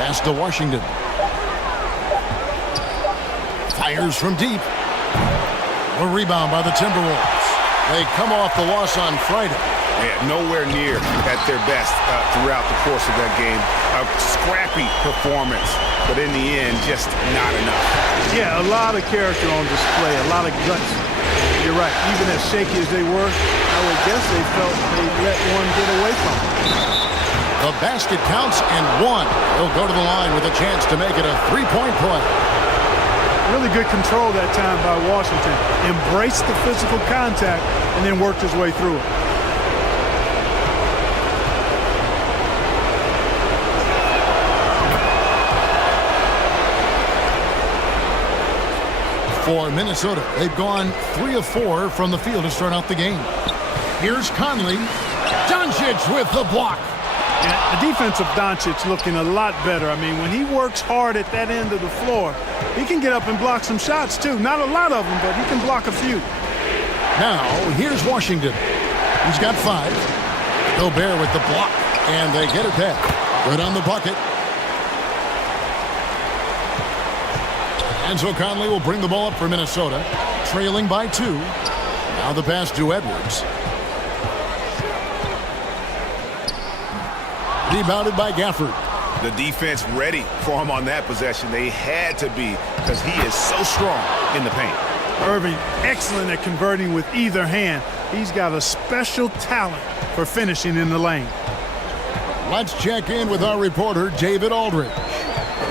Pass to Washington. Fires from deep. A rebound by the Timberwolves. They come off the loss on Friday. Yeah, nowhere near at their best throughout the course of that game. A scrappy performance, but in the end, just not enough. Yeah, a lot of character on display, a lot of guts. You're right. Even as shaky as they were, I would guess they felt they let one get away from them. The basket counts and one. He'll go to the line with a chance to make it a three-point play. Really good control that time by Washington. Embraced the physical contact and then worked his way through it. For Minnesota, they've gone 3 of 4 from the field to start out the game. Here's Conley. Doncic with the block. Yeah, the defense of Doncic looking a lot better. I mean, when he works hard at that end of the floor, he can get up and block some shots, too. Not a lot of them, but he can block a few. Now, here's Washington. He's got 5. Gobert with the block, and they get it back. Right on the bucket. And so Conley will bring the ball up for Minnesota, trailing by 2. Now the pass to Edwards. Rebounded by Gafford. The defense ready for him on that possession. They had to be, because he is so strong in the paint. Irving, excellent at converting with either hand. He's got a special talent for finishing in the lane. Let's check in with our reporter, David Aldridge.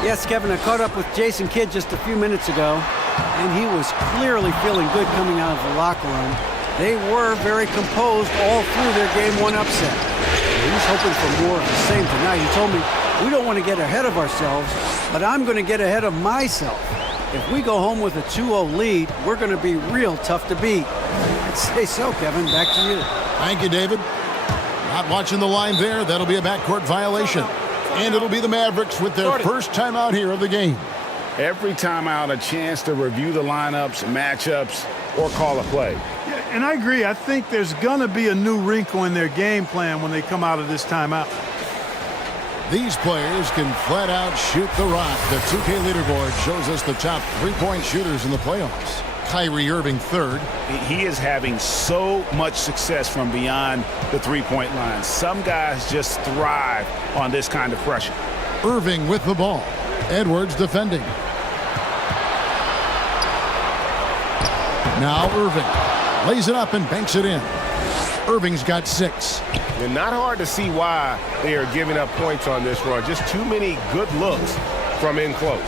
Yes, Kevin, I caught up with Jason Kidd just a few minutes ago, and he was clearly feeling good coming out of the locker room. They were very composed all through their Game 1 upset. He's hoping for more of the same tonight. He told me, we don't want to get ahead of ourselves, but I'm going to get ahead of myself. If we go home with a 2-0 lead, we're going to be real tough to beat. I'd say so, Kevin. Back to you. Thank you, David. Not watching the line there. That'll be a backcourt violation. And it'll be the Mavericks with their first timeout here of the game. Every timeout, a chance to review the lineups, matchups, or call a play. Yeah, and I agree. I think there's going to be a new wrinkle in their game plan when they come out of this timeout. These players can flat out shoot the rock. The 2K leaderboard shows us the top three-point shooters in the playoffs. Kyrie Irving third. He is having so much success from beyond the three-point line. Some guys just thrive on this kind of pressure. Irving with the ball. Edwards defending. Now Irving lays it up and banks it in. Irving's got 6. And not hard to see why they are giving up points on this run. Just too many good looks from in close.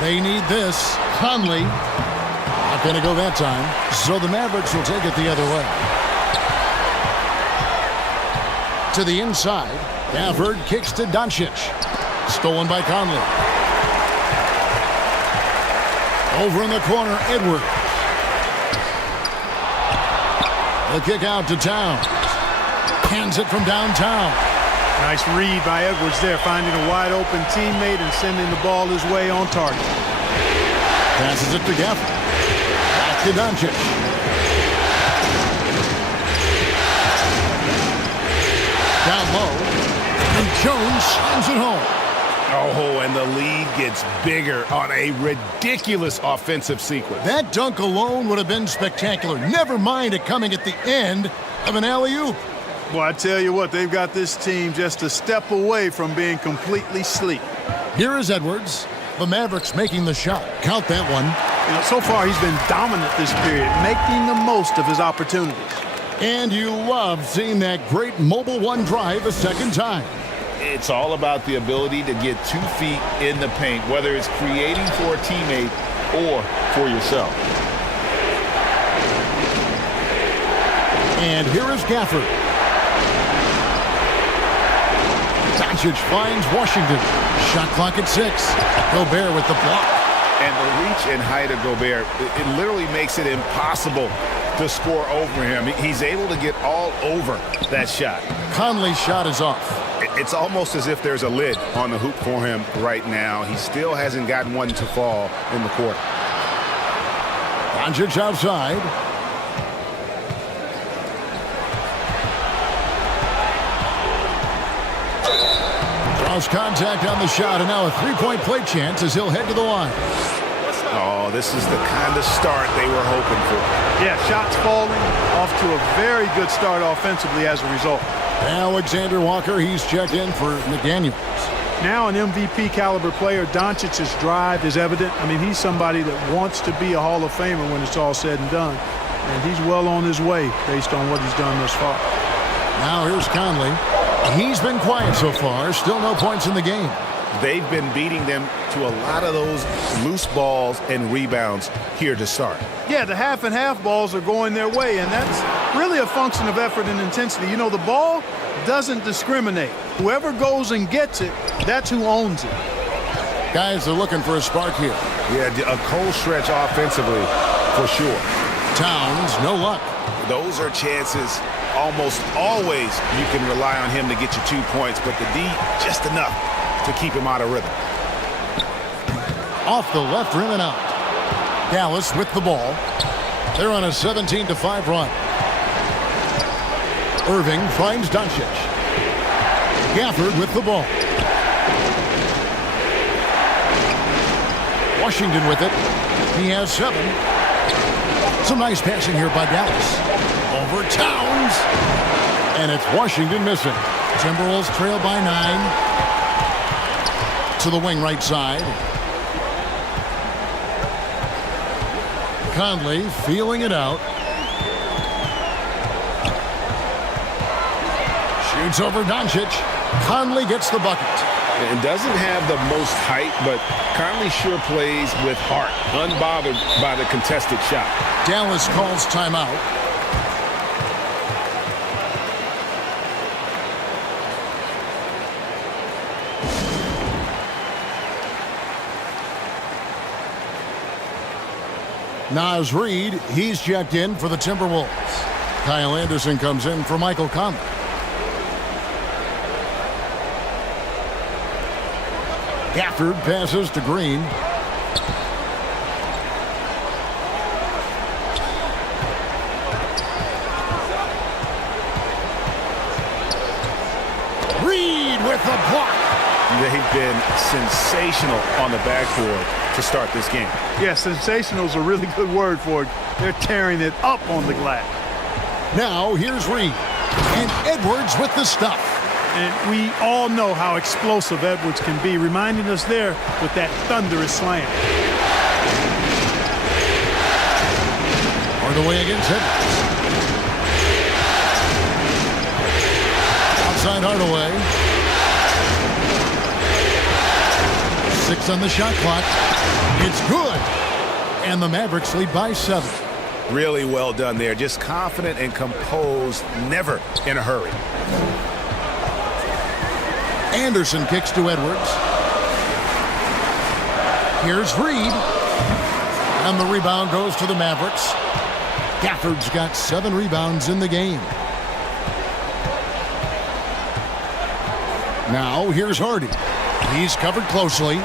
They need this. Conley. Not going to go that time. So the Mavericks will take it the other way. To the inside. Gafford kicks to Doncic. Stolen by Conley. Over in the corner, Edwards. The kick out to Towns. Hands it from downtown. Nice read by Edwards there, finding a wide-open teammate and sending the ball his way on target. Passes it to Gafford. Back to Doncic. Down low. And Jones slams it home. Oh, and the lead gets bigger on a ridiculous offensive sequence. That dunk alone would have been spectacular. Never mind it coming at the end of an alley-oop. Well, I tell you what, they've got this team just a step away from being completely sleep. Here is Edwards. The Mavericks making the shot. Count that one. You know, so far he's been dominant this period, making the most of his opportunities. And you love seeing that great mobile one drive a second time. It's all about the ability to get 2 feet in the paint, whether it's creating for a teammate or for yourself. And here is Gafford. Doncic finds Washington. Shot clock at 6. Gobert with the block. And the reach and height of Gobert, it literally makes it impossible to score over him. He's able to get all over that shot. Conley's shot is off. It's almost as if there's a lid on the hoop for him right now. He still hasn't gotten one to fall in the court. Doncic outside. Lost contact on the shot, and now a three-point play chance as he'll head to the line. Oh, this is the kind of start they were hoping for. Yeah, shots falling, off to a very good start offensively as a result. Alexander Walker, he's checked in for McDaniels. Now an MVP caliber player. Doncic's drive is evident. I mean, he's somebody that wants to be a Hall of Famer when it's all said and done. And he's well on his way based on what he's done thus far. Now here's Conley. He's been quiet so far. Still no points in the game. They've been beating them to a lot of those loose balls and rebounds here to start. Yeah, the half and half balls are going their way, and that's really a function of effort and intensity. You know, the ball doesn't discriminate. Whoever goes and gets it, that's who owns it. Guys are looking for a spark here. Yeah, a cold stretch offensively for sure. Towns, no luck. Those are chances almost always you can rely on him to get you 2 points, but the D just enough to keep him out of rhythm. Off the left rim and out. Dallas with the ball. They're on a 17-5 run. Irving finds Doncic. Gafford with the ball. Washington with it. He has 7. Some nice passing here by Dallas. Over Towns. And it's Washington missing. Timberwolves trail by 9. To the wing right side. Conley feeling it out. Shoots over Doncic. Conley gets the bucket. And doesn't have the most height, but Conley sure plays with heart, unbothered by the contested shot. Dallas calls timeout. Naz Reid, he's checked in for the Timberwolves. Kyle Anderson comes in for Michael Conley. Gafford passes to Green. Reid with the block. They've been sensational on the backboard to start this game. Yeah, sensational is a really good word for it. They're tearing it up on the glass. Now here's Reid. And Edwards with the stuff. And we all know how explosive Edwards can be, reminding us there with that thunderous slam. Hardaway against Edwards. Outside Hardaway. 6 on the shot clock. It's good. And the Mavericks lead by 7. Really well done there. Just confident and composed, never in a hurry. Anderson kicks to Edwards. Here's Reid. And the rebound goes to the Mavericks. Gafford's got 7 rebounds in the game. Now here's Hardy. He's covered closely.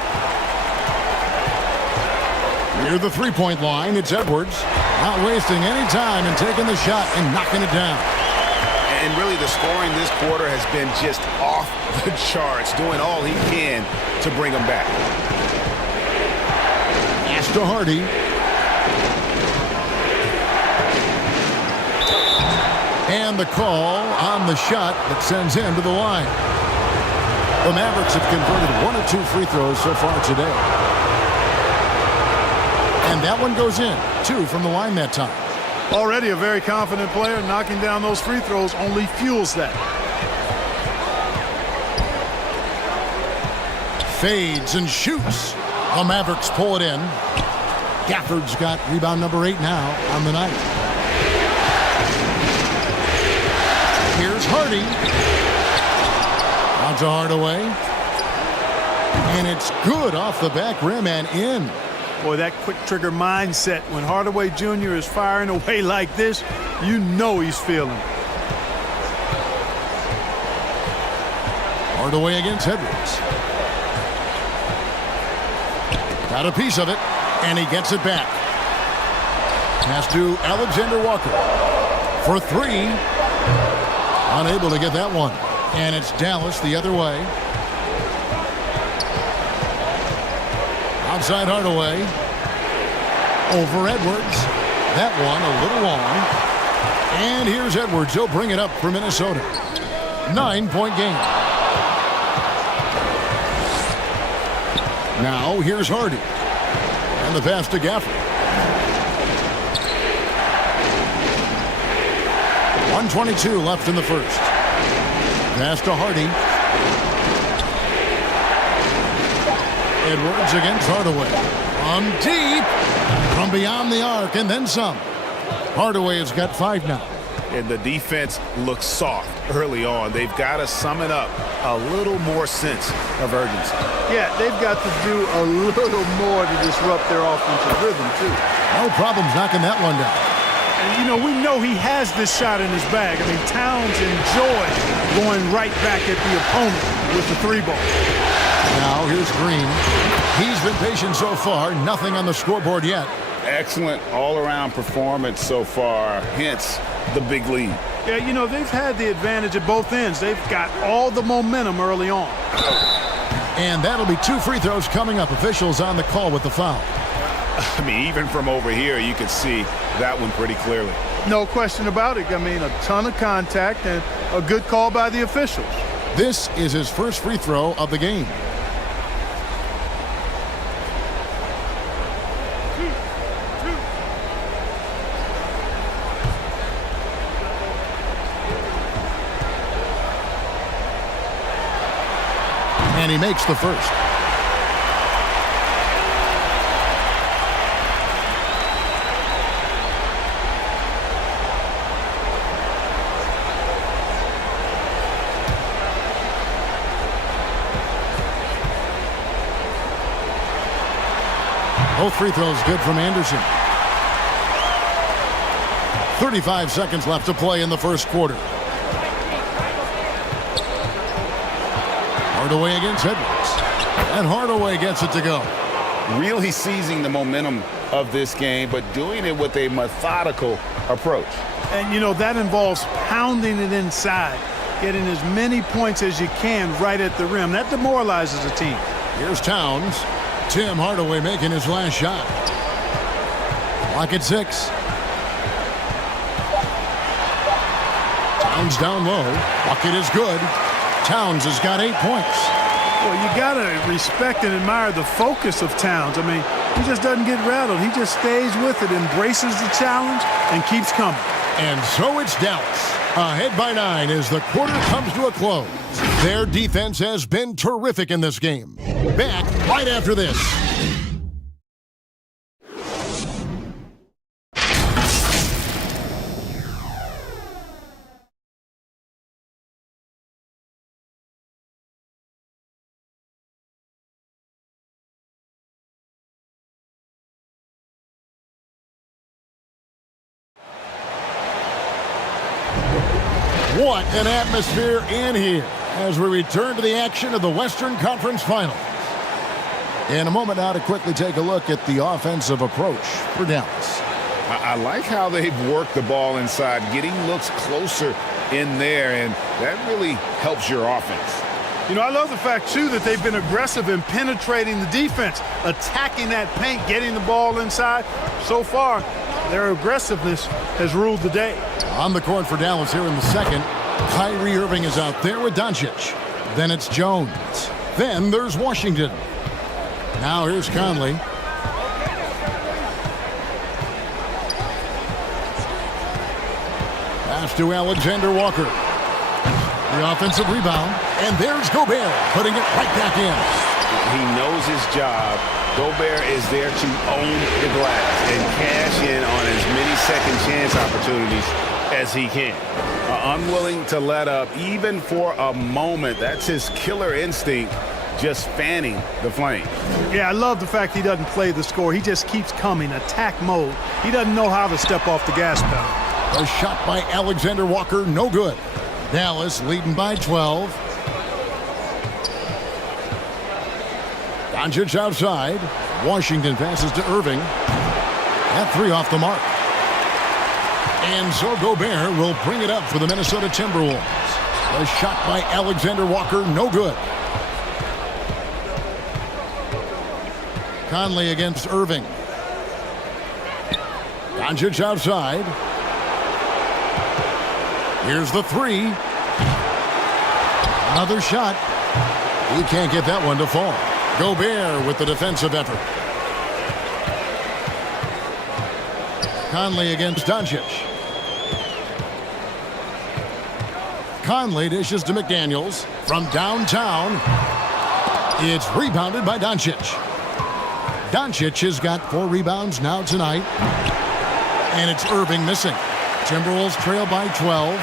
Near the three-point line, it's Edwards. Not wasting any time and taking the shot and knocking it down. And really the scoring this quarter has been just off the charts, doing all he can to bring them back. Pass to Hardy. And the call on the shot that sends him to the line. The Mavericks have converted 1 of 2 free throws so far today. And that one goes in. 2 from the line that time. Already a very confident player. Knocking down those free throws only fuels that. Fades and shoots. The Mavericks pull it in. Gafford's got rebound number 8 now on the night. Here's Hardy. Out to Hardaway. And it's good off the back rim and in. Boy, that quick trigger mindset. When Hardaway Jr. is firing away like this, you know he's feeling it. Hardaway against Edwards. Got a piece of it, and he gets it back. Pass to Alexander Walker for 3. Unable to get that one. And it's Dallas the other way. outside Hardaway. Over Edwards. That one a little long. And here's Edwards. He'll bring it up for Minnesota. 9-point game. Now here's Hardy. And the pass to Gafford. 1:22 left in the first. Pass to Hardy. Edwards against Hardaway. From deep. From beyond the arc and then some. Hardaway has got 5 now. And the defense looks soft early on. They've got to summon up a little more sense of urgency. Yeah, they've got to do a little more to disrupt their offensive rhythm, too. No problems knocking that one down. And, you know, we know he has this shot in his bag. I mean, Towns enjoys going right back at the opponent with the 3-ball. Now here's Green. He's been patient so far. Nothing on the scoreboard yet. Excellent all-around performance so far, hence the big lead. Yeah, you know, they've had the advantage at both ends. They've got all the momentum early on. And that'll be 2 free throws coming up. Officials on the call with the foul. I mean, even from over here, you can see that one pretty clearly. No question about it. I mean, a ton of contact and a good call by the officials. This is his first free throw of the game. And he makes the first. Both free throws good from Anderson. 35 seconds left to play in the first quarter. Hardaway against Edwards. And Hardaway gets it to go. Really seizing the momentum of this game, but doing it with a methodical approach. And, you know, that involves pounding it inside, getting as many points as you can right at the rim. That demoralizes a team. Here's Towns. Tim Hardaway making his last shot. Clock at 6. Towns down low. Bucket is good. Towns has got 8 points. Well, you got to respect and admire the focus of Towns. I mean, he just doesn't get rattled. He just stays with it, embraces the challenge, and keeps coming. And so it's Dallas, ahead by 9 as the quarter comes to a close. Their defense has been terrific in this game. Back right after this. What an atmosphere in here as we return to the action of the Western Conference Finals. In a moment now to quickly take a look at the offensive approach for Dallas. I like how they've worked the ball inside, getting looks closer in there, and that really helps your offense. You know, I love the fact, too, that they've been aggressive in penetrating the defense, attacking that paint, getting the ball inside. So far, their aggressiveness has ruled the day. On the court for Dallas here in the second, Kyrie Irving is out there with Doncic. Then it's Jones. Then there's Washington. Now here's Conley. Pass to Alexander Walker. The offensive rebound. And there's Gobert putting it right back in. He knows his job. Gobert is there to own the glass and cash in on as many second chance opportunities as he can. Unwilling to let up even for a moment. That's his killer instinct, just fanning the flame. Yeah, I love the fact he doesn't play the score. He just keeps coming, attack mode. He doesn't know how to step off the gas pedal. A shot by Alexander Walker, no good. Dallas leading by 12. Doncic outside. Washington passes to Irving. That 3 off the mark. And so Gobert will bring it up for the Minnesota Timberwolves. A shot by Alexander Walker, no good. Conley against Irving. Doncic outside. Here's the three. Another shot. He can't get that one to fall. Gobert with the defensive effort. Conley against Doncic. Conley dishes to McDaniels from downtown. It's rebounded by Doncic. Doncic has got 4 rebounds now tonight. And it's Irving missing. Timberwolves trail by 12.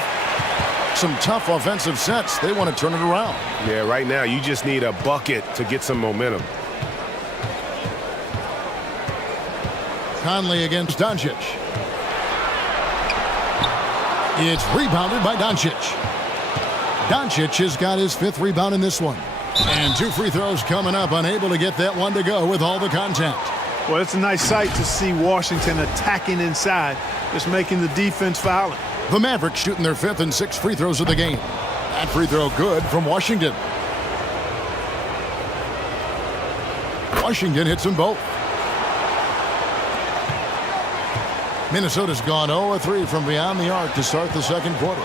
Some tough offensive sets. They want to turn it around. Yeah, right now you just need a bucket to get some momentum. Conley against Doncic. It's rebounded by Doncic. Doncic has got his 5th rebound in this one. And 2 free throws coming up, unable to get that one to go with all the contact. Well, it's a nice sight to see Washington attacking inside, just making the defense foul. The Mavericks shooting their 5th and 6th free throws of the game. That free throw good from Washington. Washington hits them both. Minnesota's gone 0-3 from beyond the arc to start the second quarter.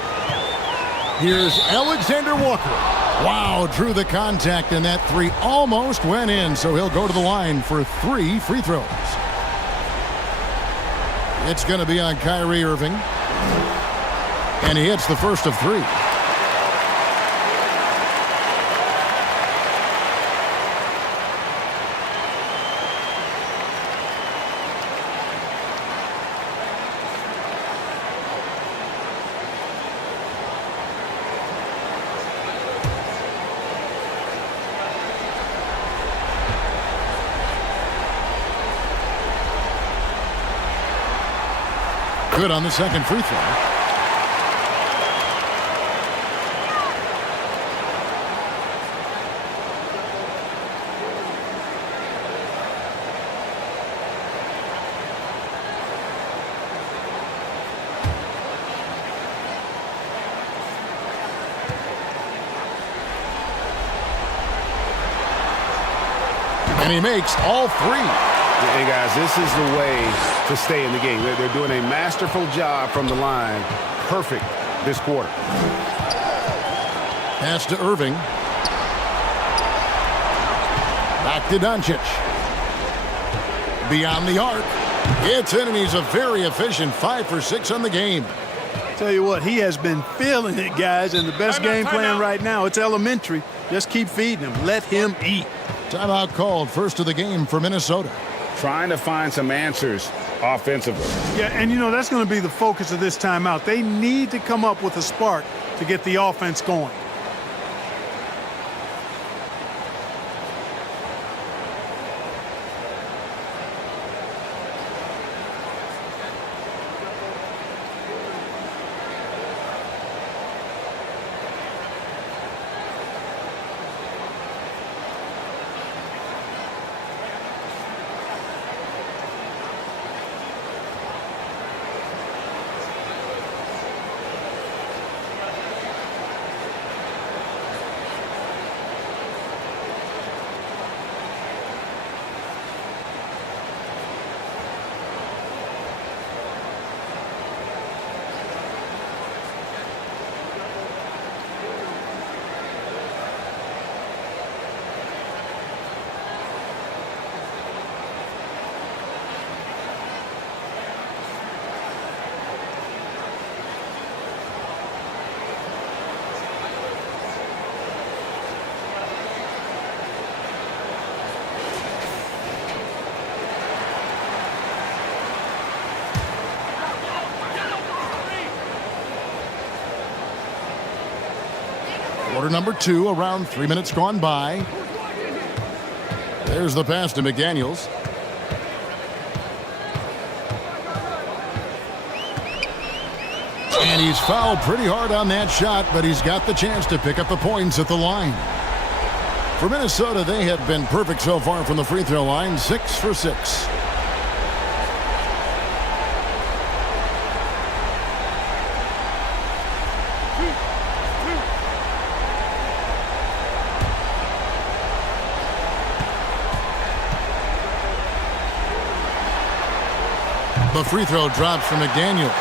Here's Alexander Walker. Wow, drew the contact, and that 3 almost went in, so he'll go to the line for 3 free throws. It's going to be on Kyrie Irving. And he hits the first of 3. Good on the second free throw. And he makes all 3. Hey, guys, this is the way to stay in the game. They're doing a masterful job from the line. Perfect this quarter. Pass to Irving. Back to Doncic. Beyond the arc. It's in, and he's a very efficient 5 for 6 on the game. Tell you what, he has been feeling it, guys, and the best game plan right now, it's elementary. Just keep feeding him. Let him eat. Timeout called, first of the game for Minnesota. Trying to find some answers offensively. Yeah, and you know, that's going to be the focus of this timeout. They need to come up with a spark to get the offense going. Quarter number 2, around 3 minutes gone by. There's the pass to McDaniels. And he's fouled pretty hard on that shot, but he's got the chance to pick up the points at the line. For Minnesota, they have been perfect so far from the free throw line, 6 for 6. The free throw drops from McDaniel.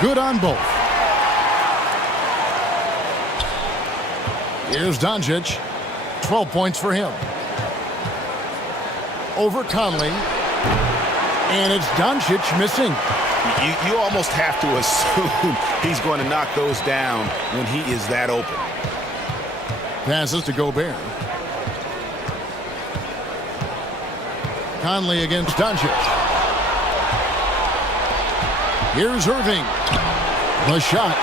Good on both. Here's Doncic. 12 points for him. Over Conley. And it's Doncic missing. You almost have to assume he's going to knock those down when he is that open. Passes to Gobert. Conley against Doncic. Here's Irving. The shot,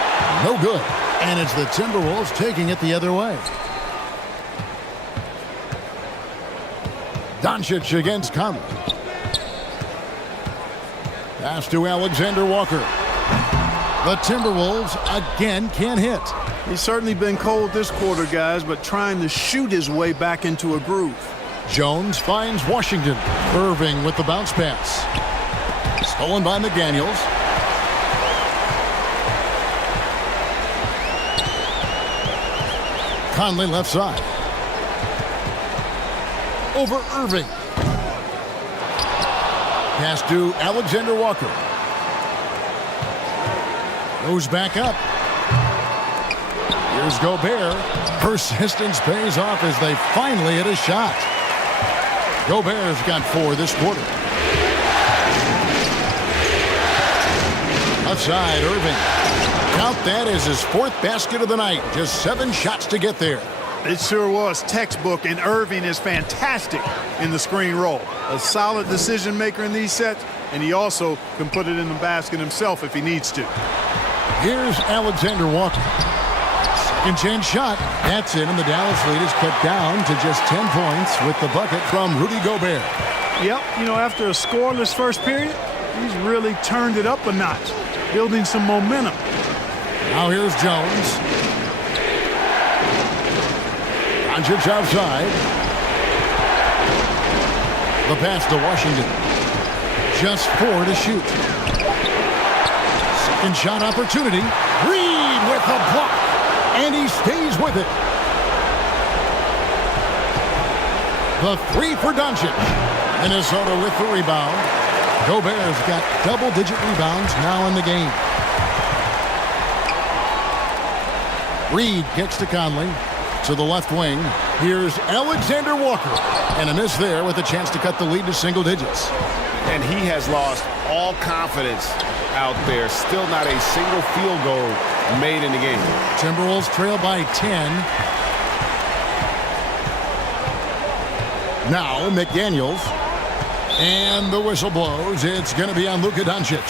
no good. And it's the Timberwolves taking it the other way. Doncic against Conley. Pass to Alexander Walker. The Timberwolves again can't hit. He's certainly been cold this quarter, guys, but trying to shoot his way back into a groove. Jones finds Washington. Irving with the bounce pass. Stolen by McDaniels. Conley left side. Over Irving. Pass to Alexander Walker. Goes back up. Here's Gobert. Persistence pays off as they finally hit a shot. Gobert's got 4 this quarter. Left side, Irving. Count that as his 4th basket of the night. Just 7 shots to get there. It sure was textbook, and Irving is fantastic in the screen roll. A solid decision maker in these sets, and he also can put it in the basket himself if he needs to. Here's Alexander Walker. Second chance shot. That's in, and the Dallas lead is cut down to just 10 points with the bucket from Rudy Gobert. Yep, you know, after a scoreless first period, he's really turned it up a notch, building some momentum. Now here's Jones. Doncic outside. The pass to Washington. Just 4 to shoot. Second shot opportunity. Reed with the block. And he stays with it. The 3 for Doncic. Minnesota with the rebound. Gobert's got double-digit rebounds now in the game. Reed gets to Conley. To the left wing. Here's Alexander Walker. And a miss there with a chance to cut the lead to single digits. And he has lost all confidence out there. Still not a single field goal made in the game. Timberwolves trail by 10. Now McDaniels. And the whistle blows. It's going to be on Luka Doncic.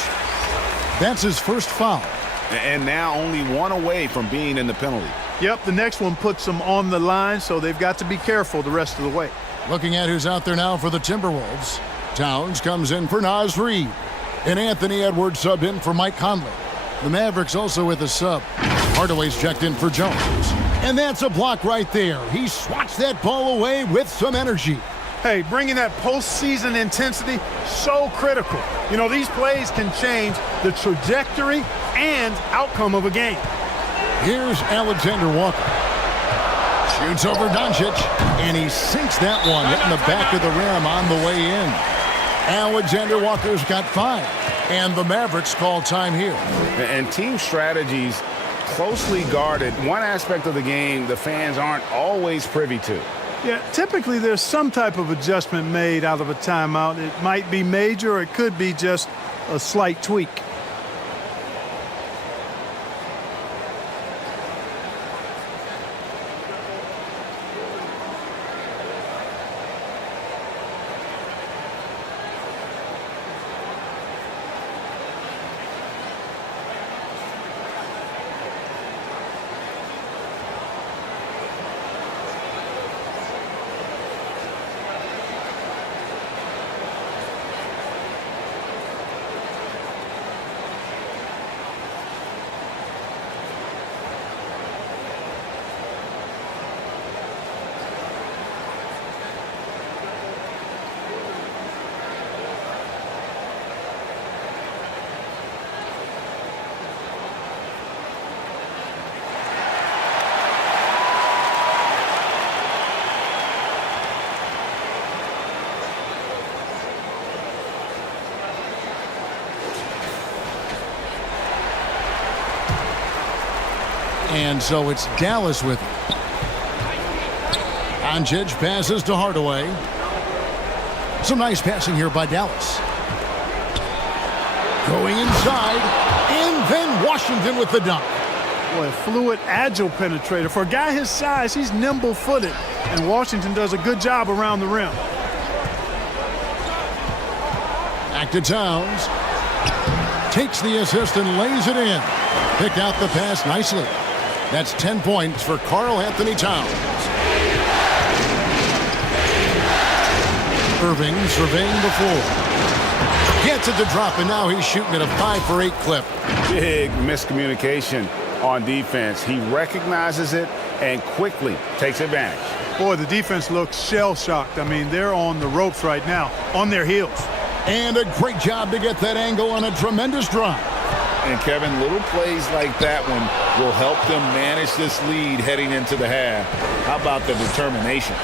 That's his first foul. And now only 1 away from being in the penalty. Yep, the next one puts them on the line, so they've got to be careful the rest of the way. Looking at who's out there now for the Timberwolves. Towns comes in for Naz Reid. And Anthony Edwards subbed in for Mike Conley. The Mavericks also with a sub. Hardaway's checked in for Jones. And that's a block right there. He swats that ball away with some energy. Hey, bringing that postseason intensity, so critical. You know, these plays can change the trajectory and outcome of a game. Here's Alexander Walker. Shoots over Doncic, and he sinks that one, hitting the back of the rim on the way in. Alexander Walker's got 5, and the Mavericks call time here. And team strategies closely guarded. One aspect of the game the fans aren't always privy to. Yeah, typically there's some type of adjustment made out of a timeout. It might be major, or it could be just a slight tweak. And so it's Dallas with it. Doncic passes to Hardaway. Some nice passing here by Dallas. Going inside, and then Washington with the dunk. Boy, a fluid, agile penetrator. For a guy his size, he's nimble-footed, and Washington does a good job around the rim. Back to Towns. Takes the assist and lays it in. Picked out the pass nicely. That's 10 points for Karl Anthony Towns. Irving surveying the floor. Gets it to drop, and now he's shooting at a 5 for 8 clip. Big miscommunication on defense. He recognizes it and quickly takes advantage. Boy, the defense looks shell-shocked. I mean, they're on the ropes right now, on their heels. And a great job to get that angle on a tremendous drive. And, Kevin, little plays like that one will help them manage this lead heading into the half. How about the determination?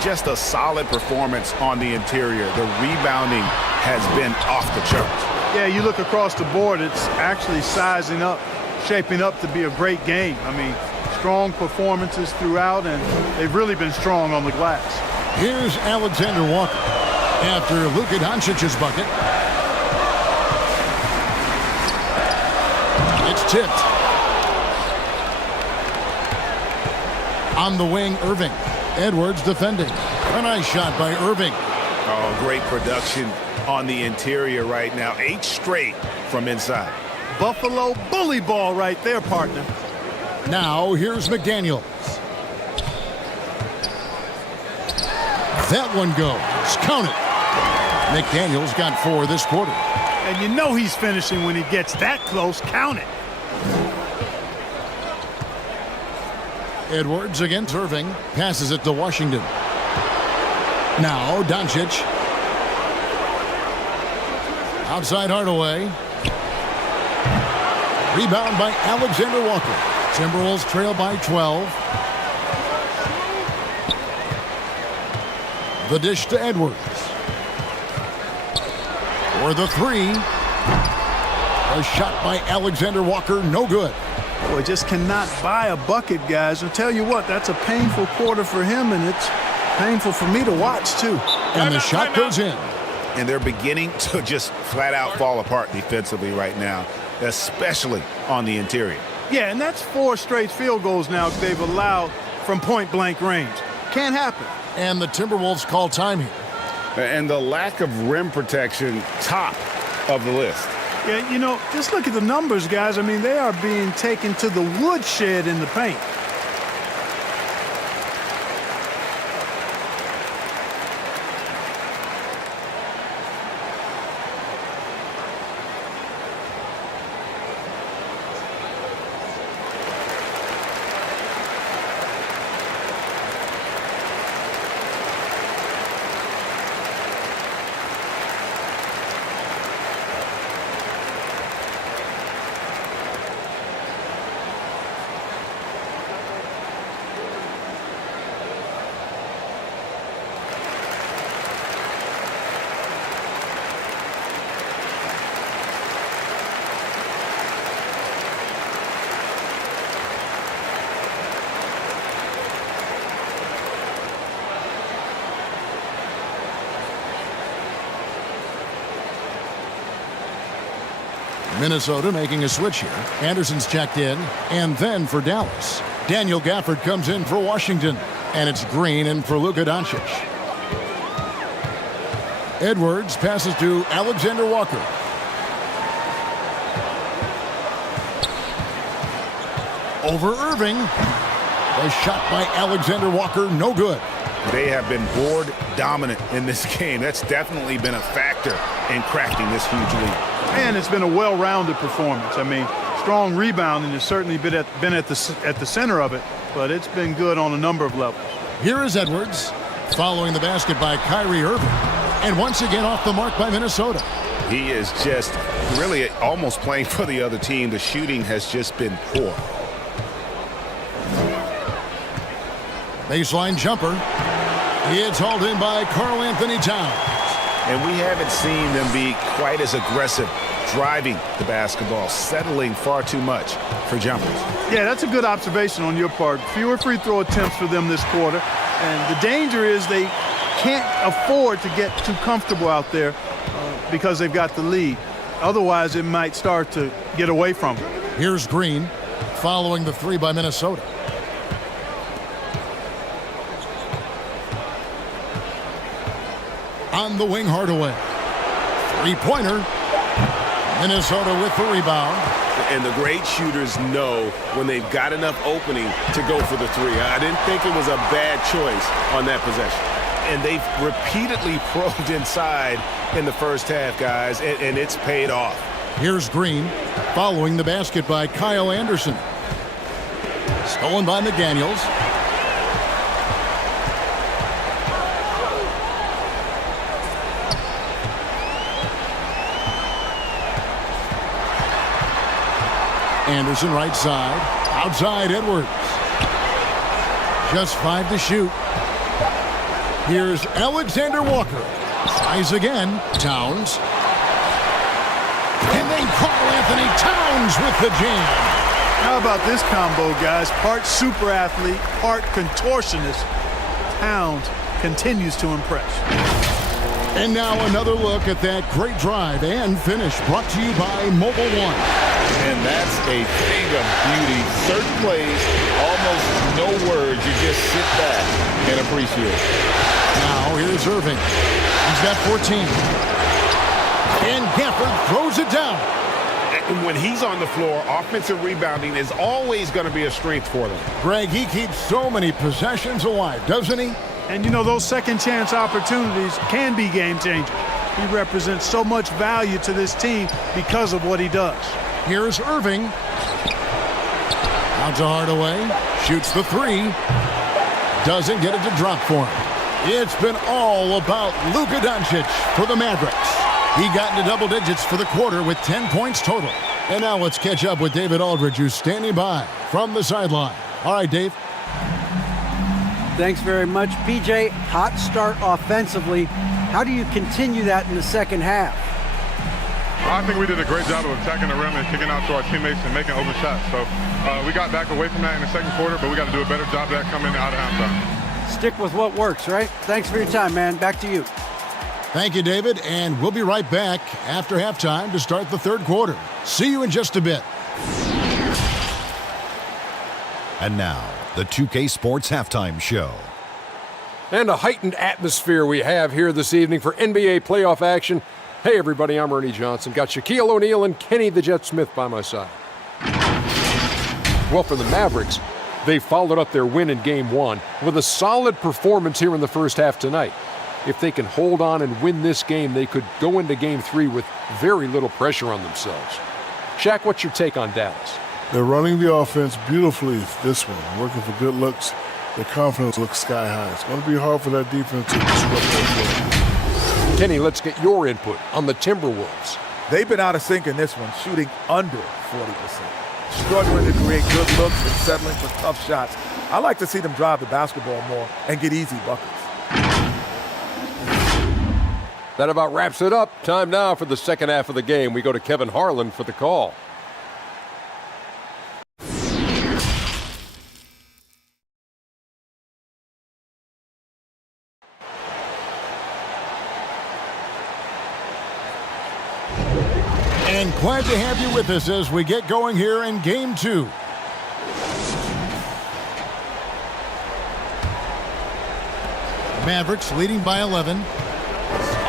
Just a solid performance on the interior. The rebounding has been off the charts. Yeah, you look across the board, it's actually sizing up, shaping up to be a great game. I mean, strong performances throughout, and they've really been strong on the glass. Here's Alexander Walker after Luka Doncic's bucket. It's tipped. On the wing, Irving. Edwards defending. A nice shot by Irving. Oh, great production on the interior right now. 8 straight from inside. Buffalo bully ball right there, partner. Now here's McDaniels. That one goes. Count it. McDaniels got 4 this quarter. And you know he's finishing when he gets that close. Count it. Edwards against Irving. Passes it to Washington. Now Doncic. Outside Hardaway. Rebound by Alexander Walker. Timberwolves trail by 12. The dish to Edwards. For the 3. A shot by Alexander Walker, no good. Boy, just cannot buy a bucket, guys. I'll tell you what, that's a painful quarter for him, and it's painful for me to watch, too. And the shot goes in. And they're beginning to just flat out fall apart defensively right now, especially on the interior. Yeah, and that's 4 straight field goals now they've allowed from point-blank range. Can't happen. And the Timberwolves call time here. And the lack of rim protection, top of the list. Yeah, you know, just look at the numbers, guys. I mean, they are being taken to the woodshed in the paint. Minnesota making a switch here. Anderson's checked in. And then for Dallas, Daniel Gafford comes in for Washington. And it's Green in for Luka Doncic. Edwards passes to Alexander Walker. Over Irving. A shot by Alexander Walker, no good. They have been board dominant in this game. That's definitely been a factor in crafting this huge lead. And it's been a well-rounded performance. I mean, strong rebounding has certainly been at the center of it, but it's been good on a number of levels. Here is Edwards, following the basket by Kyrie Irving. And once again off the mark by Minnesota. He is just really almost playing for the other team. The shooting has just been poor. Baseline jumper. It's hauled in by Karl Anthony Towns. And we haven't seen them be quite as aggressive driving the basketball, settling far too much for jumpers. Yeah, that's a good observation on your part. Fewer free throw attempts for them this quarter. And the danger is they can't afford to get too comfortable out there because they've got the lead. Otherwise, it might start to get away from them. Here's Green following the three by Minnesota. On the wing, Hardaway. Three-pointer. Minnesota with the rebound. And the great shooters know when they've got enough opening to go for the three. I didn't think it was a bad choice on that possession. And they've repeatedly probed inside in the first half, guys, and it's paid off. Here's Green following the basket by Kyle Anderson. Stolen by McDaniels. Anderson right side. Outside Edwards. Just 5 to shoot. Here's Alexander Walker. Tries again. Towns. And then Karl Anthony Towns with the jam. How about this combo, guys? Part super athlete, part contortionist. Towns continues to impress. And now another look at that great drive and finish brought to you by Mobile One. And that's a thing of beauty. Certain plays, almost no words. You just sit back and appreciate. Now here's Irving. He's got 14. And Gafford throws it down. And when he's on the floor, offensive rebounding is always going to be a strength for them. Greg, he keeps so many possessions alive, doesn't he? And you know, those second chance opportunities can be game changers. He represents so much value to this team because of what he does. Here's Irving. Out to Hardaway. Shoots the three. Doesn't get it to drop for him. It's been all about Luka Doncic for the Mavericks. He got into double digits for the quarter with 10 points total. And now let's catch up with David Aldridge, who's standing by from the sideline. All right, Dave. Thanks very much, PJ. Hot start offensively. How do you continue that in the second half? I think we did a great job of attacking the rim and kicking out to our teammates and making open shots. So we got back away from that in the second quarter, but we got to do a better job of that coming out of halftime. Stick with what works, right? Thanks for your time, man. Back to you. Thank you, David, and we'll be right back after halftime to start the third quarter. See you in just a bit. And now, the 2K Sports Halftime Show. And a heightened atmosphere we have here this evening for NBA playoff action. Hey, everybody, I'm Ernie Johnson. Got Shaquille O'Neal and Kenny the Jet Smith by my side. Well, for the Mavericks, they followed up their win in Game 1 with a solid performance here in the first half tonight. If they can hold on and win this game, they could go into Game 3 with very little pressure on themselves. Shaq, what's your take on Dallas? They're running the offense beautifully this one, working for good looks. Their confidence looks sky high. It's going to be hard for that defense to disrupt their flow. Kenny, let's get your input on the Timberwolves. They've been out of sync in this one, shooting under 40%. Struggling to create good looks and settling for tough shots. I like to see them drive the basketball more and get easy buckets. That about wraps it up. Time now for the second half of the game. We go to Kevin Harlan for the call. And glad to have you with us as we get going here in Game 2. Mavericks leading by 11.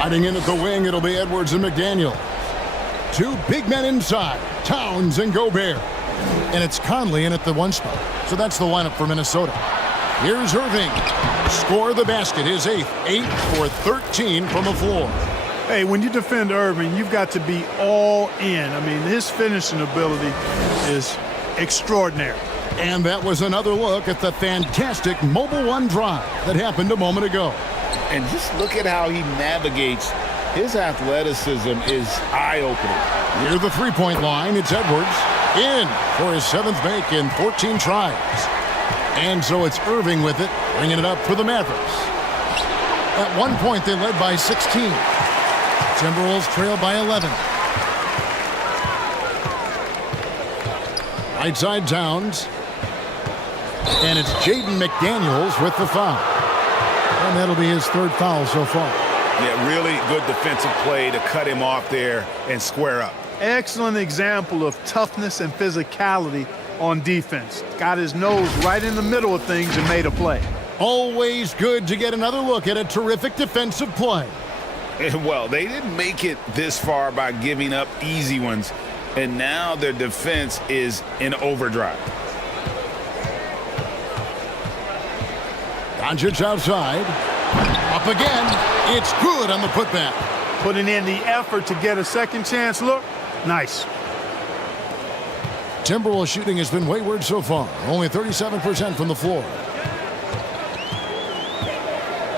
Sliding in at the wing, it'll be Edwards and McDaniel. Two big men inside, Towns and Gobert. And it's Conley in at the one spot. So that's the lineup for Minnesota. Here's Irving. Score the basket, his eighth. 8 for 13 from the floor. Hey, when you defend Irving, you've got to be all in. I mean, his finishing ability is extraordinary. And that was another look at the fantastic Mobile One drive that happened a moment ago. And just look at how he navigates. His athleticism is eye-opening. Near the three-point line, it's Edwards. In for his 7th make in 14 tries. And so it's Irving with it, bringing it up for the Mavericks. At one point, they led by 16. Timberwolves trail by 11. Right side Towns. And it's Jaden McDaniels with the foul. And that'll be his third foul so far. Yeah, really good defensive play to cut him off there and square up. Excellent example of toughness and physicality on defense. Got his nose right in the middle of things and made a play. Always good to get another look at a terrific defensive play. And well, they didn't make it this far by giving up easy ones, and now their defense is in overdrive. Doncic outside. Up again. It's good on the putback. Putting in the effort to get a second chance look. Nice. Timberwolves shooting has been wayward so far. Only 37% from the floor.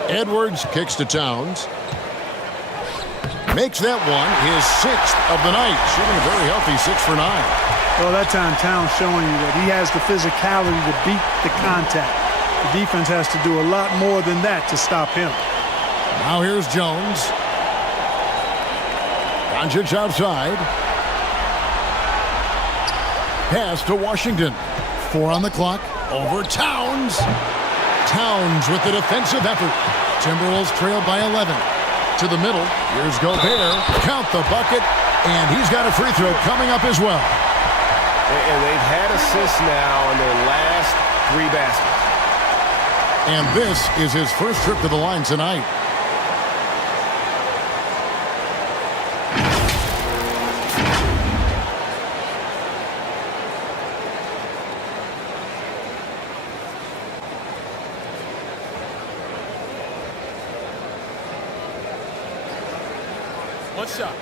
Edwards kicks to Towns. Makes that one his 6th of the night. Shooting a very healthy 6 for 9. Well, that time Towns showing you that he has the physicality to beat the contact. The defense has to do a lot more than that to stop him. Now here's Jones. Doncic outside. Pass to Washington. 4 on the clock. Over Towns. Towns with the defensive effort. Timberwolves trail by 11. To the middle. Here's Gobert. Count the bucket. And he's got a free throw coming up as well. And they've had assists now on their last 3 baskets. And this is his first trip to the line tonight. One shot.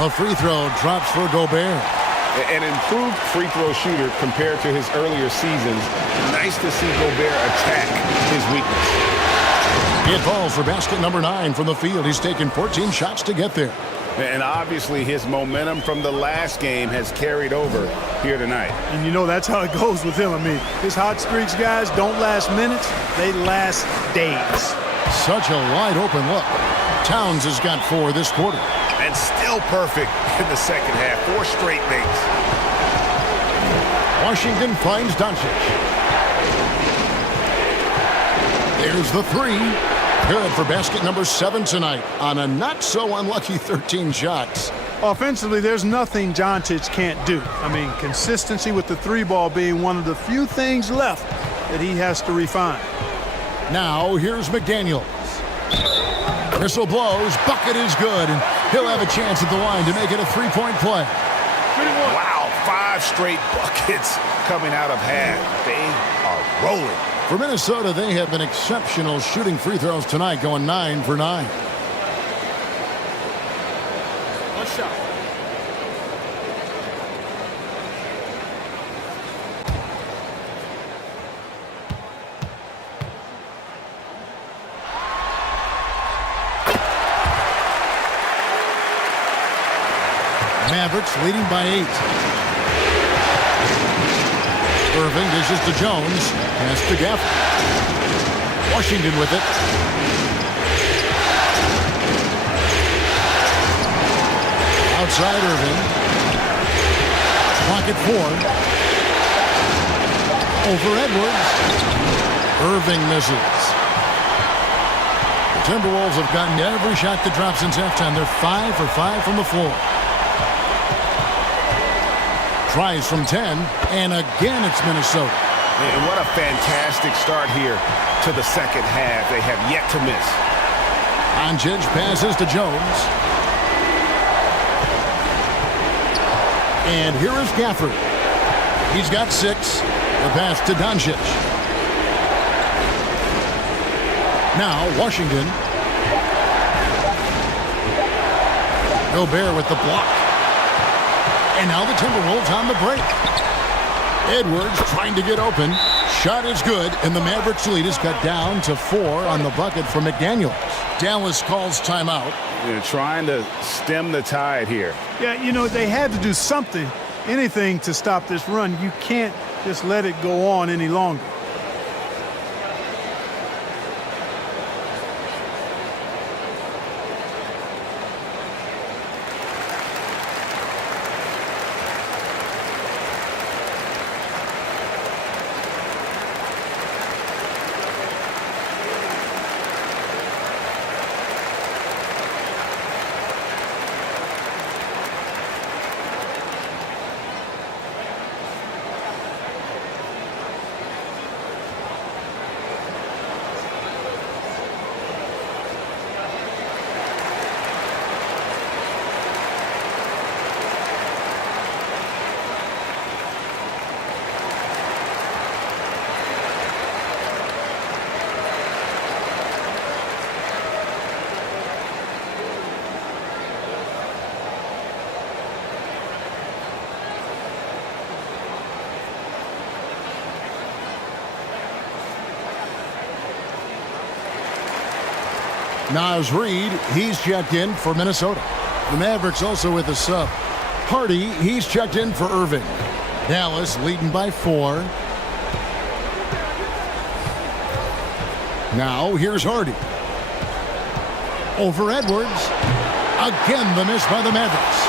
A free throw drops for Gobert. An improved free throw shooter compared to his earlier seasons. Nice to see Gobert attack his weakness. It falls for basket number 9 from the field. He's taken 14 shots to get there. And obviously his momentum from the last game has carried over here tonight. And you know that's how it goes with him. I mean, his hot streaks, guys, don't last minutes. They last days. Such a wide open look. Towns has got 4 this quarter. And still perfect in the second half. 4 straight makes. Washington finds Doncic. There's the 3. Good for basket number 7 tonight on a not-so-unlucky 13 shots. Offensively, there's nothing Doncic can't do. I mean, consistency with the 3-ball being one of the few things left that he has to refine. Now, here's McDaniels. Whistle blows. Bucket is good, and he'll have a chance at the line to make it a 3-point play. Wow, 5 straight buckets coming out of half. They are rolling. For Minnesota, they have been exceptional shooting free throws tonight, going 9 for 9. One shot. Mavericks leading by 8. Irving dishes to Jones. Pass to Gafford. Washington with it. Outside Irving. Clock at 4. Over Edwards. Irving misses. The Timberwolves have gotten every shot that dropped since halftime. They're 5 for 5 from the floor. Tries from 10, and again it's Minnesota. And what a fantastic start here to the second half. They have yet to miss. Doncic passes to Jones. And here is Gafford. He's got 6. The pass to Doncic. Now Washington. Gobert with the block. And now the Timberwolves on the break. Edwards trying to get open. Shot is good, and the Mavericks lead is cut down to 4 on the bucket for McDaniels. Dallas calls timeout. They're trying to stem the tide here. Yeah, you know, they had to do something, anything to stop this run. You can't just let it go on any longer. Naz Reid, he's checked in for Minnesota. The Mavericks also with a sub. Hardy, he's checked in for Irving. Dallas leading by 4. Now here's Hardy. Over Edwards. Again the miss by the Mavericks.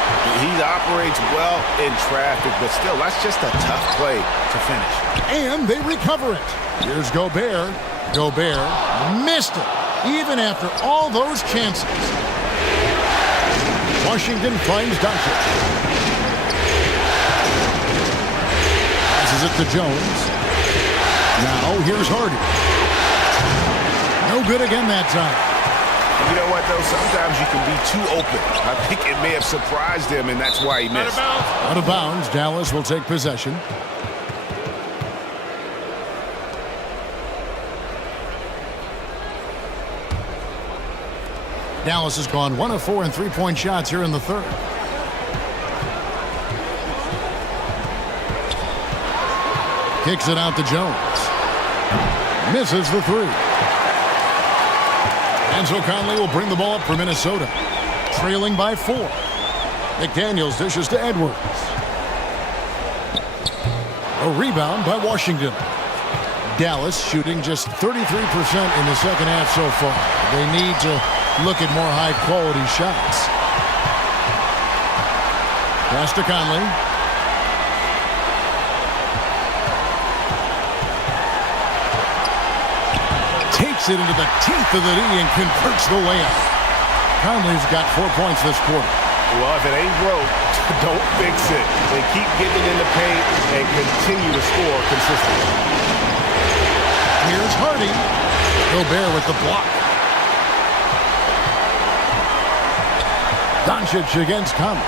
He operates well in traffic, but still, that's just a tough play to finish. And they recover it. Here's Gobert. Gobert missed it, even after all those chances. Washington finds Doncic. Passes it to Jones. Now here's Hardy. No good again that time. You know what, though? Sometimes you can be too open. I think it may have surprised him, and that's why he missed. Out of bounds. Dallas will take possession. Dallas has gone 1 of 4 in three-point shots here in the third. Kicks it out to Jones. Misses the 3. And so Conley will bring the ball up for Minnesota. Trailing by 4. McDaniels dishes to Edwards. A rebound by Washington. Dallas shooting just 33% in the second half so far. They need to look at more high-quality shots. Pass to Conley. Takes it into the teeth of the D and converts the layup. Conley's got 4 points this quarter. Well, if it ain't broke, don't fix it. They keep getting in the paint and continue to score consistently. Here's Hardy. Gobert with the block. Doncic against Conley.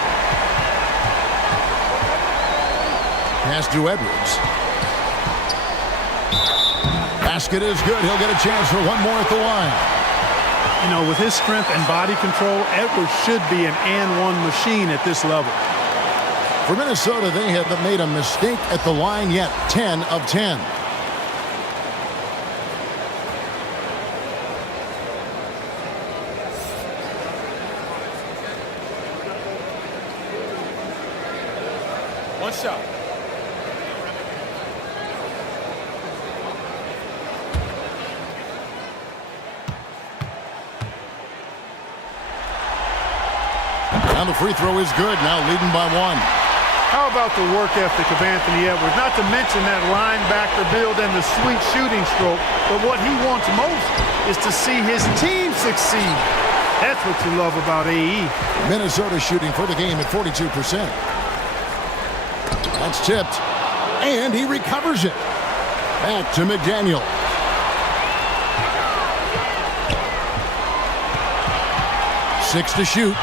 Pass to Edwards. Basket is good. He'll get a chance for one more at the line. You know, with his strength and body control, Edwards should be an and-one machine at this level. For Minnesota, they haven't made a mistake at the line yet. 10 of 10. One shot. Now the free throw is good. Now leading by 1. How about the work ethic of Anthony Edwards? Not to mention that linebacker build and the sweet shooting stroke. But what he wants most is to see his team succeed. That's what you love about AE. Minnesota shooting for the game at 42%. That's tipped. And he recovers it. Back to McDaniel. Six to shoot.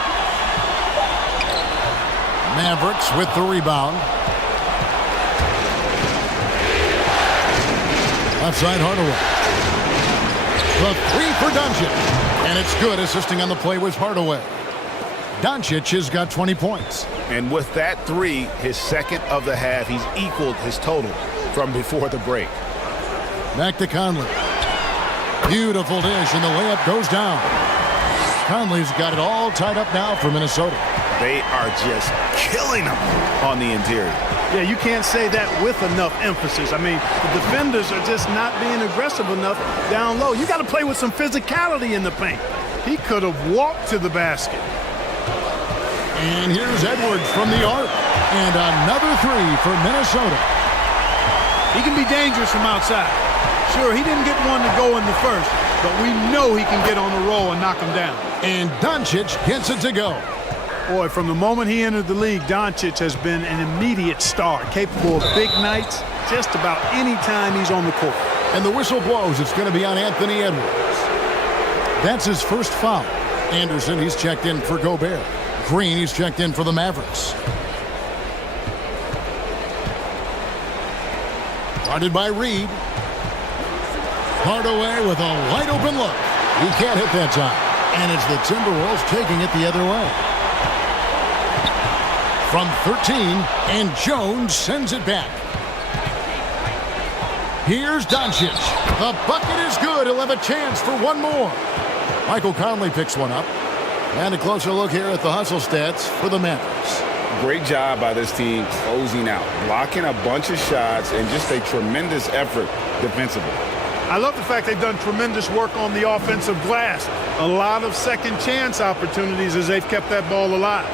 Mavericks with the rebound. Left side Hardaway. The 3 for Doncic. And it's good. Assisting on the play was Hardaway. Doncic has got 20 points. And with that 3, his second of the half, he's equaled his total from before the break. Back to Conley. Beautiful dish, and the layup goes down. Conley's got it all tied up now for Minnesota. They are just killing them on the interior. Yeah, you can't say that with enough emphasis. I mean, the defenders are just not being aggressive enough down low. You got to play with some physicality in the paint. He could have walked to the basket. And here's Edwards from the arc. And another three for Minnesota. He can be dangerous from outside. Sure, he didn't get one to go in the first, but we know he can get on the roll and knock him down. And Doncic gets it to go. Boy, from the moment he entered the league, Doncic has been an immediate star, capable of big nights just about any time he's on the court. And the whistle blows. It's going to be on Anthony Edwards. That's his first foul. Anderson, he's checked in for Gobert. Green, he's checked in for the Mavericks. Guarded by Reed. Hardaway with a wide open look. He can't hit that time. And it's the Timberwolves taking it the other way. From 13, and Jones sends it back. Here's Doncic. The bucket is good. He'll have a chance for one more. Michael Conley picks one up. And a closer look here at the hustle stats for the Mavericks. Great job by this team closing out, blocking a bunch of shots, and just a tremendous effort defensively. I love the fact they've done tremendous work on the offensive glass. A lot of second chance opportunities as they've kept that ball alive.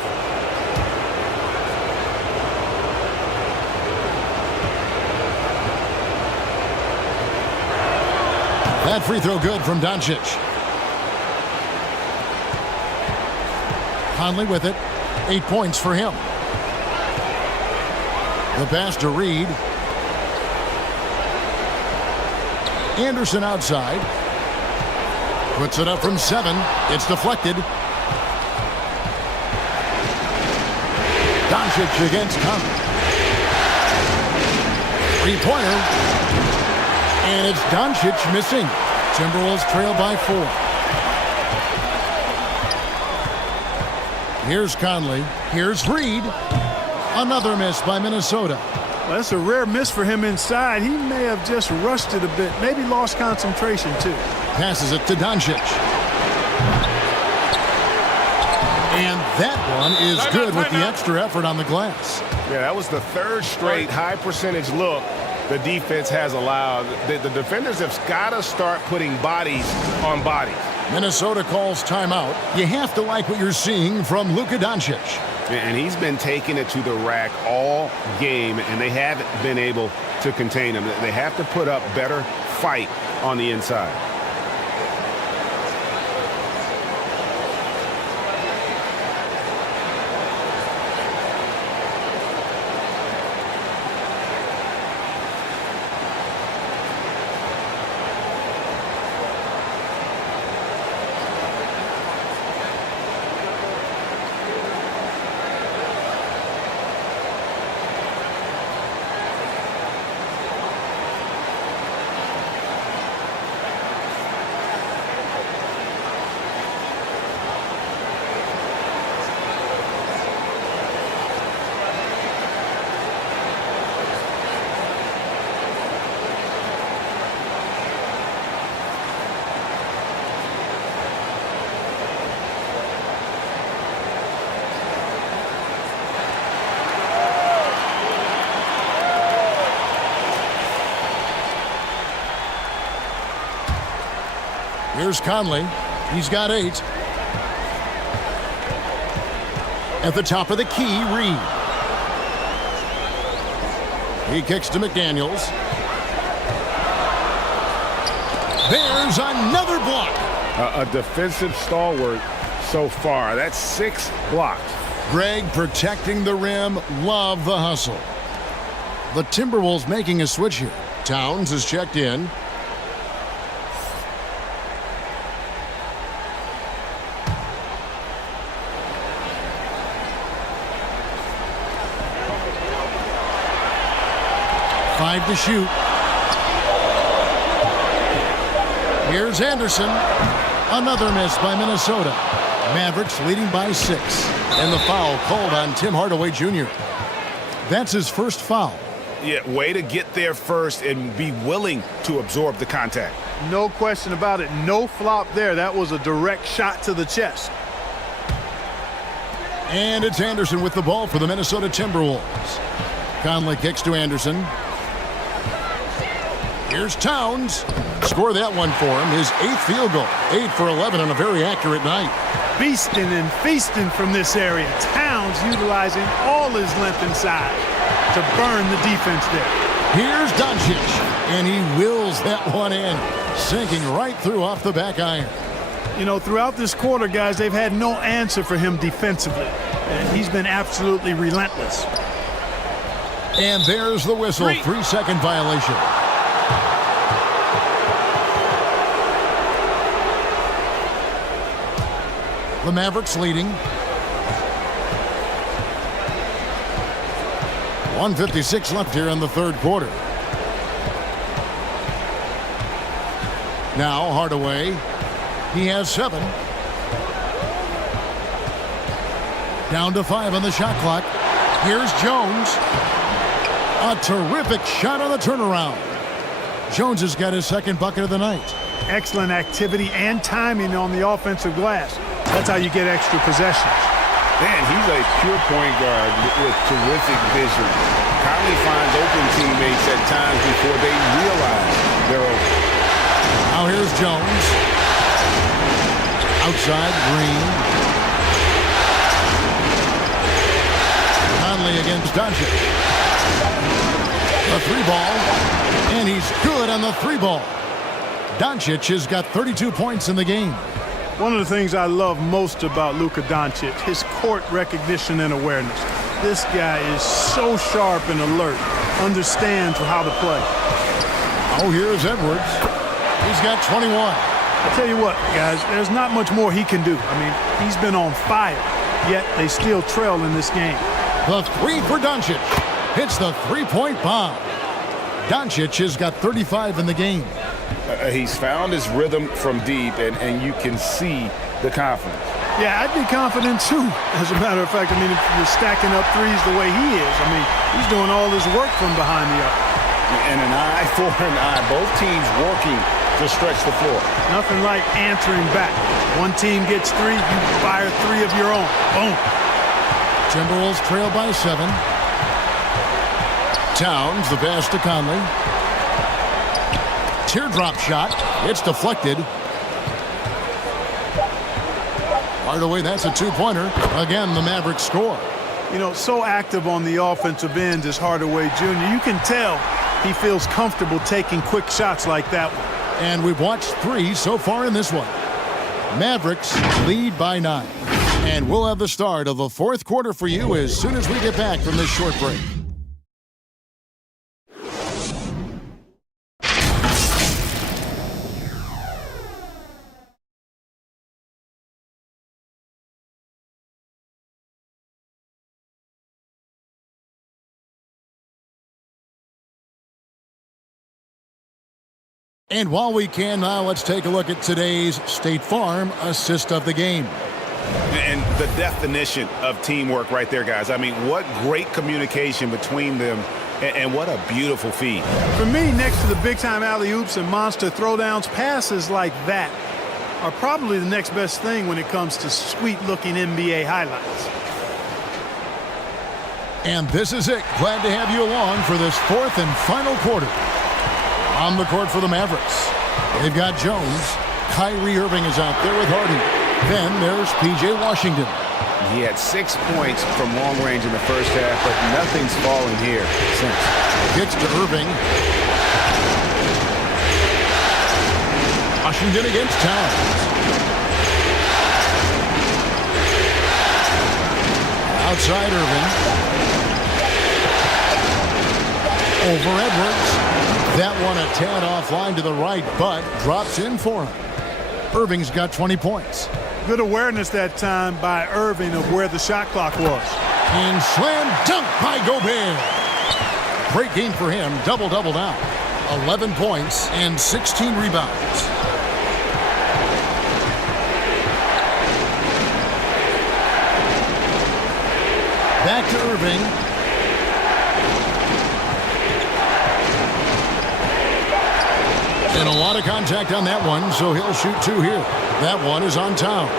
That free throw good from Doncic. Conley with it. 8 points for him. The pass to Reed. Anderson outside. Puts it up from 7. It's deflected. Doncic against Conley. Three-pointer. And it's Doncic missing. Timberwolves trail by 4. Here's Conley. Here's Reed. Another miss by Minnesota. Well, that's a rare miss for him inside. He may have just rushed it a bit. Maybe lost concentration, too. Passes it to Doncic. And that one is good with the extra effort on the glass. Yeah, that was the third straight high percentage look the defense has allowed. The defenders have got to start putting bodies on bodies. Minnesota calls timeout. You have to like what you're seeing from Luka Doncic. And he's been taking it to the rack all game, and they haven't been able to contain him. They have to put up better fight on the inside. Here's Conley. He's got 8. At the top of the key, Reed. He kicks to McDaniels. There's another block. A defensive stalwart so far. That's 6 blocks. Greg protecting the rim. Love the hustle. The Timberwolves making a switch here. Towns is checked in. Five to shoot. Here's Anderson. Another miss by Minnesota. Mavericks leading by 6. And the foul called on Tim Hardaway Jr. That's his first foul. Yeah, way to get there first and be willing to absorb the contact. No question about it. No flop there. That was a direct shot to the chest. And it's Anderson with the ball for the Minnesota Timberwolves. Conley kicks to Anderson. Here's Towns. Score that one for him. His 8th field goal. 8 for 11 on a very accurate night. Beasting and feasting from this area. Towns utilizing all his length and size to burn the defense there. Here's Doncic, and he wills that one in, sinking right through off the back iron. You know, throughout this quarter, guys, they've had no answer for him defensively, and he's been absolutely relentless. And there's the whistle. 3-second violation. The Mavericks leading. 1:56 left here in the third quarter. Now Hardaway. He has 7. Down to 5 on the shot clock. Here's Jones. A terrific shot on the turnaround. Jones has got his 2nd bucket of the night. Excellent activity and timing on the offensive glass. That's how you get extra possessions. Man, he's a pure point guard with terrific vision. Conley finds open teammates at times before they realize they're open. Now here's Jones. Outside, Green. Conley against Doncic. The 3-ball. And he's good on the 3-ball. Doncic has got 32 points in the game. One of the things I love most about Luka Doncic, his court recognition and awareness. This guy is so sharp and alert, understands how to play. Oh, here's Edwards. He's got 21. I tell you what, guys, there's not much more he can do. I mean, he's been on fire, yet they still trail in this game. The 3 for Doncic. Hits the 3-point bomb. Doncic has got 35 in the game. He's found his rhythm from deep, and you can see the confidence. Yeah, I'd be confident too. As a matter of fact, I mean, if you're stacking up threes the way he is, I mean, he's doing all his work from behind the arc. And an eye for an eye. Both teams working to stretch the floor. Nothing like answering back. One team gets 3, you fire 3 of your own. Boom. Timberwolves trail by 7. Towns, the pass to Conley. Teardrop shot. It's deflected. Hardaway, that's a 2-pointer. Again, the Mavericks score. You know, so active on the offensive end is Hardaway Jr. You can tell he feels comfortable taking quick shots like that one. And we've watched 3 so far in this one. Mavericks lead by 9. And we'll have the start of the 4th quarter for you as soon as we get back from this short break. And while we can now, let's take a look at today's State Farm assist of the game. And the definition of teamwork right there, guys. I mean, what great communication between them, and what a beautiful feed. For me, next to the big-time alley-oops and monster throwdowns, passes like that are probably the next best thing when it comes to sweet-looking NBA highlights. And this is it. Glad to have you along for this 4th and final quarter. On the court for the Mavericks, they've got Jones. Kyrie Irving is out there with Harden. Then there's P.J. Washington. He had 6 points from long range in the first half, but nothing's fallen here since. Gets to Irving. Washington against Towns. Outside Irving. Over Edwards. That one a tad offline to the right, but drops in for him. Irving's got 20 points. Good awareness that time by Irving of where the shot clock was. And slam dunk by Gobert. Great game for him. Double-double now. 11 points and 16 rebounds. Back to Irving. And a lot of contact on that one, so he'll shoot 2 here. That one is on Towns.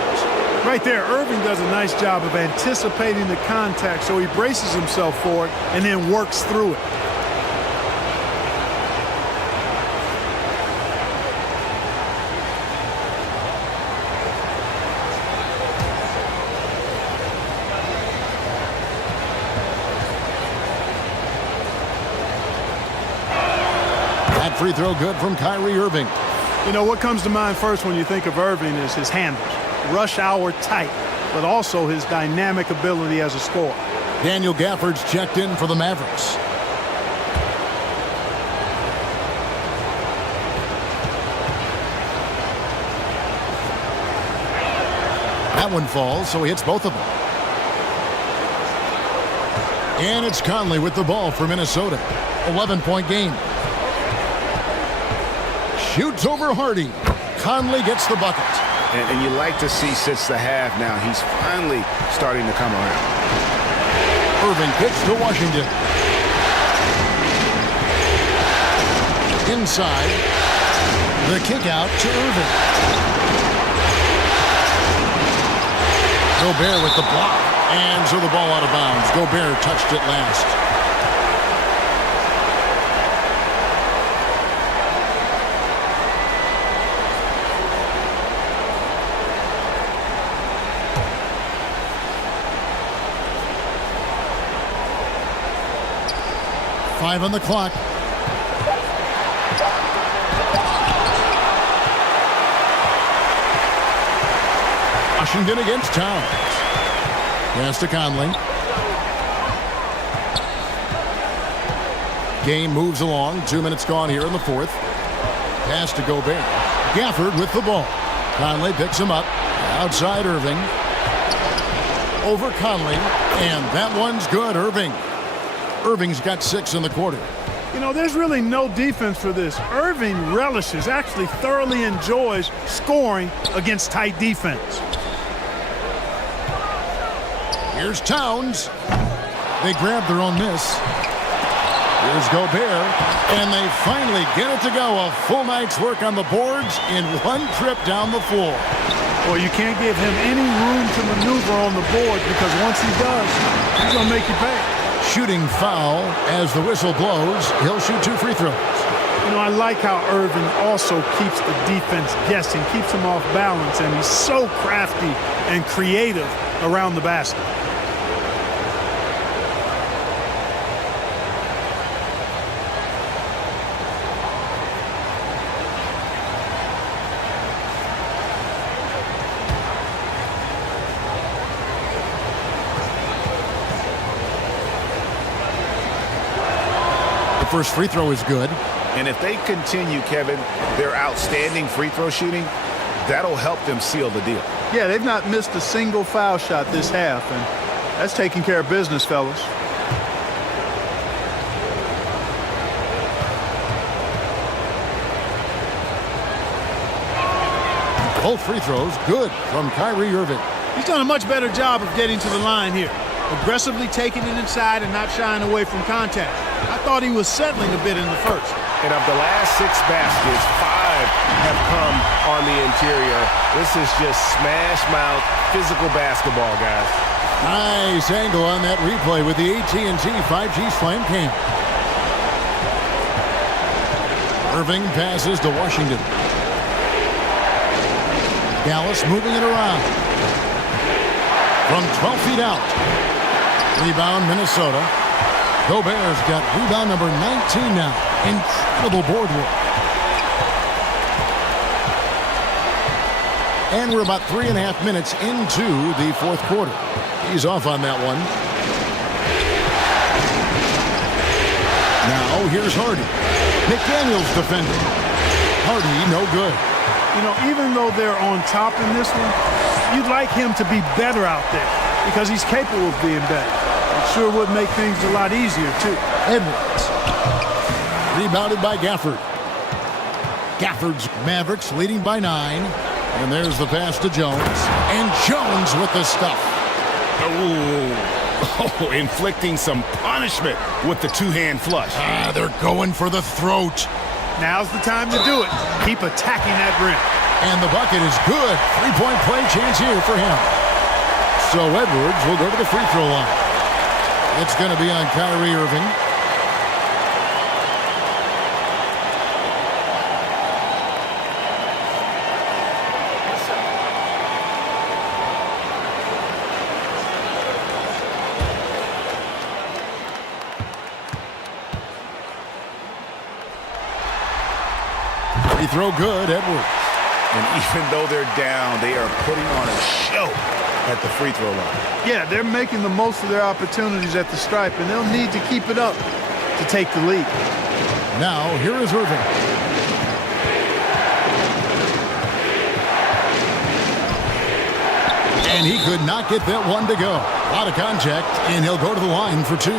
Right there, Irving does a nice job of anticipating the contact, so he braces himself for it and then works through it. That free throw good from Kyrie Irving. You know, what comes to mind first when you think of Irving is his handles. Rush hour tight, but also his dynamic ability as a scorer. Daniel Gafford's checked in for the Mavericks. That one falls, so he hits both of them. And it's Conley with the ball for Minnesota. 11-point game. Shoots over Hardy. Conley gets the bucket. And you like to see since the half now, he's finally starting to come around. Irving kicks to Washington. Inside. The kick out to Irving. Gobert with the block. And so the ball out of bounds. Gobert touched it last. Five on the clock. Washington against Towns. Pass to Conley. Game moves along. 2 minutes gone here in the fourth. Pass to Gobert. Gafford with the ball. Conley picks him up. Outside Irving. Over Conley. And that one's good. Irving's got 6 in the quarter. You know, there's really no defense for this. Irving relishes, actually thoroughly enjoys scoring against tight defense. Here's Towns. They grab their own miss. Here's Gobert. And they finally get it to go. A full night's work on the boards in one trip down the floor. Well, you can't give him any room to maneuver on the board because once he does, he's going to make you pay. Shooting foul as the whistle blows. He'll shoot 2 free throws. You know, I like how Irving also keeps the defense guessing, keeps them off balance, and he's so crafty and creative around the basket. First free throw is good. And if they continue, Kevin, their outstanding free throw shooting, that'll help them seal the deal. Yeah, they've not missed a single foul shot this half, and that's taking care of business, fellas. Both free throws good from Kyrie Irving. He's done a much better job of getting to the line here. Aggressively taking it inside and not shying away from contact. I thought he was settling a bit in the first. And of the last 6 baskets, 5 have come on the interior. This is just smash mouth physical basketball, guys. Nice angle on that replay with the AT&T 5G Slam Cam. Irving passes to Washington. Dallas moving it around. From 12 feet out. Rebound, Minnesota. Gobert's got rebound number 19 now. Incredible board work. And we're about 3.5 minutes into the fourth quarter. He's off on that one. Now here's Hardy. McDaniels defending. Hardy no good. You know, even though they're on top in this one, you'd like him to be better out there because he's capable of being better. It sure would make things a lot easier, too. Edwards. Rebounded by Gafford. Gafford's Mavericks leading by 9. And there's the pass to Jones. And Jones with the stuff. Oh, inflicting some punishment with the two-hand flush. They're going for the throat. Now's the time to do it. Keep attacking that rim. And the bucket is good. Three-point play chance here for him. So Edwards will go to the free throw line. It's going to be on Kyrie Irving. Free throw good, Edwards. And even though they're down, they are putting on a show at the free throw line. Yeah, they're making the most of their opportunities at the stripe, and they'll need to keep it up to take the lead. Now, here is Irving. And he could not get that one to go. A lot of contact, and he'll go to the line for two.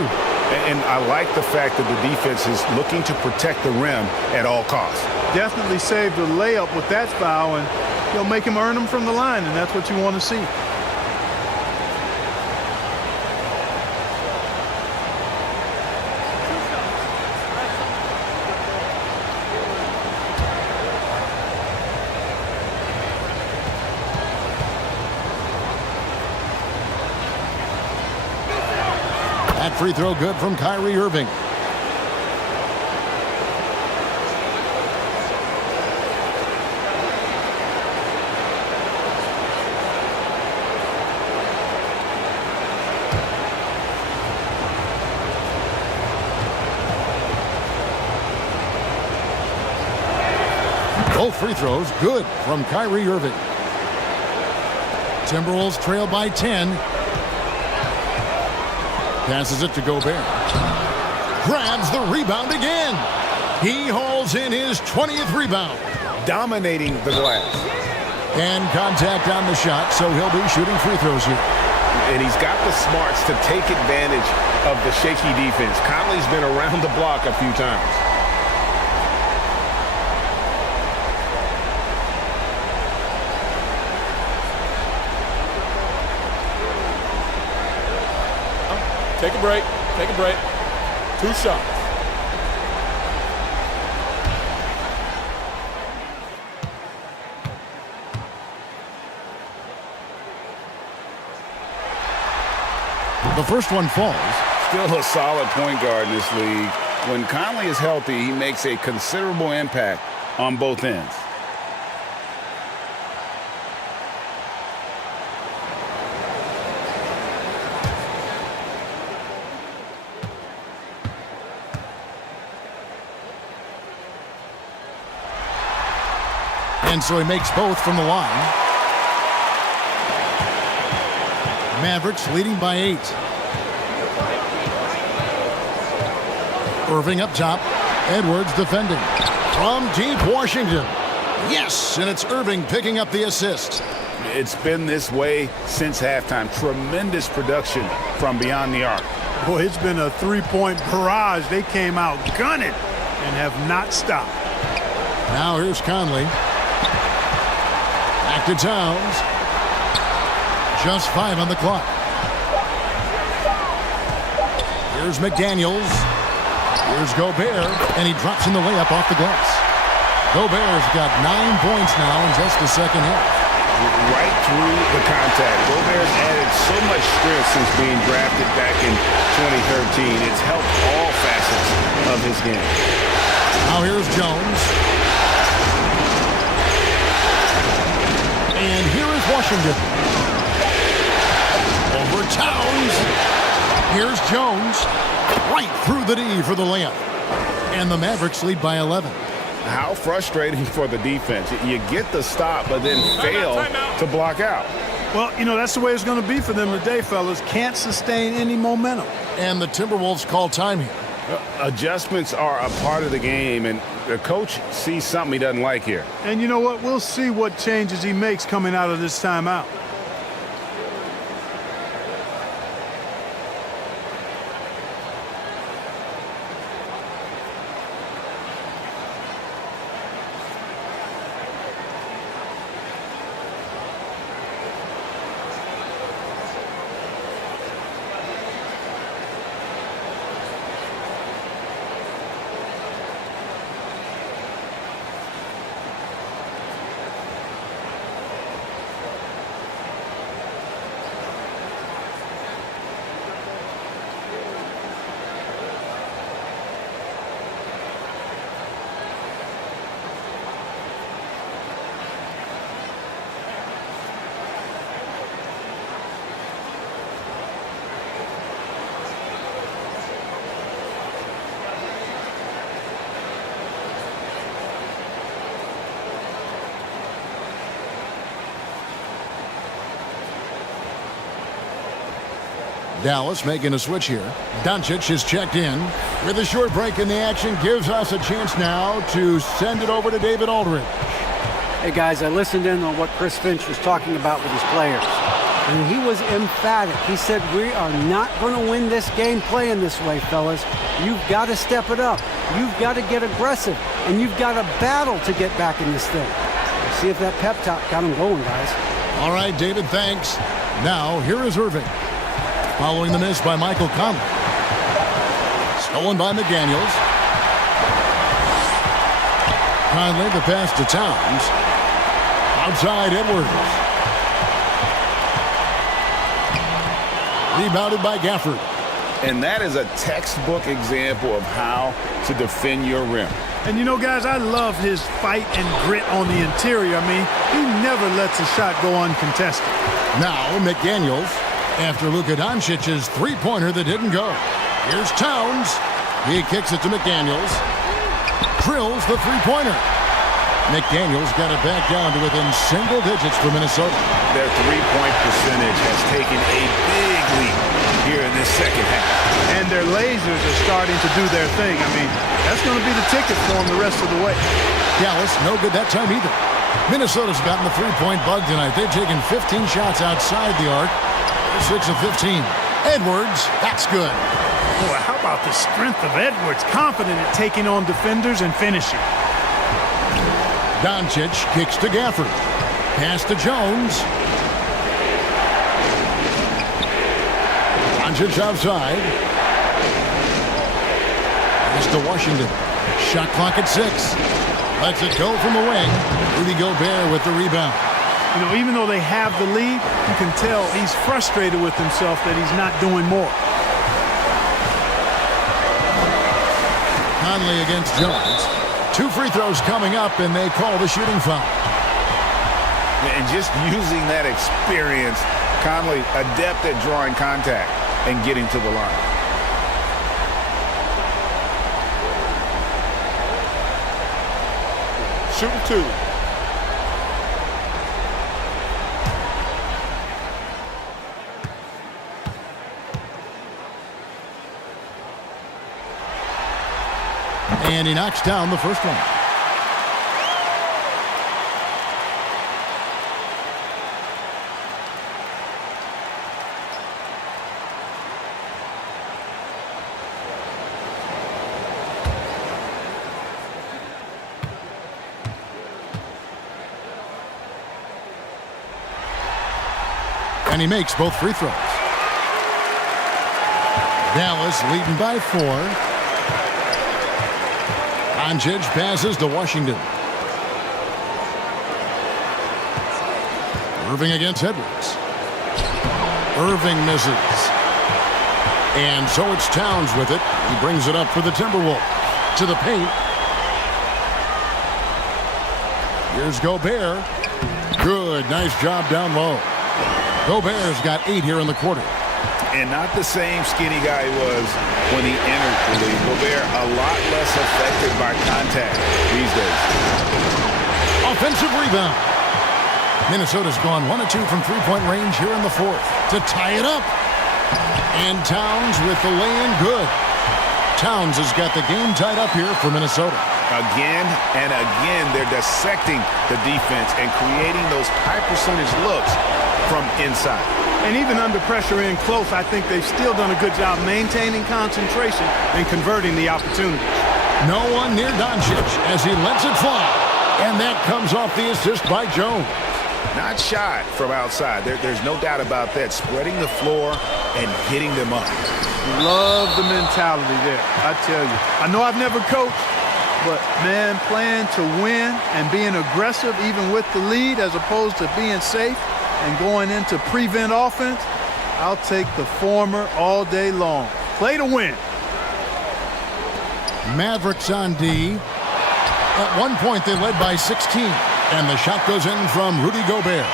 And I like the fact that the defense is looking to protect the rim at all costs. Definitely saved a layup with that foul, and he'll make him earn them from the line, and that's what you want to see. That free throw good from Kyrie Irving. Both free throws good from Kyrie Irving. Timberwolves trail by 10. Passes it to Gobert. Grabs the rebound again. He hauls in his 20th rebound. Dominating the glass. And contact on the shot, so he'll be shooting free throws here. And he's got the smarts to take advantage of the shaky defense. Conley's been around the block a few times. Take a break. Take a break. 2 shots. The first one falls. Still a solid point guard in this league. When Conley is healthy, he makes a considerable impact on both ends. And so he makes both from the line. Mavericks leading by 8. Irving up top. Edwards defending. From deep Washington. Yes, and it's Irving picking up the assist. It's been this way since halftime. Tremendous production from beyond the arc. Boy, it's been a three-point barrage. They came out gunning and have not stopped. Now here's Conley. Back to Towns. Just 5 on the clock. Here's McDaniels. Here's Gobert, and he drops in the layup off the glass. Gobert's got 9 points now in just the second half. Right through the contact. Gobert's added so much strength since being drafted back in 2013. It's helped all facets of his game. Now here's Jones. And here is Washington. Over Towns. Here's Jones. Right through the D for the layup. And the Mavericks lead by 11. How frustrating for the defense. You get the stop, but then fail to block out. Well, you know, that's the way it's going to be for them today, fellas. Can't sustain any momentum. And the Timberwolves call time here. Adjustments are a part of the game, and the coach sees something he doesn't like here. And you know what? We'll see what changes he makes coming out of this timeout. Dallas making a switch here. Doncic is checked in. With a short break in the action, gives us a chance now to send it over to David Aldridge. Hey, guys, I listened in on what Chris Finch was talking about with his players. And he was emphatic. He said, we are not going to win this game playing this way, fellas. You've got to step it up. You've got to get aggressive. And you've got to battle to get back in this thing. See if that pep talk got him going, guys. All right, David, thanks. Now, here is Irving. Following the miss by Michael Conley. Stolen by McDaniels. Conley, the pass to Towns. Outside Edwards. Rebounded by Gafford. And that is a textbook example of how to defend your rim. And you know, guys, I love his fight and grit on the interior. I mean, he never lets a shot go uncontested. Now, McDaniels, after Luka Doncic's three-pointer that didn't go. Here's Towns. He kicks it to McDaniels. Drills the three-pointer. McDaniels got it back down to within single digits for Minnesota. Their three-point percentage has taken a big leap here in this second half. And their lasers are starting to do their thing. I mean, that's going to be the ticket for them the rest of the way. Dallas, no good that time either. Minnesota's gotten the three-point bug tonight. They've taken 15 shots outside the arc. 6 of 15. Edwards, that's good. Boy, how about the strength of Edwards? Confident at taking on defenders and finishing. Doncic kicks to Gafford. Pass to Jones. Doncic outside. Pass to Washington. Shot clock at 6. Lets it go from the wing. Rudy Gobert with the rebound. You know, even though they have the lead, you can tell he's frustrated with himself that he's not doing more. Conley against Jones. 2 free throws coming up, and they call the shooting foul. And just using that experience, Conley adept at drawing contact and getting to the line. Shooting 2. And he knocks down the first one. And he makes both free throws. Dallas leading by 4. Doncic passes to Washington. Irving against Edwards. Irving misses. And so it's Towns with it. He brings it up for the Timberwolves. To the paint. Here's Gobert. Good, nice job down low. Gobert's got 8 here in the quarter. And not the same skinny guy he was when he entered the league. Gobert a lot less affected by contact these days. Offensive rebound. Minnesota's gone 1 of 2 from three-point range here in the fourth to tie it up. And Towns with the lay-in good. Towns has got the game tied up here for Minnesota. Again and again, they're dissecting the defense and creating those high-percentage looks from inside. And even under pressure in close, I think they've still done a good job maintaining concentration and converting the opportunities. No one near Doncic as he lets it fly. And that comes off the assist by Jones. Not shot from outside. There's no doubt about that. Spreading the floor and hitting them up. Love the mentality there, I tell you. I know I've never coached, but, man, playing to win and being aggressive even with the lead as opposed to being safe and going into prevent offense, I'll take the former all day long. Play to win. Mavericks on D. At one point, they led by 16. And the shot goes in from Rudy Gobert.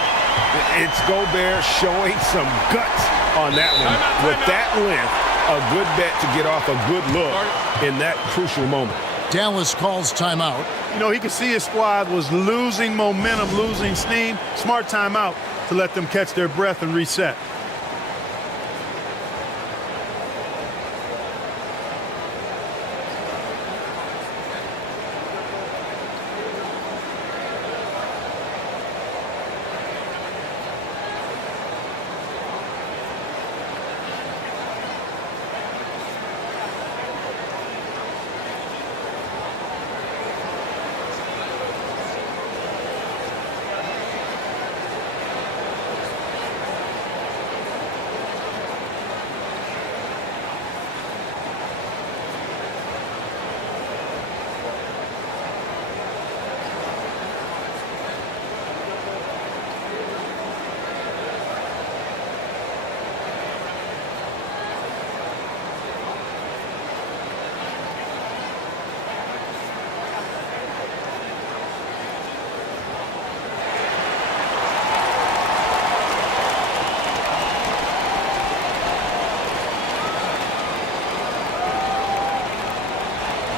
It's Gobert showing some guts on that one. With that length, a good bet to get off a good look in that crucial moment. Dallas calls timeout. You know, he could see his squad was losing momentum, losing steam. Smart timeout to let them catch their breath and reset.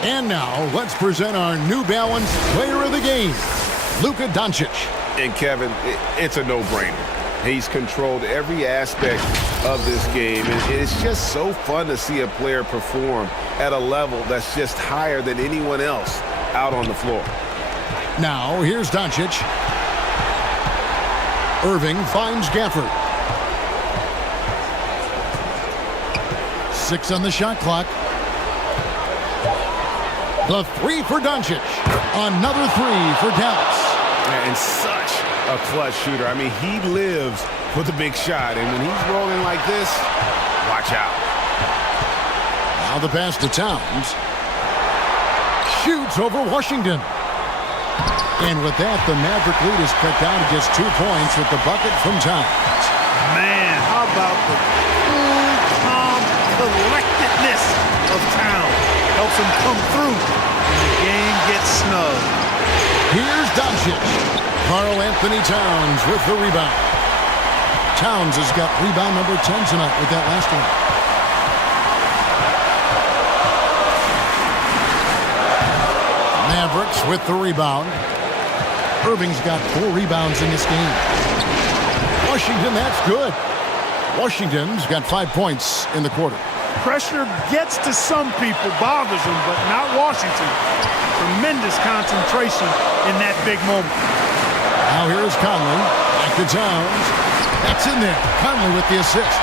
And now, let's present our New Balance Player of the Game, Luka Doncic. And Kevin, it's a no-brainer. He's controlled every aspect of this game, and it's just so fun to see a player perform at a level that's just higher than anyone else out on the floor. Now, here's Doncic. Irving finds Gafford. 6 on the shot clock. The 3 for Doncic. Another 3 for Dallas. And such a clutch shooter. I mean, he lives for the big shot, and when he's rolling like this, watch out. Now the pass to Towns. Shoots over Washington. And with that, the Maverick lead is cut down to just 2 points with the bucket from Towns. Man, how about the cool, calm collectedness of Towns? Helps him come through when the game gets snug. Here's Doncic. Karl Anthony Towns with the rebound. Towns has got rebound number 10 tonight with that last one. Mavericks with the rebound. Irving's got 4 rebounds in this game. Washington, that's good. Washington's got 5 points in the quarter. Pressure gets to some people, bothers them, but not Washington. Tremendous concentration in that big moment. Now here's Conley. Back to Towns. That's in there. Conley with the assist.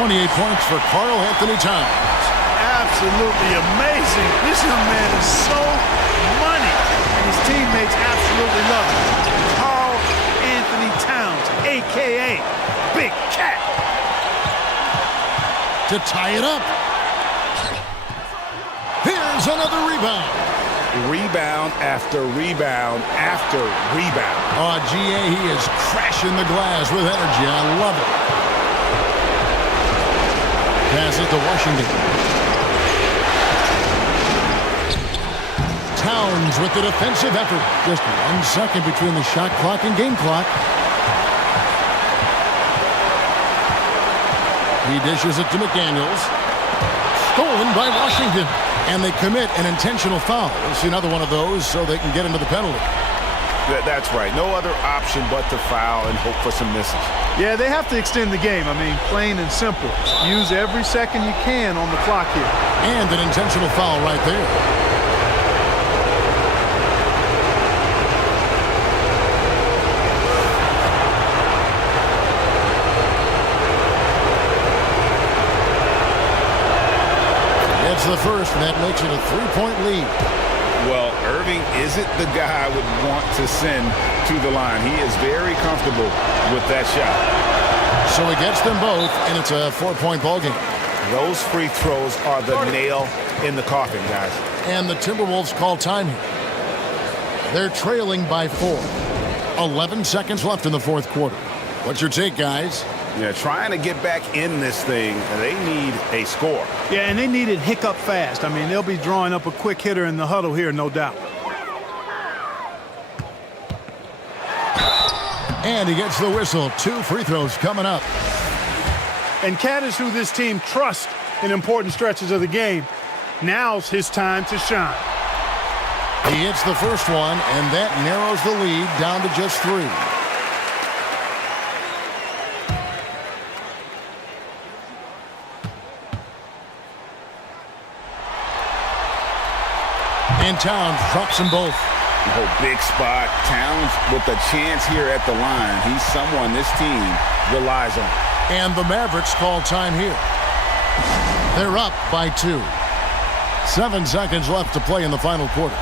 28 points for Karl Anthony Towns. Absolutely amazing. This young man is so money. And his teammates absolutely love him. Karl Anthony Towns, a.k.a. Big Cat. To tie it up. Here's another rebound. Rebound after rebound after rebound. Oh, GA, he is crashing the glass with energy. I love it. Passes to Washington. Towns with the defensive effort. Just 1 second between the shot clock and game clock. He dishes it to McDaniels. Stolen by Washington. And they commit an intentional foul. We'll see another one of those so they can get into the penalty. That's right. No other option but to foul and hope for some misses. Yeah, they have to extend the game. I mean, plain and simple. Use every second you can on the clock here. And an intentional foul right there. It's the first, and that makes it a 3-point lead. Well, Irving isn't the guy I would want to send to the line. He is very comfortable with that shot. So he gets them both, and it's a 4-point ball game. Those free throws are the nail in the coffin, guys. And the Timberwolves call time here. They're trailing by 4. 11 seconds left in the fourth quarter. What's your take, guys? Yeah, trying to get back in this thing, they need a score. Yeah, and they need it hiccup fast. I mean, they'll be drawing up a quick hitter in the huddle here, no doubt. And he gets the whistle. 2 free throws coming up. And Cat is who this team trusts in important stretches of the game. Now's his time to shine. He hits the first one, and that narrows the lead down to just 3. And Towns drops them both. Oh, big spot. Towns with a chance here at the line. He's someone this team relies on. And the Mavericks call time here. They're up by 2. 7 seconds left to play in the final quarter.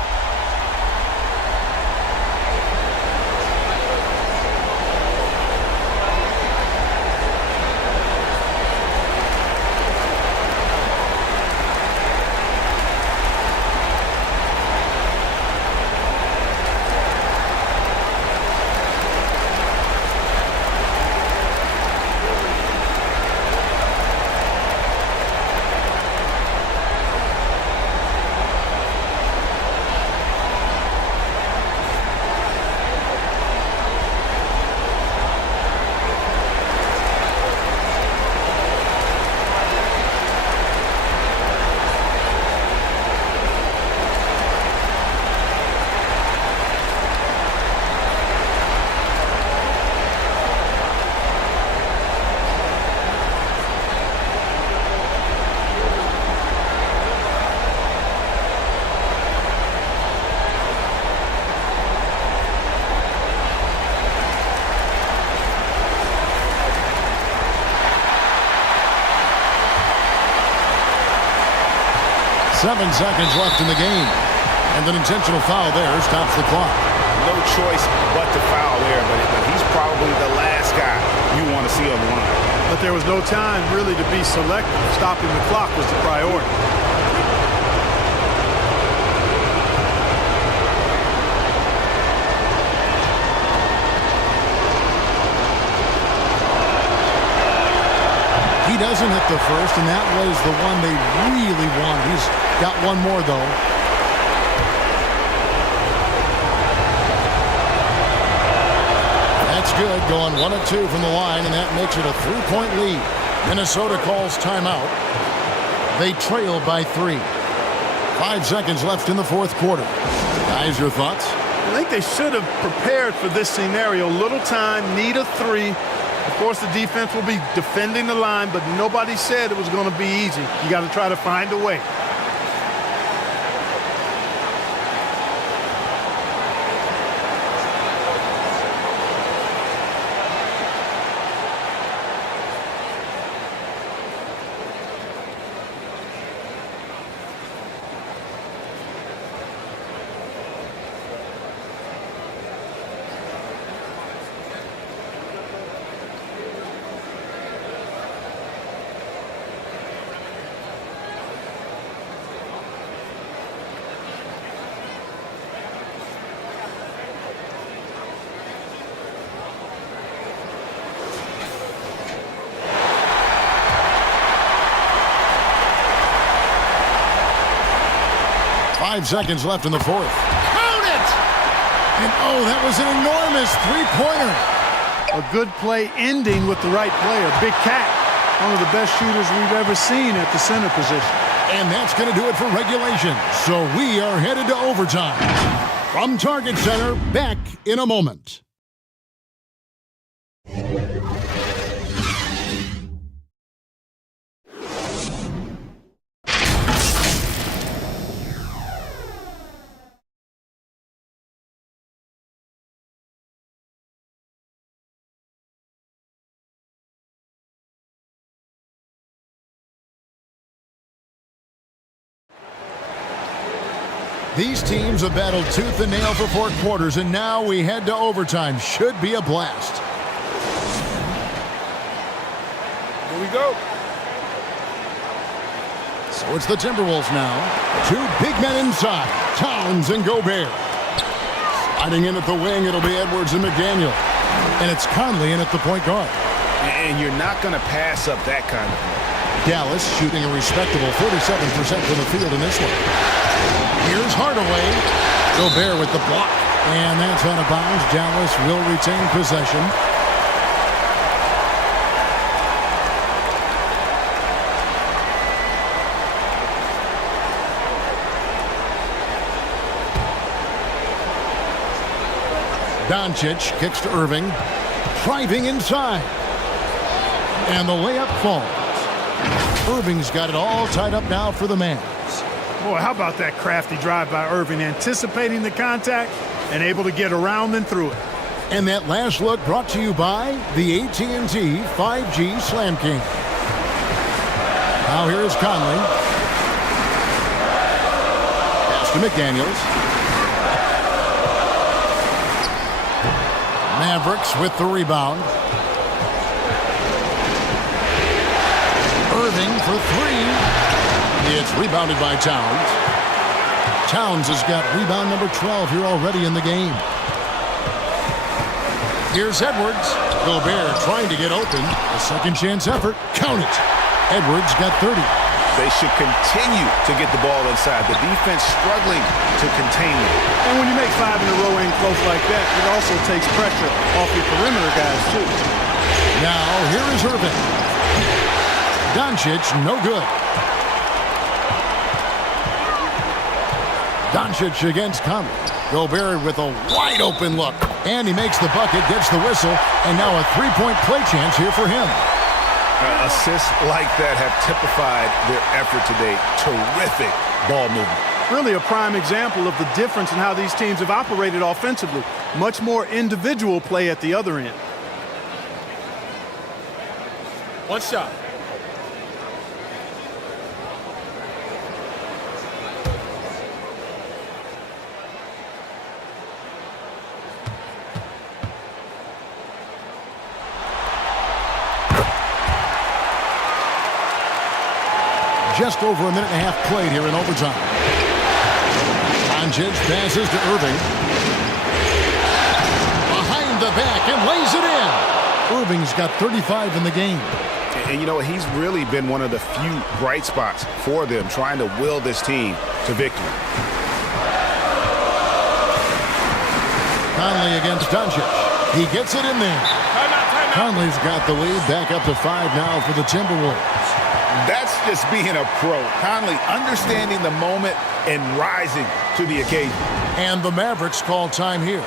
7 seconds left in the game. And an intentional foul there stops the clock. No choice but to foul there, but he's probably the last guy you want to see on the line. But there was no time really to be selective. Stopping the clock was the priority. He doesn't hit the first, and that was the one they really wanted. He's got one more, though. That's good, going 1 of 2 from the line, and that makes it a 3-point lead. Minnesota calls timeout. They trail by 3. 5 seconds left in the fourth quarter. Guys, your thoughts? I think they should have prepared for this scenario. Little time, need a 3. Of course, the defense will be defending the line, but nobody said it was going to be easy. You got to try to find a way. Five seconds left in the fourth. Count it! And oh, that was an enormous three-pointer. A good play ending with the right player. Big Cat, one of the best shooters we've ever seen at the center position. And that's going to do it for regulation. So we are headed to overtime. From Target Center, back in a moment. These teams have battled tooth and nail for 4 quarters, and now we head to overtime. Should be a blast. Here we go. So it's the Timberwolves now. 2 big men inside, Towns and Gobert. Sliding in at the wing, it'll be Edwards and McDaniel. And it's Conley in at the point guard. And you're not going to pass up that kind of play. Dallas shooting a respectable 47% from the field in this one. Here's Hardaway. Gobert with the block. And that's out of bounds. Dallas will retain possession. Doncic kicks to Irving. Driving inside. And the layup falls. Irving's got it all tied up now for the Mavs. Boy, how about that crafty drive by Irving, anticipating the contact and able to get around and through it. And that last look brought to you by the AT&T 5G Slam King. Now here is Conley. Pass to McDaniels. Mavericks with the rebound. Irving for 3. It's rebounded by Towns. Towns has got rebound number 12 here already in the game. Here's Edwards. Gobert trying to get open. A second chance effort. Count it. Edwards got 30. They should continue to get the ball inside. The defense struggling to contain them. And when you make 5 in a row in close like that, it also takes pressure off your perimeter guys, too. Now, here is Irving. Doncic, no good. Doncic against Conley. Gobert with a wide-open look. And he makes the bucket, gets the whistle, and now a 3-point play chance here for him. Assists like that have typified their effort today. Terrific ball movement. Really a prime example of the difference in how these teams have operated offensively. Much more individual play at the other end. One shot. just over a minute and a half played here in overtime. Doncic passes to Irving. Behind the back and lays it in. Irving's got 35 in the game. And you know, he's really been one of the few bright spots for them, trying to will this team to victory. Conley against Doncic. He gets it in there. Conley's got the lead back up to 5 now for the Timberwolves. That's just being a pro. Conley understanding the moment and rising to the occasion. And the Mavericks call time here.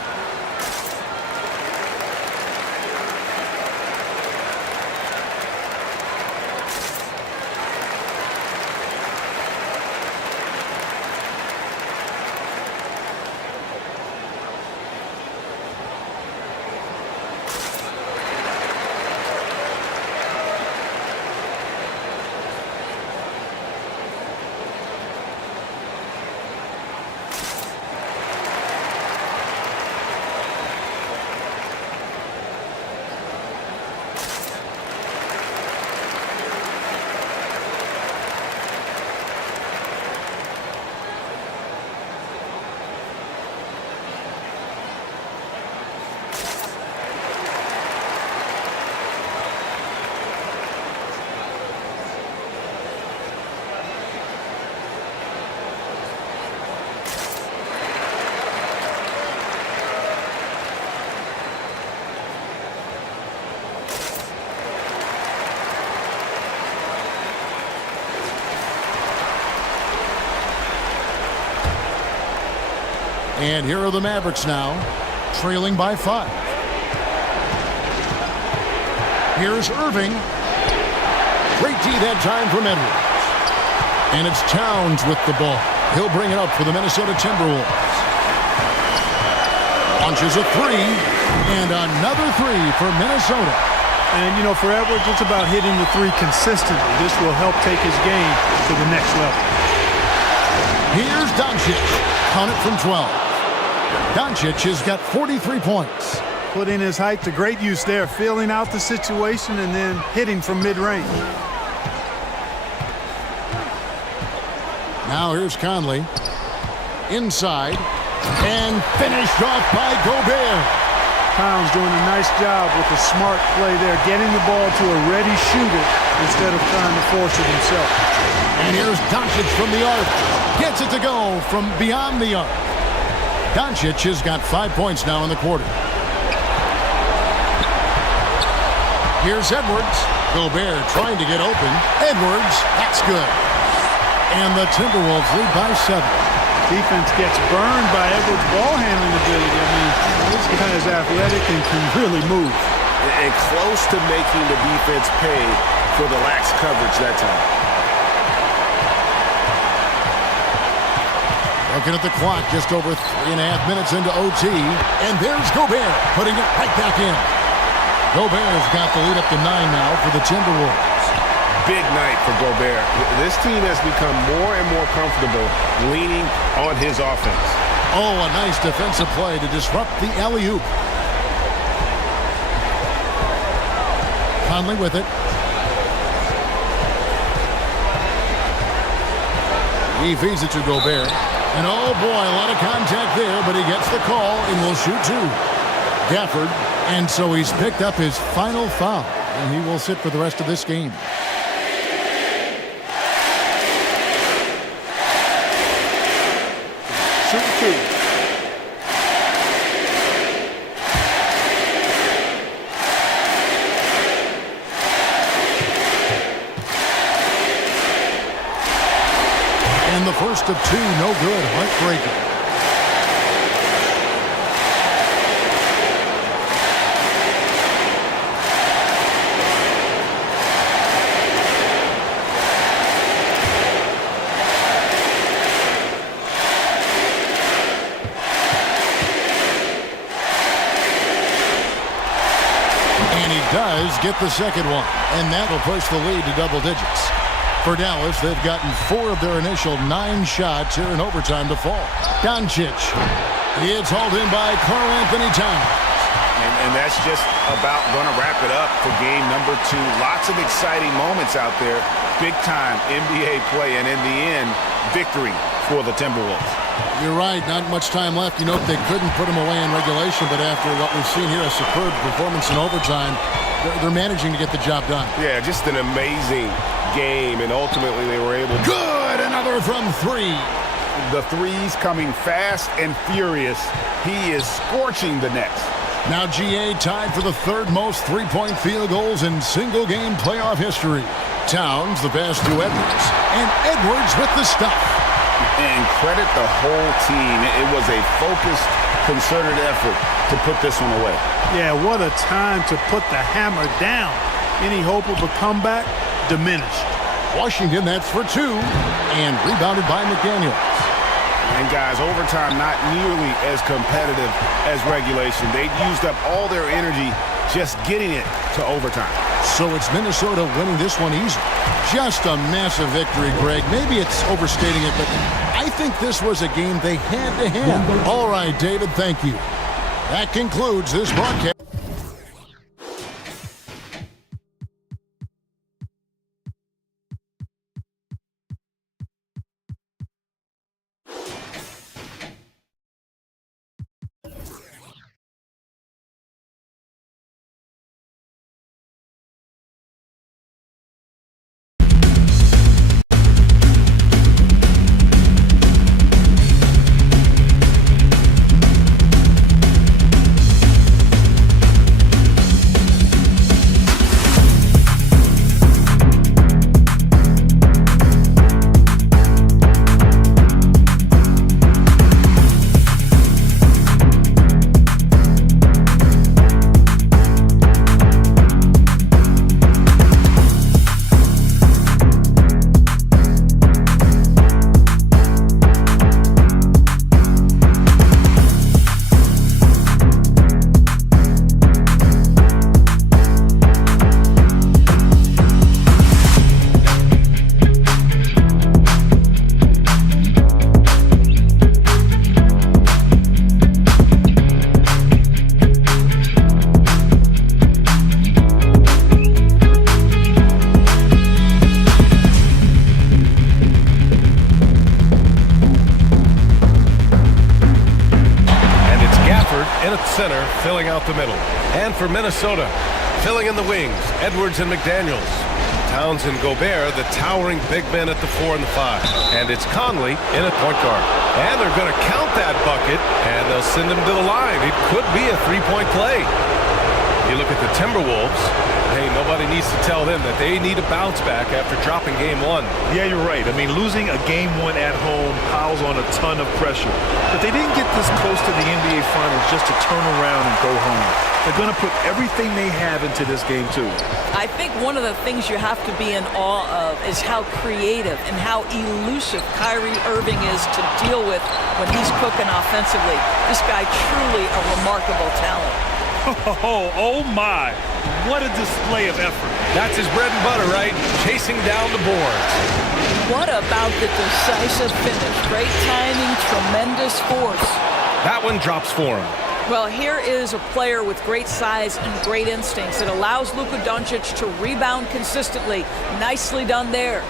And here are the Mavericks now, trailing by 5. Here's Irving. Great D that time from Edwards. And it's Towns with the ball. He'll bring it up for the Minnesota Timberwolves. Launches a 3, and another 3 for Minnesota. And, you know, for Edwards, it's about hitting the 3 consistently. This will help take his game to the next level. Here's Doncic. Count it from 12. Doncic has got 43 points. Putting his height to great use there, feeling out the situation and then hitting from mid-range. Now here's Conley. Inside. And finished off by Gobert. Towns doing a nice job with a smart play there, getting the ball to a ready shooter instead of trying to force it himself. And here's Doncic from the arc. Gets it to go from beyond the arc. Doncic has got 5 points now in the quarter. Here's Edwards. Gobert trying to get open. Edwards, that's good. And the Timberwolves lead by 7. Defense gets burned by Edwards' ball handling ability. I mean, this guy is athletic and can really move. And close to making the defense pay for the lax coverage that time. Looking at the clock, just over 3.5 minutes into OT. And there's Gobert putting it right back in. Gobert's got the lead up to 9 now for the Timberwolves. Big night for Gobert. This team has become more and more comfortable leaning on his offense. Oh, a nice defensive play to disrupt the alley-oop. Conley with it. He feeds it to Gobert. And oh boy, a lot of contact there, but he gets the call and will shoot 2. Gafford, and so he's picked up his final foul, and he will sit for the rest of this game. Shoot 2. And the first of 2, no good. Heartbreaker. And he does get the second one. And that will push the lead to double digits. For Dallas, they've gotten 4 of their initial 9 shots here in overtime to fall. Doncic. It's hauled in by Karl-Anthony Towns. And and that's just about going to wrap it up for game number 2. Lots of exciting moments out there. Big-time NBA play, and in the end, victory for the Timberwolves. You're right. Not much time left. You know, they couldn't put them away in regulation, but after what we've seen here, a superb performance in overtime, they're managing to get the job done. Yeah, just an amazing game, and ultimately they were able to... Good! Another from 3. The threes coming fast and furious. He is scorching the Nets. Now GA tied for the 3rd most three-point field goals in single-game playoff history. Towns the pass to Edwards, and Edwards with the stuff. And credit the whole team. It was a focused, concerted effort to put this one away. Yeah, what a time to put the hammer down. Any hope of a comeback? Diminished. Washington, that's for 2, and rebounded by McDaniels. And guys, overtime not nearly as competitive as regulation. They'd used up all their energy just getting it to overtime. So it's Minnesota winning this one easy. Just a massive victory, Greg. Maybe it's overstating it, but I think this was a game they had to have. All right, David, thank you. That concludes this broadcast. Center filling out the middle. And for Minnesota, filling in the wings, Edwards and McDaniels. Towns and Gobert, the towering big men at the 4 and the 5. And it's Conley in at point guard. And they're going to count that bucket, and they'll send him to the line. It could be a three-point play. You look at the Timberwolves, hey, nobody needs to tell them that they need a bounce back after dropping game 1. Yeah, you're right. I mean, losing a game 1 at home piles on a ton of pressure. But they didn't get this close to the NBA Finals just to turn around and go home. They're going to put everything they have into this game, too. I think one of the things you have to be in awe of is how creative and how elusive Kyrie Irving is to deal with when he's cooking offensively. This guy truly a remarkable talent. Oh my, what a display of effort. That's his bread and butter, right? Chasing down the boards. What about the decisive finish? Great timing, tremendous force. That one drops for him. Well, here is a player with great size and great instincts. It allows Luka Doncic to rebound consistently. Nicely done there.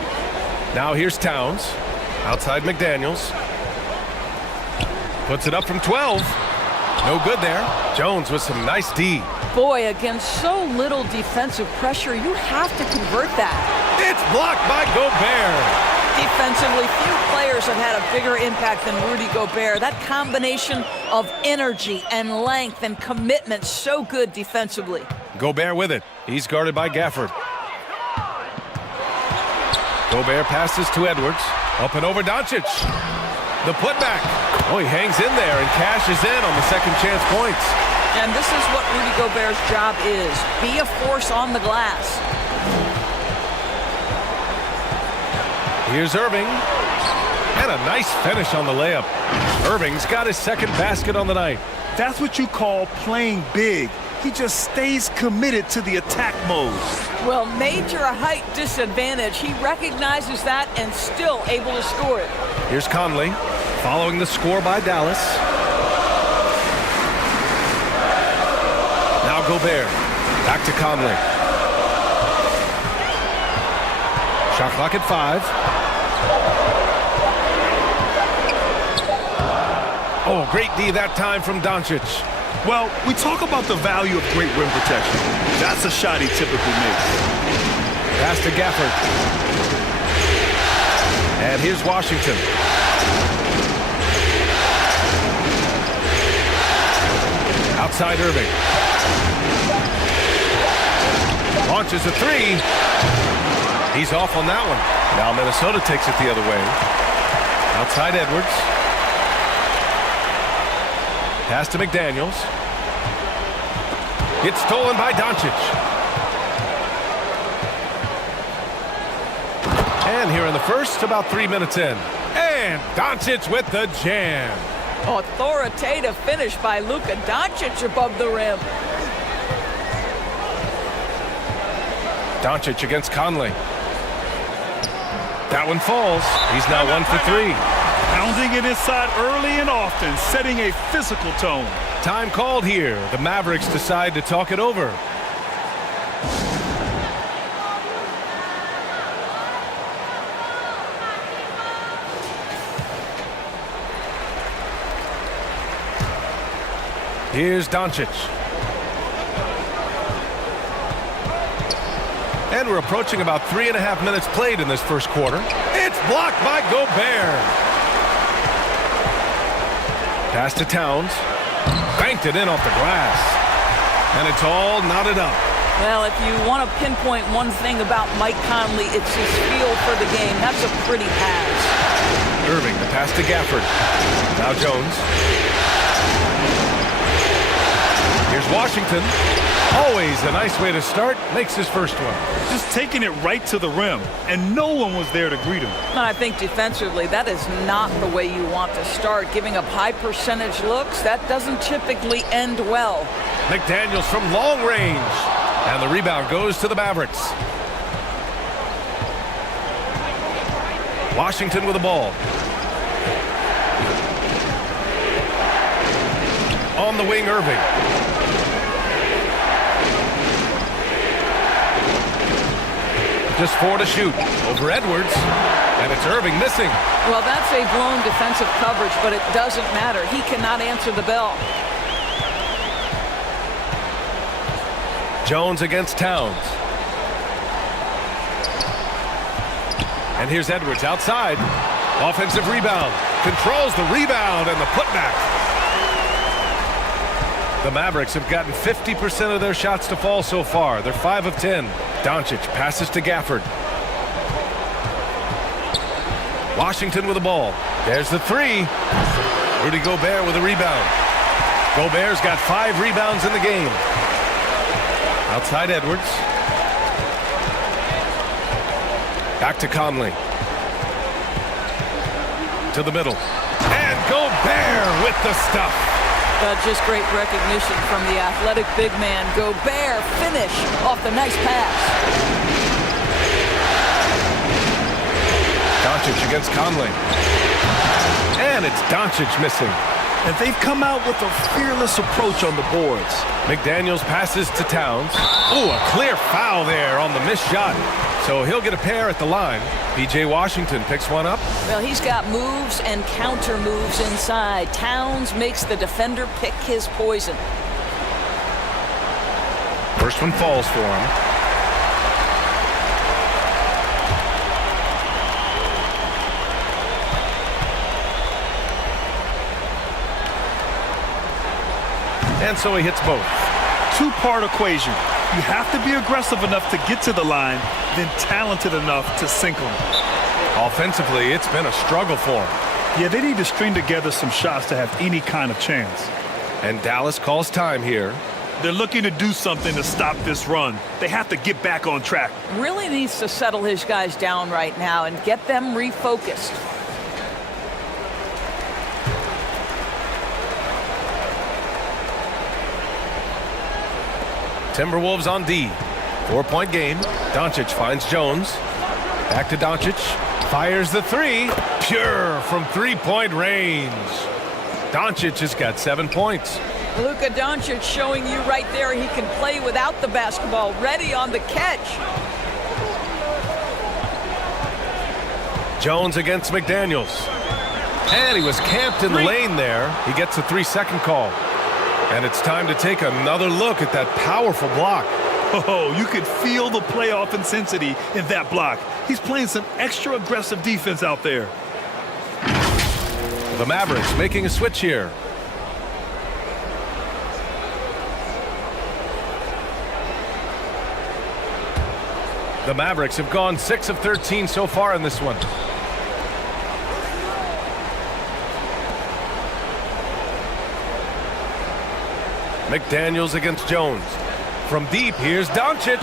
Now here's Towns, outside McDaniels. Puts it up from 12. No good there. Jones with some nice D. Boy, against so little defensive pressure, you have to convert that. It's blocked by Gobert. Defensively, few players have had a bigger impact than Rudy Gobert. That combination of energy and length and commitment, so good defensively. Gobert with it. He's guarded by Gafford. Gobert passes to Edwards. Up and over Doncic. The putback. Oh, he hangs in there and cashes in on the second chance points. And this is what Rudy Gobert's job is. Be a force on the glass. Here's Irving. And a nice finish on the layup. Irving's got his second basket on the night. That's what you call playing big. He just stays committed to the attack mode. Well, major height disadvantage. He recognizes that and still able to score it. Here's Conley, following the score by Dallas. Gobert. Back to Conley. Shot clock at 5. Oh, great D that time from Doncic. Well, we talk about the value of great rim protection. That's a shot he typically makes. Pass to Gafford. And here's Washington. Outside Irving. Launches a 3. He's off on that one. Now Minnesota takes it the other way. Outside Edwards. Pass to McDaniels. It's stolen by Doncic. And here in the first, about 3 minutes in. And Doncic with the jam. Authoritative finish by Luka Doncic above the rim. Doncic against Conley. That one falls. He's now 1 for 3. Pounding it inside early and often, setting a physical tone. Time called here. The Mavericks decide to talk it over. Here's Doncic. And we're approaching about 3.5 minutes played in this first quarter. It's blocked by Gobert. Pass to Towns. Banked it in off the glass. And it's all knotted up. Well, if you want to pinpoint one thing about Mike Conley, it's his feel for the game. That's a pretty pass. Irving, the pass to Gafford. Now Jones. Here's Washington. Always a nice way to start. Makes his first one. Just taking it right to the rim, and no one was there to greet him. And I think defensively, that is not the way you want to start. Giving up high percentage looks, that doesn't typically end well. McDaniels from long range. And the rebound goes to the Mavericks. Washington with the ball. On the wing, Irving. Just 4 to shoot. Over Edwards. And it's Irving missing. Well, that's a blown defensive coverage, but it doesn't matter. He cannot answer the bell. Jones against Towns. And here's Edwards outside. Offensive rebound. Controls the rebound and the putback. The Mavericks have gotten 50% of their shots to fall so far. They're 5 of 10. Doncic passes to Gafford. Washington with the ball. There's the 3. Rudy Gobert with a rebound. Gobert's got 5 rebounds in the game. Outside Edwards. Back to Conley. To the middle. And Gobert with the stuff. Just great recognition from the athletic big man. Gobert finish off the nice pass. Doncic against Conley. And it's Doncic missing. And they've come out with a fearless approach on the boards. McDaniels passes to Towns. Ooh, a clear foul there on the missed shot. So he'll get a pair at the line. P.J. Washington picks one up. Well, he's got moves and counter moves inside. Towns makes the defender pick his poison. First one falls for him. And so he hits both. Two-part equation. You have to be aggressive enough to get to the line, then talented enough to sink them. Offensively, it's been a struggle for him. Yeah, they need to string together some shots to have any kind of chance. And Dallas calls time here. They're looking to do something to stop this run. They have to get back on track. Really needs to settle his guys down right now and get them refocused. Timberwolves on D. 4-point game. Doncic finds Jones. Back to Doncic. Fires the 3. Pure from 3-point range. Doncic has got 7 points. Luka Doncic showing you right there he can play without the basketball, ready on the catch. Jones against McDaniels. And he was camped in the lane there. He gets a 3-second call. And it's time to take another look at that powerful block. Oh, you could feel the playoff intensity in that block. He's playing some extra aggressive defense out there. The Mavericks making a switch here. The Mavericks have gone 6 of 13 so far in this one. McDaniels against Jones. From deep, here's Doncic.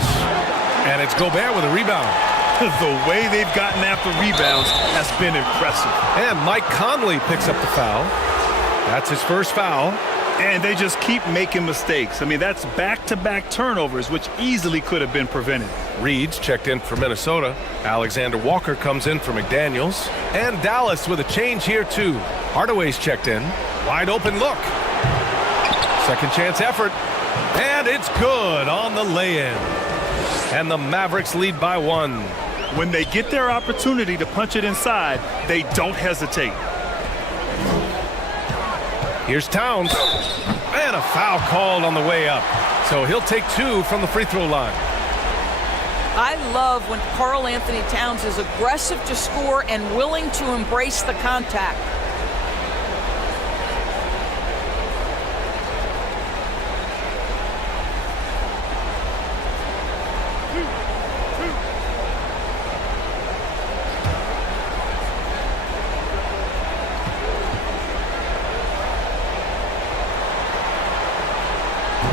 And it's Gobert with a rebound. The way they've gotten after rebounds has been impressive. And Mike Conley picks up the foul. That's his first foul. And they just keep making mistakes. I mean, that's back-to-back turnovers, which easily could have been prevented. Reed's checked in for Minnesota. Alexander Walker comes in for McDaniels. And Dallas with a change here, too. Hardaway's checked in. Wide open look. Second chance effort. And it's good on the lay-in. And the Mavericks lead by 1. When they get their opportunity to punch it inside, they don't hesitate. Here's Towns. And a foul called on the way up. So he'll take 2 from the free throw line. I love when Karl Anthony Towns is aggressive to score and willing to embrace the contact.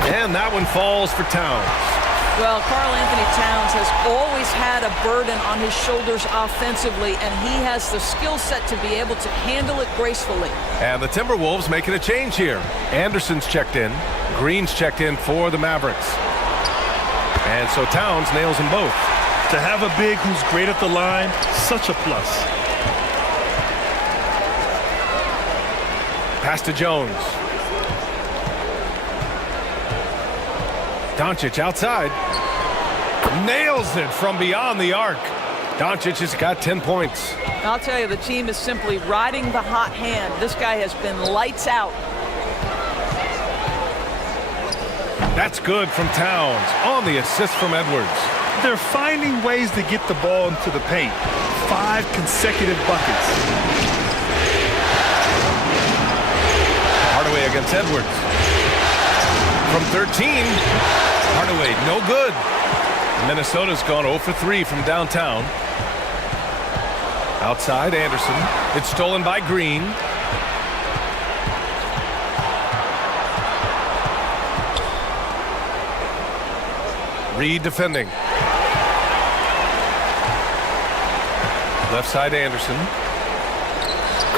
And that one falls for Towns. Well, Karl Anthony Towns has always had a burden on his shoulders offensively, and he has the skill set to be able to handle it gracefully. And the Timberwolves making a change here. Anderson's checked in. Green's checked in for the Mavericks. And so Towns nails them both. To have a big who's great at the line, such a plus. Pass to Jones. Doncic outside. Nails it from beyond the arc. Doncic has got 10 points. I'll tell you, the team is simply riding the hot hand. This guy has been lights out. That's good from Towns on the assist from Edwards. They're finding ways to get the ball into the paint. 5 consecutive buckets. Hardaway against Edwards. From 13, Hardaway no good. Minnesota's gone 0 for 3 from downtown. Outside Anderson. It's stolen by Green. Reed defending. Left side Anderson.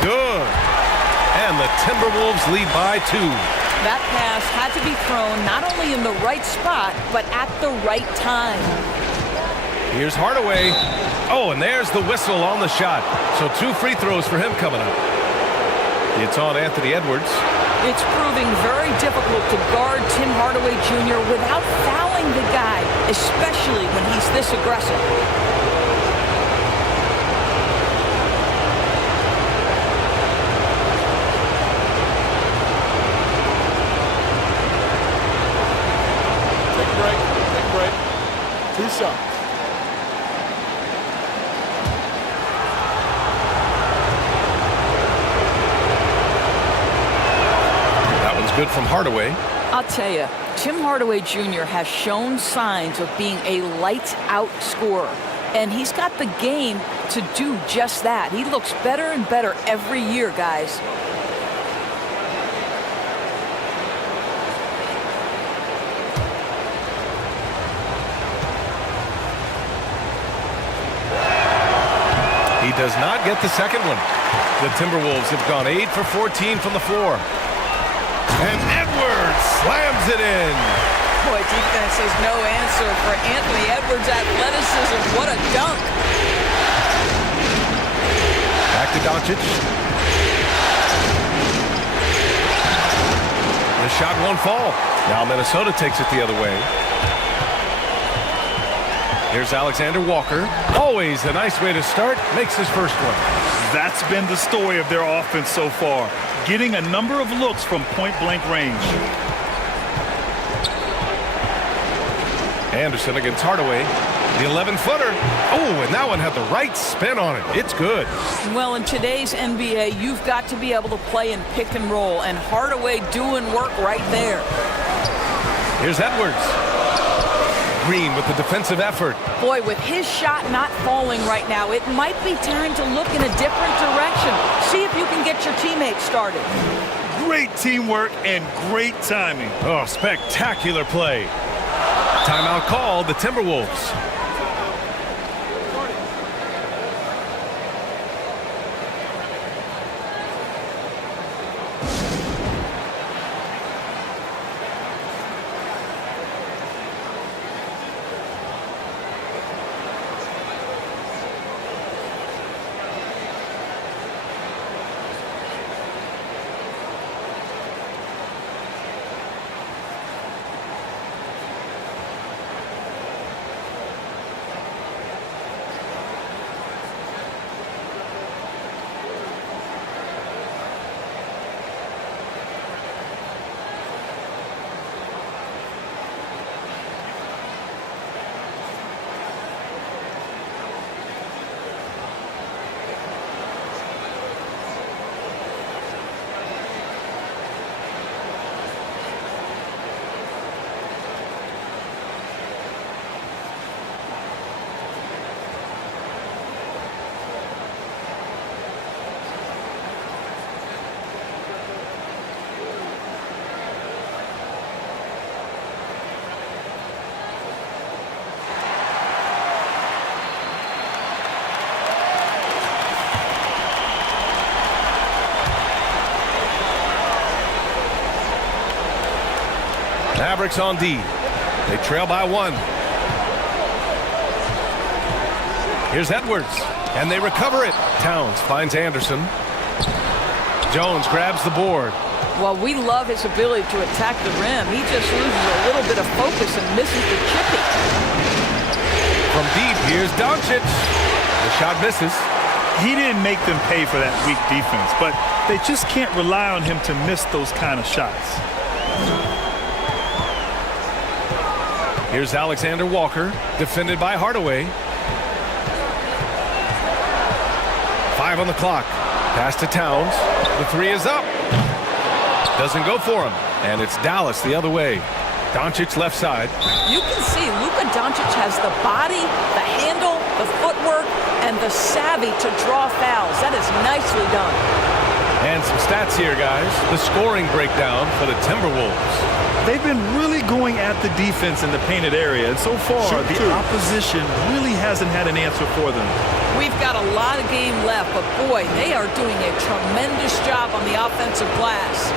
Good. And the Timberwolves lead by 2. That pass had to be thrown not only in the right spot, but at the right time. Here's Hardaway. Oh, and there's the whistle on the shot. So 2 free throws for him coming up. It's on Anthony Edwards. It's proving very difficult to guard Tim Hardaway Jr. without fouling the guy, especially when he's this aggressive. Take a break. Take a break. 2 shots. Good from Hardaway. I'll tell you, Tim Hardaway Jr. has shown signs of being a lights-out scorer, and he's got the game to do just that. He looks better and better every year, guys. He does not get the second one. The Timberwolves have gone 8 for 14 from the floor. And Edwards slams it in. Boy, defense is no answer for Anthony Edwards' athleticism. What a dunk. Back to Doncic. The shot won't fall. Now Minnesota takes it the other way. Here's Alexander Walker. Always a nice way to start. Makes his first one. That's been the story of their offense so far. Getting a number of looks from point-blank range. Anderson against Hardaway. The 11-footer. Oh, and that one had the right spin on it. It's good. Well, in today's NBA, you've got to be able to play in pick and roll, and Hardaway doing work right there. Here's Edwards. Green with the defensive effort. Boy, with his shot not falling right now, it might be time to look in a different direction. See if you can get your teammates started. Great teamwork and great timing. Oh, spectacular play. Timeout called, the Timberwolves. Mavericks on D. They trail by 1. Here's Edwards, and they recover it. Towns finds Anderson. Jones grabs the board. Well, we love his ability to attack the rim. He just loses a little bit of focus and misses the chippy. From deep, here's Doncic. The shot misses. He didn't make them pay for that weak defense, but they just can't rely on him to miss those kind of shots. Here's Alexander Walker, defended by Hardaway. 5 on the clock. Pass to Towns. The 3 is up. Doesn't go for him. And it's Dallas the other way. Doncic left side. You can see Luka Doncic has the body, the handle, the footwork, and the savvy to draw fouls. That is nicely done. And some stats here, guys. The scoring breakdown for the Timberwolves. They've been really going at the defense in the painted area, and so far the opposition really hasn't had an answer for them. We've got a lot of game left, but boy, they are doing a tremendous job on the offensive glass.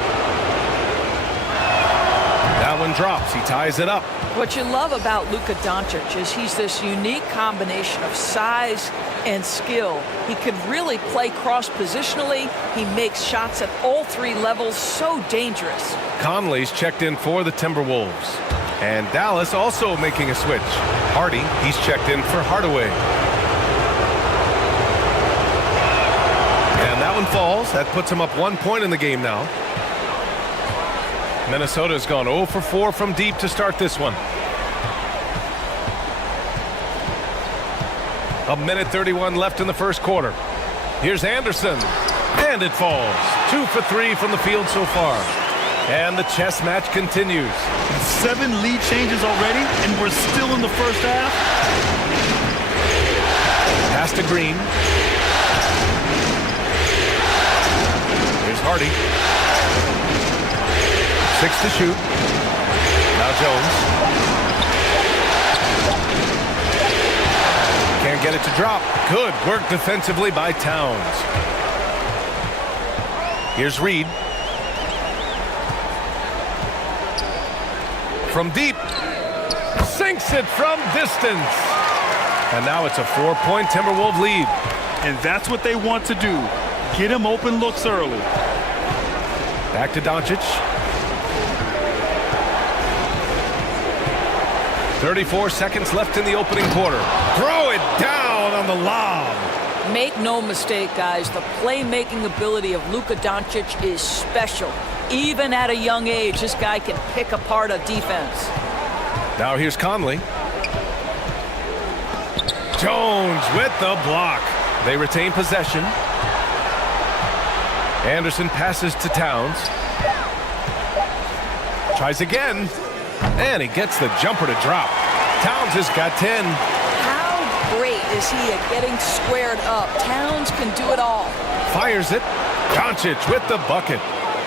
That one drops. He ties it up. What you love about Luka Doncic is he's this unique combination of size and skill. He could really play cross-positionally. He makes shots at all 3 levels, so dangerous. Conley's checked in for the Timberwolves. And Dallas also making a switch. Hardy, he's checked in for Hardaway. And that one falls. That puts him up 1 point in the game now. Minnesota's gone 0 for 4 from deep to start this one. A minute 31 left in the first quarter. Here's Anderson. And it falls. 2 for 3 from the field so far. And the chess match continues. 7 lead changes already, and we're still in the first half. Pass to Green. Here's Hardy. 6 to shoot. Now Jones. Can't get it to drop. Good work defensively by Towns. Here's Reed. From deep. Sinks it from distance. And now it's a 4-point Timberwolves lead. And that's what they want to do. Get him open looks early. Back to Doncic. 34 seconds left in the opening quarter. Throw it down on the lob. Make no mistake, guys, the playmaking ability of Luka Doncic is special. Even at a young age, this guy can pick apart a defense. Now here's Conley. Jones with the block. They retain possession. Anderson passes to Towns. Tries again. And he gets the jumper to drop. Towns has got 10. How great is he at getting squared up? Towns can do it all. Fires it. Doncic with the bucket.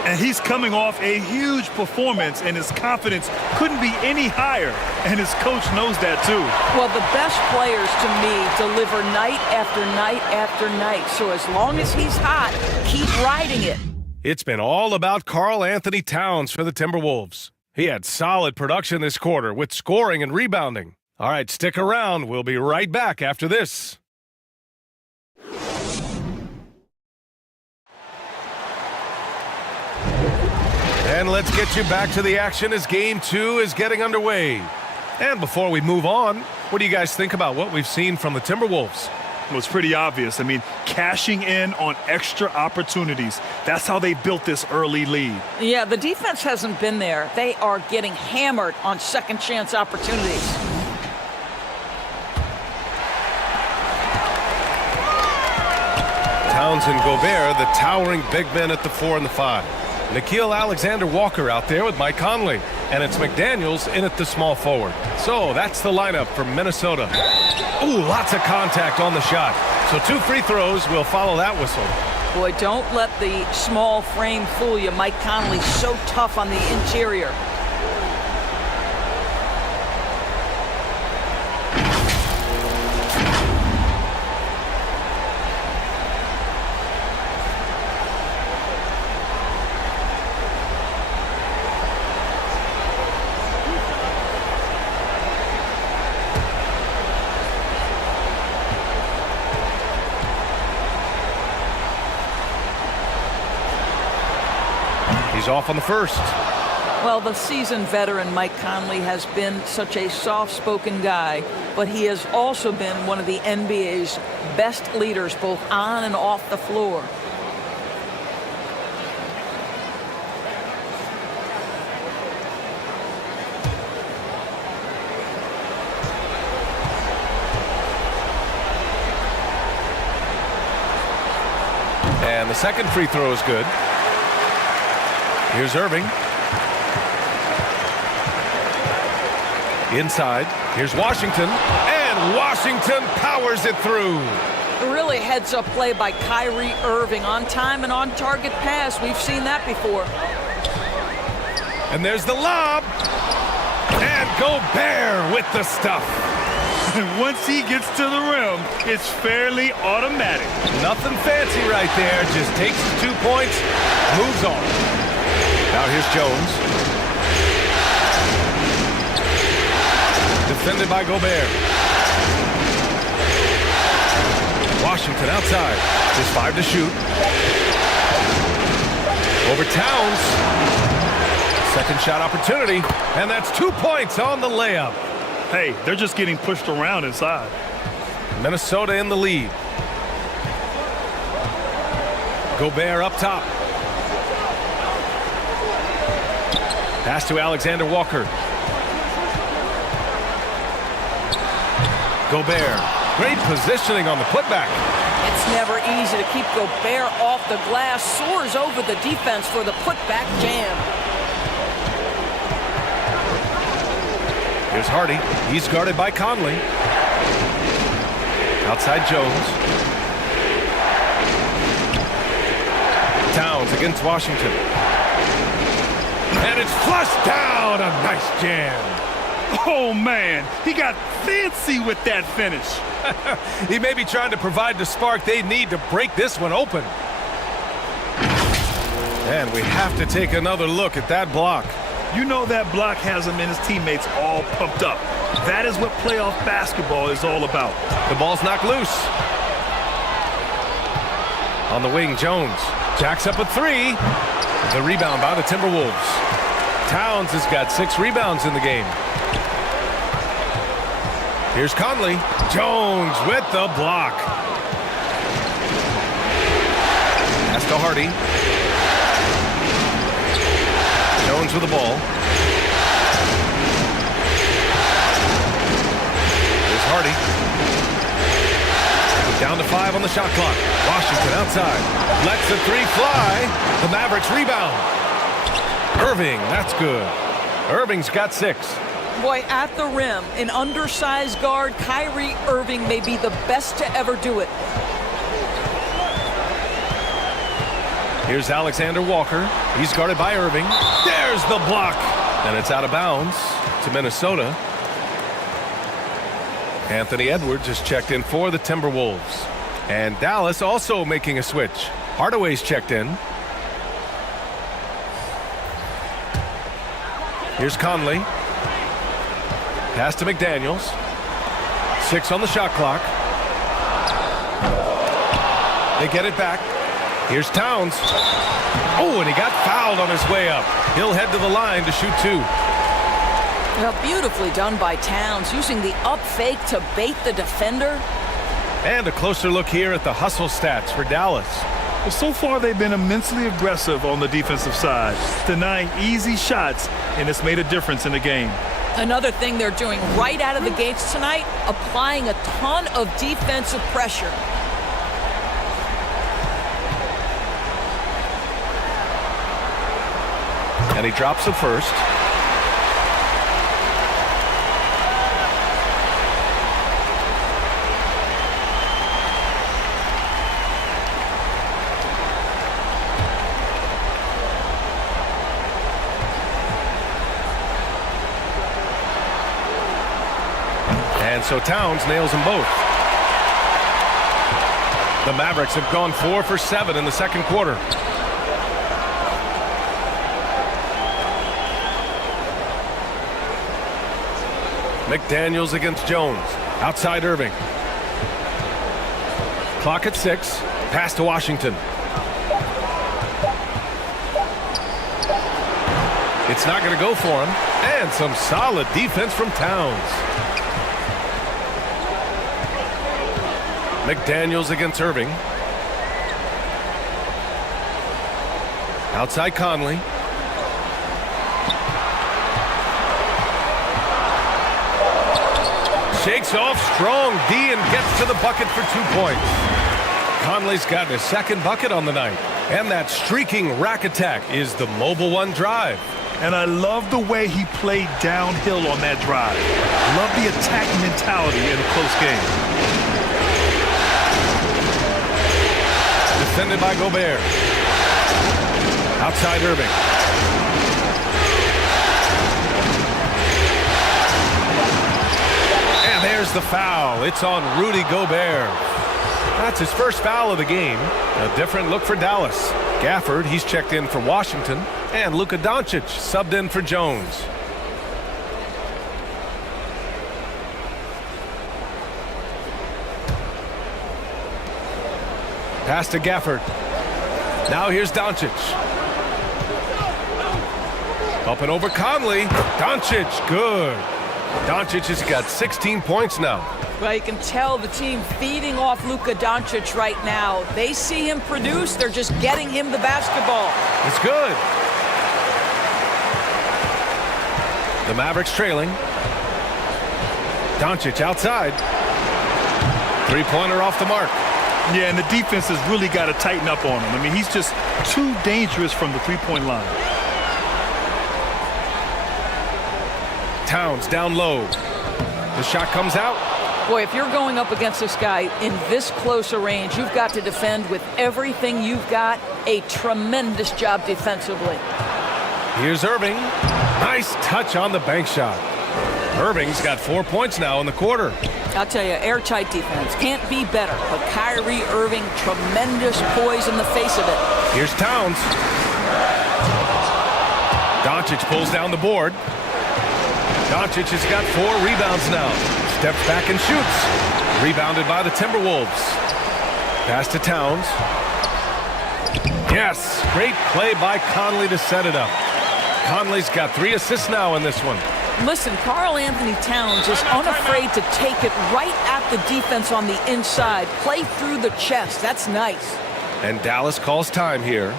And he's coming off a huge performance, and his confidence couldn't be any higher. And his coach knows that, too. Well, the best players, to me, deliver night after night after night. So as long as he's hot, keep riding it. It's been all about Karl Anthony Towns for the Timberwolves. He had solid production this quarter with scoring and rebounding. All right, stick around. We'll be right back after this. And let's get you back to the action as Game 2 is getting underway. And before we move on, what do you guys think about what we've seen from the Timberwolves? Well, it's pretty obvious. I mean, cashing in on extra opportunities. That's how they built this early lead. Yeah, the defense hasn't been there. They are getting hammered on second chance opportunities. Towns and Gobert, the towering big men at the 4 and the 5. Nickeil Alexander-Walker out there with Mike Conley. And it's McDaniels in at the small forward. So that's the lineup from Minnesota. Ooh, lots of contact on the shot. So 2 free throws will follow that whistle. Boy, don't let the small frame fool you. Mike Conley's so tough on the interior. He's off on the first. Well, the seasoned veteran Mike Conley has been such a soft-spoken guy, but he has also been one of the NBA's best leaders, both on and off the floor. And the second free throw is good. Here's Irving. Inside. Here's Washington. And Washington powers it through. Really heads-up play by Kyrie Irving. On time and on target pass. We've seen that before. And there's the lob. And Gobert with the stuff. And once he gets to the rim, it's fairly automatic. Nothing fancy right there. Just takes the 2 points, moves on. Now here's Jones. Defended by Gobert. Washington outside. Just 5 to shoot. Over Towns. Second shot opportunity. And that's 2 points on the layup. Hey, they're just getting pushed around inside. Minnesota in the lead. Gobert up top. Pass to Alexander Walker. Gobert. Great positioning on the putback. It's never easy to keep Gobert off the glass. Soars over the defense for the putback jam. Here's Hardy. He's guarded by Conley. Outside Jones. Towns against Washington. And it's flushed down. A nice jam. Oh, man. He got fancy with that finish. He may be trying to provide the spark they need to break this one open. And we have to take another look at that block. You know that block has him and his teammates all pumped up. That is what playoff basketball is all about. The ball's knocked loose. On the wing, Jones. Jacks up a 3. The rebound by the Timberwolves. Towns has got 6 rebounds in the game. Here's Conley. Jones with the block. Pass to Hardy. Jones with the ball. Here's Hardy. Down to 5 on the shot clock. Washington outside. Lets the 3 fly. The Mavericks rebound. Irving, that's good. Irving's got 6. Boy, at the rim, an undersized guard, Kyrie Irving may be the best to ever do it. Here's Alexander Walker. He's guarded by Irving. There's the block. And it's out of bounds to Minnesota. Anthony Edwards is checked in for the Timberwolves. And Dallas also making a switch. Hardaway's checked in. Here's Conley. Pass to McDaniels. 6 on the shot clock. They get it back. Here's Towns. Oh, and he got fouled on his way up. He'll head to the line to shoot 2. Well, beautifully done by Towns, using the up fake to bait the defender. And a closer look here at the hustle stats for Dallas. Well, so far they've been immensely aggressive on the defensive side, denying easy shots, and it's made a difference in the game. Another thing they're doing right out of the gates tonight, applying a ton of defensive pressure. And he drops the first. And so Towns nails them both. The Mavericks have gone 4 for 7 in the second quarter. McDaniels against Jones. Outside Irving. Clock at 6. Pass to Washington. It's not going to go for him. And some solid defense from Towns. McDaniels against Irving. Outside Conley. Shakes off strong D and gets to the bucket for 2 points. Conley's gotten his second bucket on the night. And that streaking rack attack is the Mobile One drive. And I love the way he played downhill on that drive. Love the attack mentality in a close game. Defended by Gobert. Outside Irving. And there's the foul. It's on Rudy Gobert. That's his first foul of the game. A different look for Dallas. Gafford, he's checked in for Washington. And Luka Doncic subbed in for Jones. Pass to Gafford. Now here's Doncic. Up and over Conley. Doncic, good. Doncic has got 16 points now. Well, you can tell the team feeding off Luka Doncic right now. They see him produce. They're just getting him the basketball. It's good. The Mavericks trailing. Doncic outside. Three-pointer off the mark. Yeah, and the defense has really got to tighten up on him. I mean, he's just too dangerous from the three-point line. Towns down low. The shot comes out. Boy, if you're going up against this guy in this close a range, you've got to defend with everything you've got. A tremendous job defensively. Here's Irving. Nice touch on the bank shot. Irving's got 4 points now in the quarter. I'll tell you, airtight defense can't be better. But Kyrie Irving, tremendous poise in the face of it. Here's Towns. Doncic pulls down the board. Doncic has got 4 rebounds now. Steps back and shoots. Rebounded by the Timberwolves. Pass to Towns. Yes, great play by Conley to set it up. Conley's got 3 assists now in this one. Listen, Karl Anthony Towns is unafraid to take it right at the defense on the inside. Play through the chest. That's nice. And Dallas calls time here.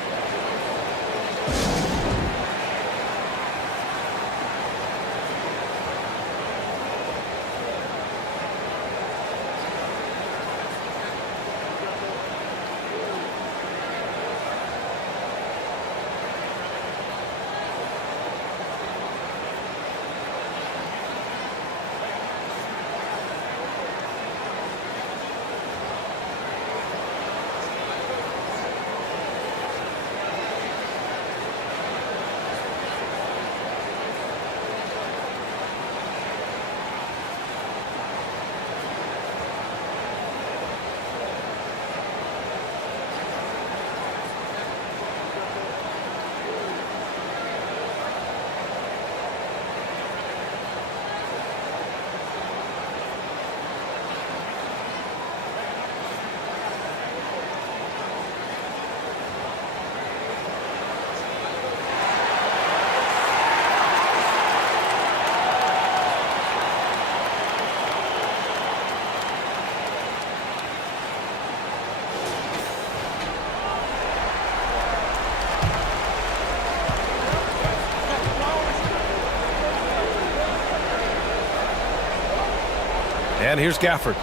And here's Gafford.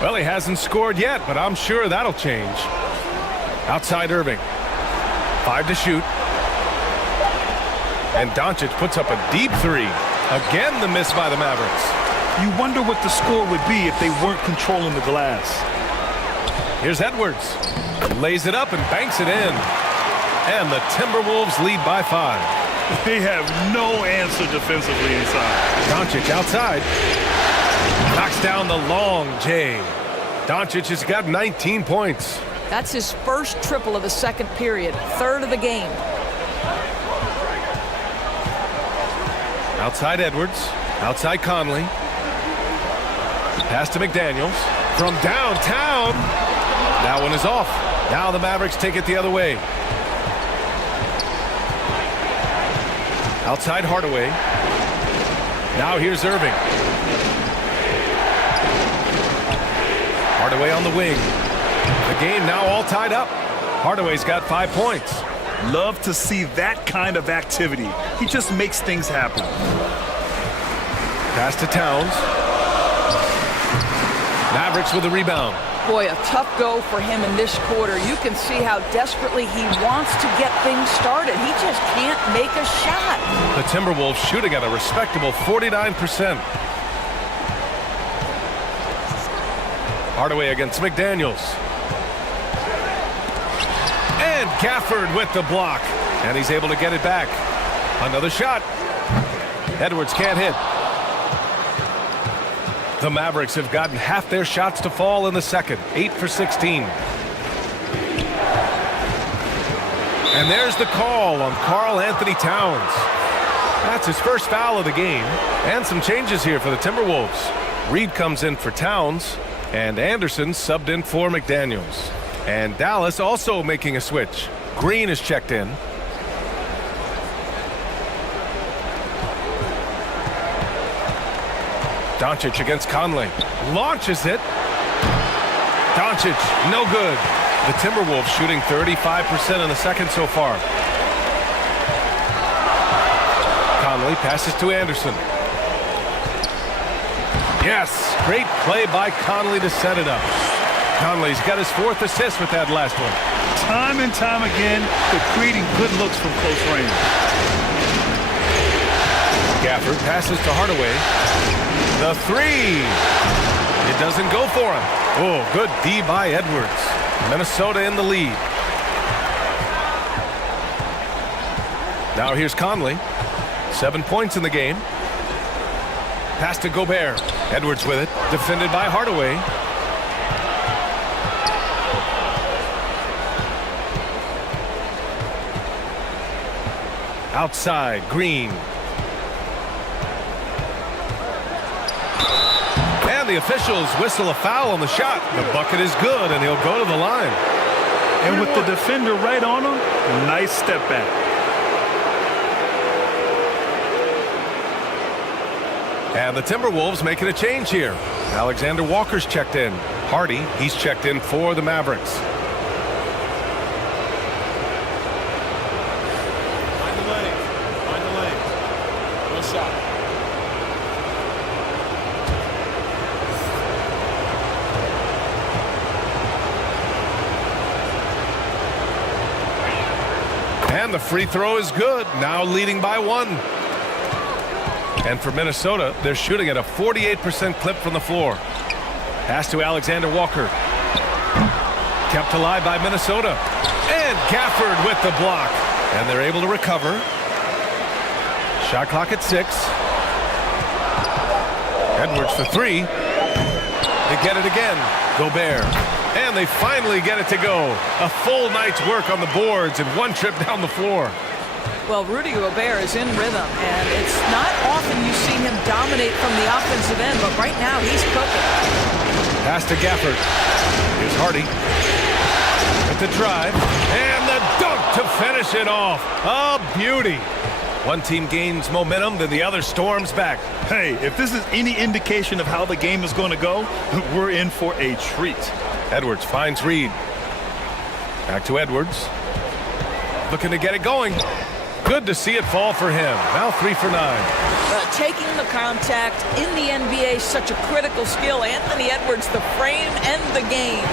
Well, he hasn't scored yet, but I'm sure that'll change. Outside Irving. 5 to shoot. And Doncic puts up a deep three. Again, the miss by the Mavericks. You wonder what the score would be if they weren't controlling the glass. Here's Edwards. Lays it up and banks it in. And the Timberwolves lead by 5. They have no answer defensively inside. Doncic outside. Knocks down the long J. Doncic has got 19 points. That's his first triple of the second period, third of the game. Outside Edwards. Outside Conley. Pass to McDaniels. From downtown. That one is off. Now the Mavericks take it the other way. Outside Hardaway. Now here's Irving. Hardaway on the wing. The game now all tied up. Hardaway's got 5 points. Love to see that kind of activity. He just makes things happen. Pass to Towns. Mavericks with a rebound. Boy, a tough go for him in this quarter. You can see how desperately he wants to get things started. He just can't make a shot. The Timberwolves shooting at a respectable 49%. Hardaway against McDaniels. And Gafford with the block. And he's able to get it back. Another shot. Edwards can't hit. The Mavericks have gotten half their shots to fall in the second. 8 for 16. And there's the call on Karl Anthony Towns. That's his first foul of the game. And some changes here for the Timberwolves. Reed comes in for Towns. And Anderson subbed in for McDaniels. And Dallas also making a switch. Green is checked in. Doncic against Conley. Launches it. Doncic, no good. The Timberwolves shooting 35% in the second so far. Conley passes to Anderson. Yes, great play by Conley to set it up. Conley's got his 4th assist with that last one. Time and time again, they're creating good looks from close range. Gafford passes to Hardaway. The three. It doesn't go for him. Oh, good D by Edwards. Minnesota in the lead. Now here's Conley. 7 points in the game. Pass to Gobert. Edwards with it. Defended by Hardaway. Outside, Green. And the officials whistle a foul on the shot. The bucket is good, and he'll go to the line. And with the defender right on him, nice step back. And the Timberwolves making a change here. Alexander Walker's checked in. Hardy, he's checked in for the Mavericks. Find the lane. Find the lane. One shot. And the free throw is good. Now leading by 1. And for Minnesota, they're shooting at a 48% clip from the floor. Pass to Alexander Walker. Kept alive by Minnesota. And Gafford with the block. And they're able to recover. Shot clock at 6. Edwards for 3. They get it again. Gobert. And they finally get it to go. A full night's work on the boards and 1 trip down the floor. Well, Rudy Gobert is in rhythm, and it's not often you see him dominate from the offensive end, but right now he's cooking. Pass to Gafford. Here's Hardy. With the drive. And the dunk to finish it off. A beauty. One team gains momentum, then the other storms back. Hey, if this is any indication of how the game is going to go, we're in for a treat. Edwards finds Reed. Back to Edwards. Looking to get it going. Good to see it fall for him. Now 3 for 9. Taking the contact in the NBA is such a critical skill. Anthony Edwards, the frame and the game.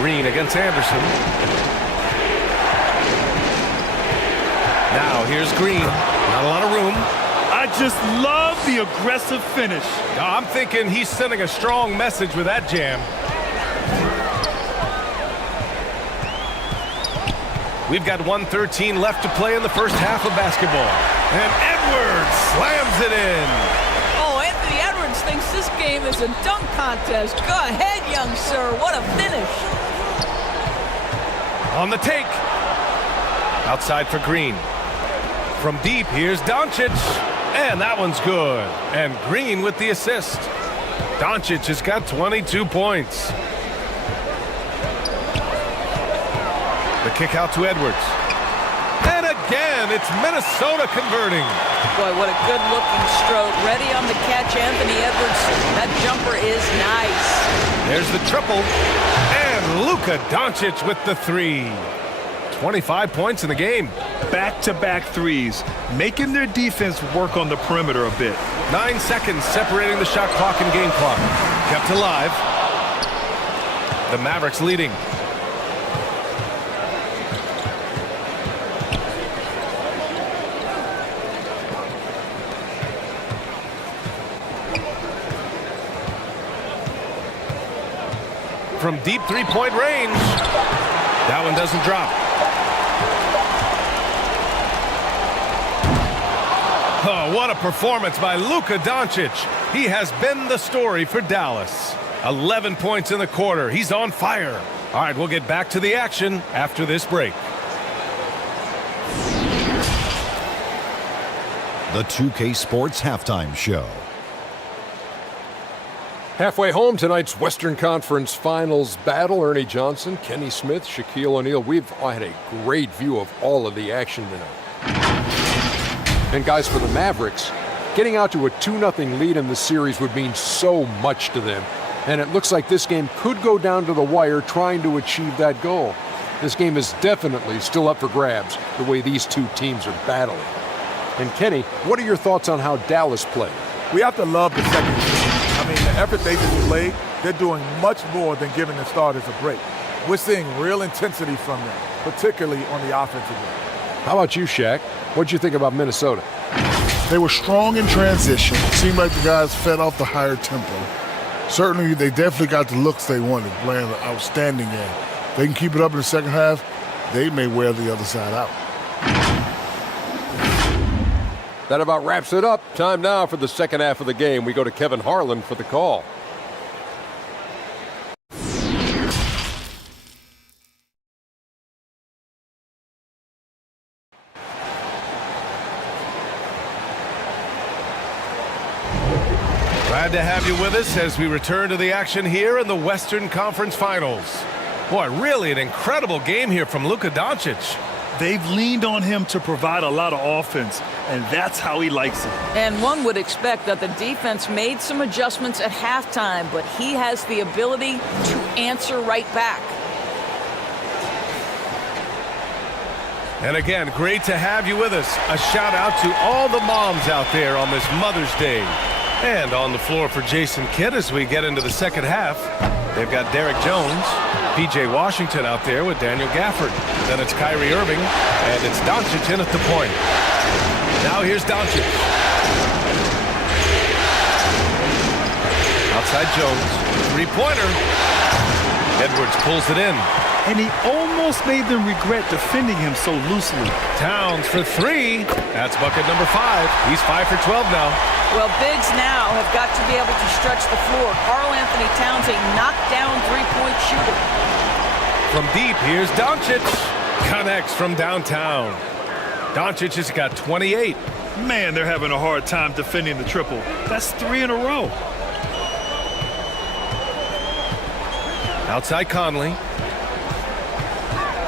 Green against Anderson. Now here's Green. Not a lot of room. I just love the aggressive finish. I'm thinking he's sending a strong message with that jam. We've got 1:13 left to play in the first half of basketball. And Edwards slams it in. Oh, Anthony Edwards thinks this game is a dunk contest. Go ahead, young sir. What a finish. On the take. Outside for Green. From deep, here's Doncic. And that one's good. And Green with the assist. Doncic has got 22 points. The kick out to Edwards. And again, it's Minnesota converting. Boy, what a good-looking stroke. Ready on the catch, Anthony Edwards. That jumper is nice. There's the triple. And Luka Doncic with the 3. 25 points in the game. Back-to-back threes, making their defense work on the perimeter a bit. 9 seconds separating the shot clock and game clock. Kept alive. The Mavericks leading. From deep three-point range. That one doesn't drop. Oh, what a performance by Luka Doncic. He has been the story for Dallas. 11 points in the quarter. He's on fire. All right, we'll get back to the action after this break. The 2K Sports Halftime Show. Halfway home, tonight's Western Conference Finals battle. Ernie Johnson, Kenny Smith, Shaquille O'Neal. We've had a great view of all of the action tonight. And guys, for the Mavericks, getting out to a 2-0 lead in the series would mean so much to them. And it looks like this game could go down to the wire trying to achieve that goal. This game is definitely still up for grabs, the way these two teams are battling. And Kenny, what are your thoughts on how Dallas played? We have to love the second unit. I mean, the effort they just played, they're doing much more than giving the starters a break. We're seeing real intensity from them, particularly on the offensive end. How about you, Shaq? What'd you think about Minnesota? They were strong in transition. It seemed like the guys fed off the higher tempo. Certainly, they definitely got the looks they wanted, playing an outstanding game. If they can keep it up in the second half, they may wear the other side out. That about wraps it up. Time now for the second half of the game. We go to Kevin Harlan for the call. Glad to have you with us as we return to the action here in the Western Conference Finals. Boy, really an incredible game here from Luka Doncic. They've leaned on him to provide a lot of offense, and that's how he likes it. And one would expect that the defense made some adjustments at halftime, but he has the ability to answer right back. And again, great to have you with us. A shout out to all the moms out there on this Mother's Day. And on the floor for Jason Kidd as we get into the second half. They've got Derek Jones, P.J. Washington out there with Daniel Gafford. Then it's Kyrie Irving, and it's Doncic in at the point. Now here's Doncic. Outside Jones, three-pointer. Edwards pulls it in. And he almost made them regret defending him so loosely. Towns for three. That's bucket number 5. He's 5 for 12 now. Well, bigs now have got to be able to stretch the floor. Karl-Anthony Towns, a knockdown three-point shooter. From deep, here's Doncic. Connects from downtown. Doncic has got 28. Man, they're having a hard time defending the triple. That's 3 in a row. Outside Conley.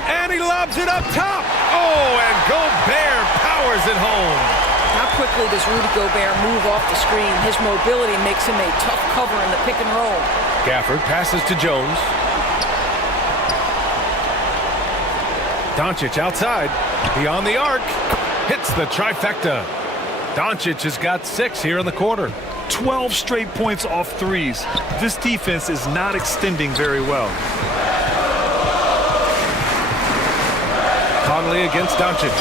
And he lobs it up top. Oh, and Gobert powers it home. How quickly does Rudy Gobert move off the screen? His mobility makes him a tough cover in the pick and roll. Gafford passes to Jones. Doncic outside. Beyond the arc. Hits the trifecta. Doncic has got 6 here in the quarter. 12 straight points off threes. This defense is not extending very well. Conley against Doncic.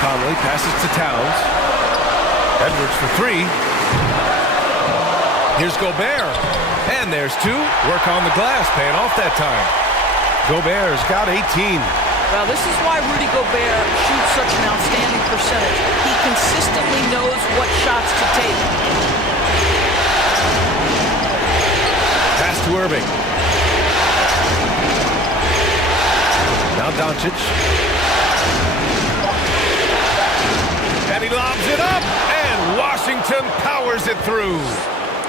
Conley passes to Towns. Edwards for 3. Here's Gobert. And there's 2. Work on the glass, paying off that time. Gobert's got 18. Well, this is why Rudy Gobert shoots such an outstanding percentage. He consistently knows what shots to take. Pass to Irving. Now Doncic. And he lobs it up, and Washington powers it through.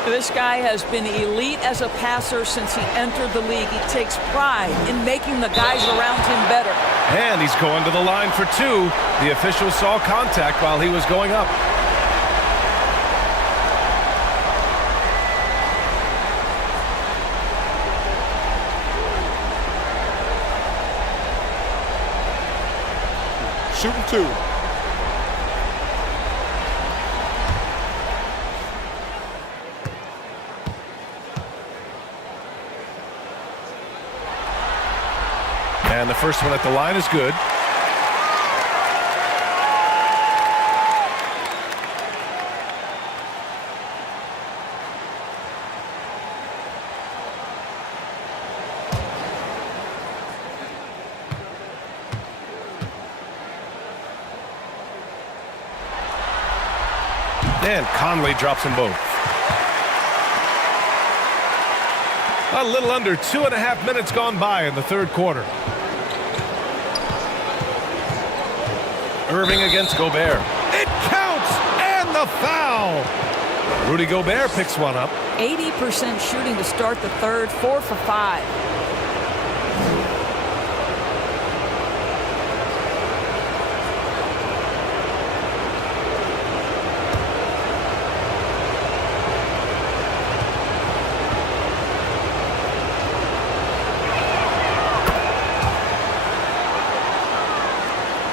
This guy has been elite as a passer since he entered the league. He takes pride in making the guys around him better. And he's going to the line for 2. The official saw contact while he was going up. Shooting 2. And the first one at the line is good. And Conley drops them both. A little under 2.5 minutes gone by in the third quarter. Irving against Gobert. It counts! And the foul! Rudy Gobert picks one up. 80% shooting to start the third, 4 for 5.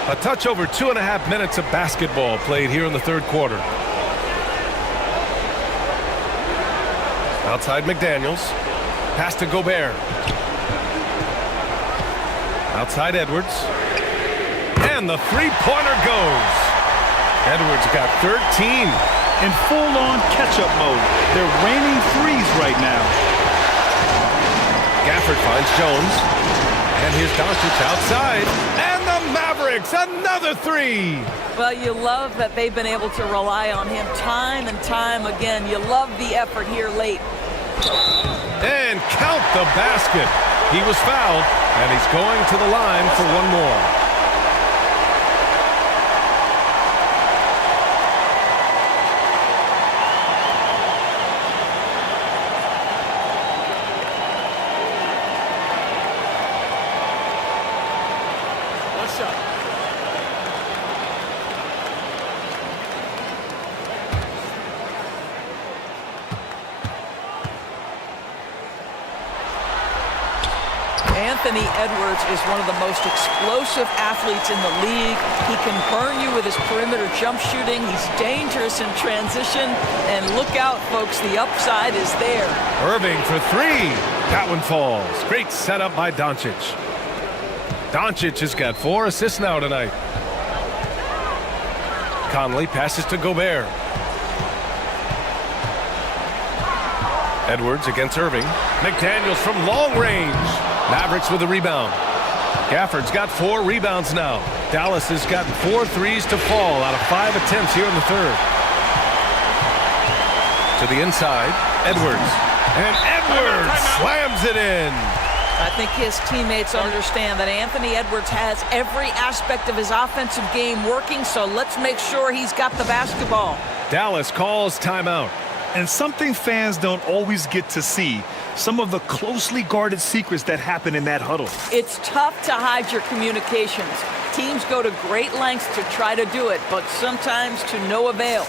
A touch over 2.5 minutes of basketball played here in the third quarter. Outside McDaniels. Pass to Gobert. Outside Edwards. And the three-pointer goes. Edwards got 13. In full-on catch-up mode. They're raining threes right now. Gafford finds Jones. And here's Doncic outside. And the Mavericks, another 3. Well, you love that they've been able to rely on him time and time again. You love the effort here late. And count the basket. He was fouled, and he's going to the line for one more. Anthony Edwards is one of the most explosive athletes in the league. He can burn you with his perimeter jump shooting. He's dangerous in transition. And look out, folks, the upside is there. Irving for three. That one falls. Great setup by Doncic. Doncic has got 4 assists now tonight. Conley passes to Gobert. Edwards against Irving. McDaniels from long range. Mavericks with a rebound. Gafford's got 4 rebounds now. Dallas has gotten 4 threes to fall out of 5 attempts here in the third. To the inside, Edwards. And Edwards slams it in. I think his teammates understand that Anthony Edwards has every aspect of his offensive game working, so let's make sure he's got the basketball. Dallas calls timeout. And something fans don't always get to see, some of the closely guarded secrets that happen in that huddle. It's tough to hide your communications. Teams go to great lengths to try to do it, but sometimes to no avail.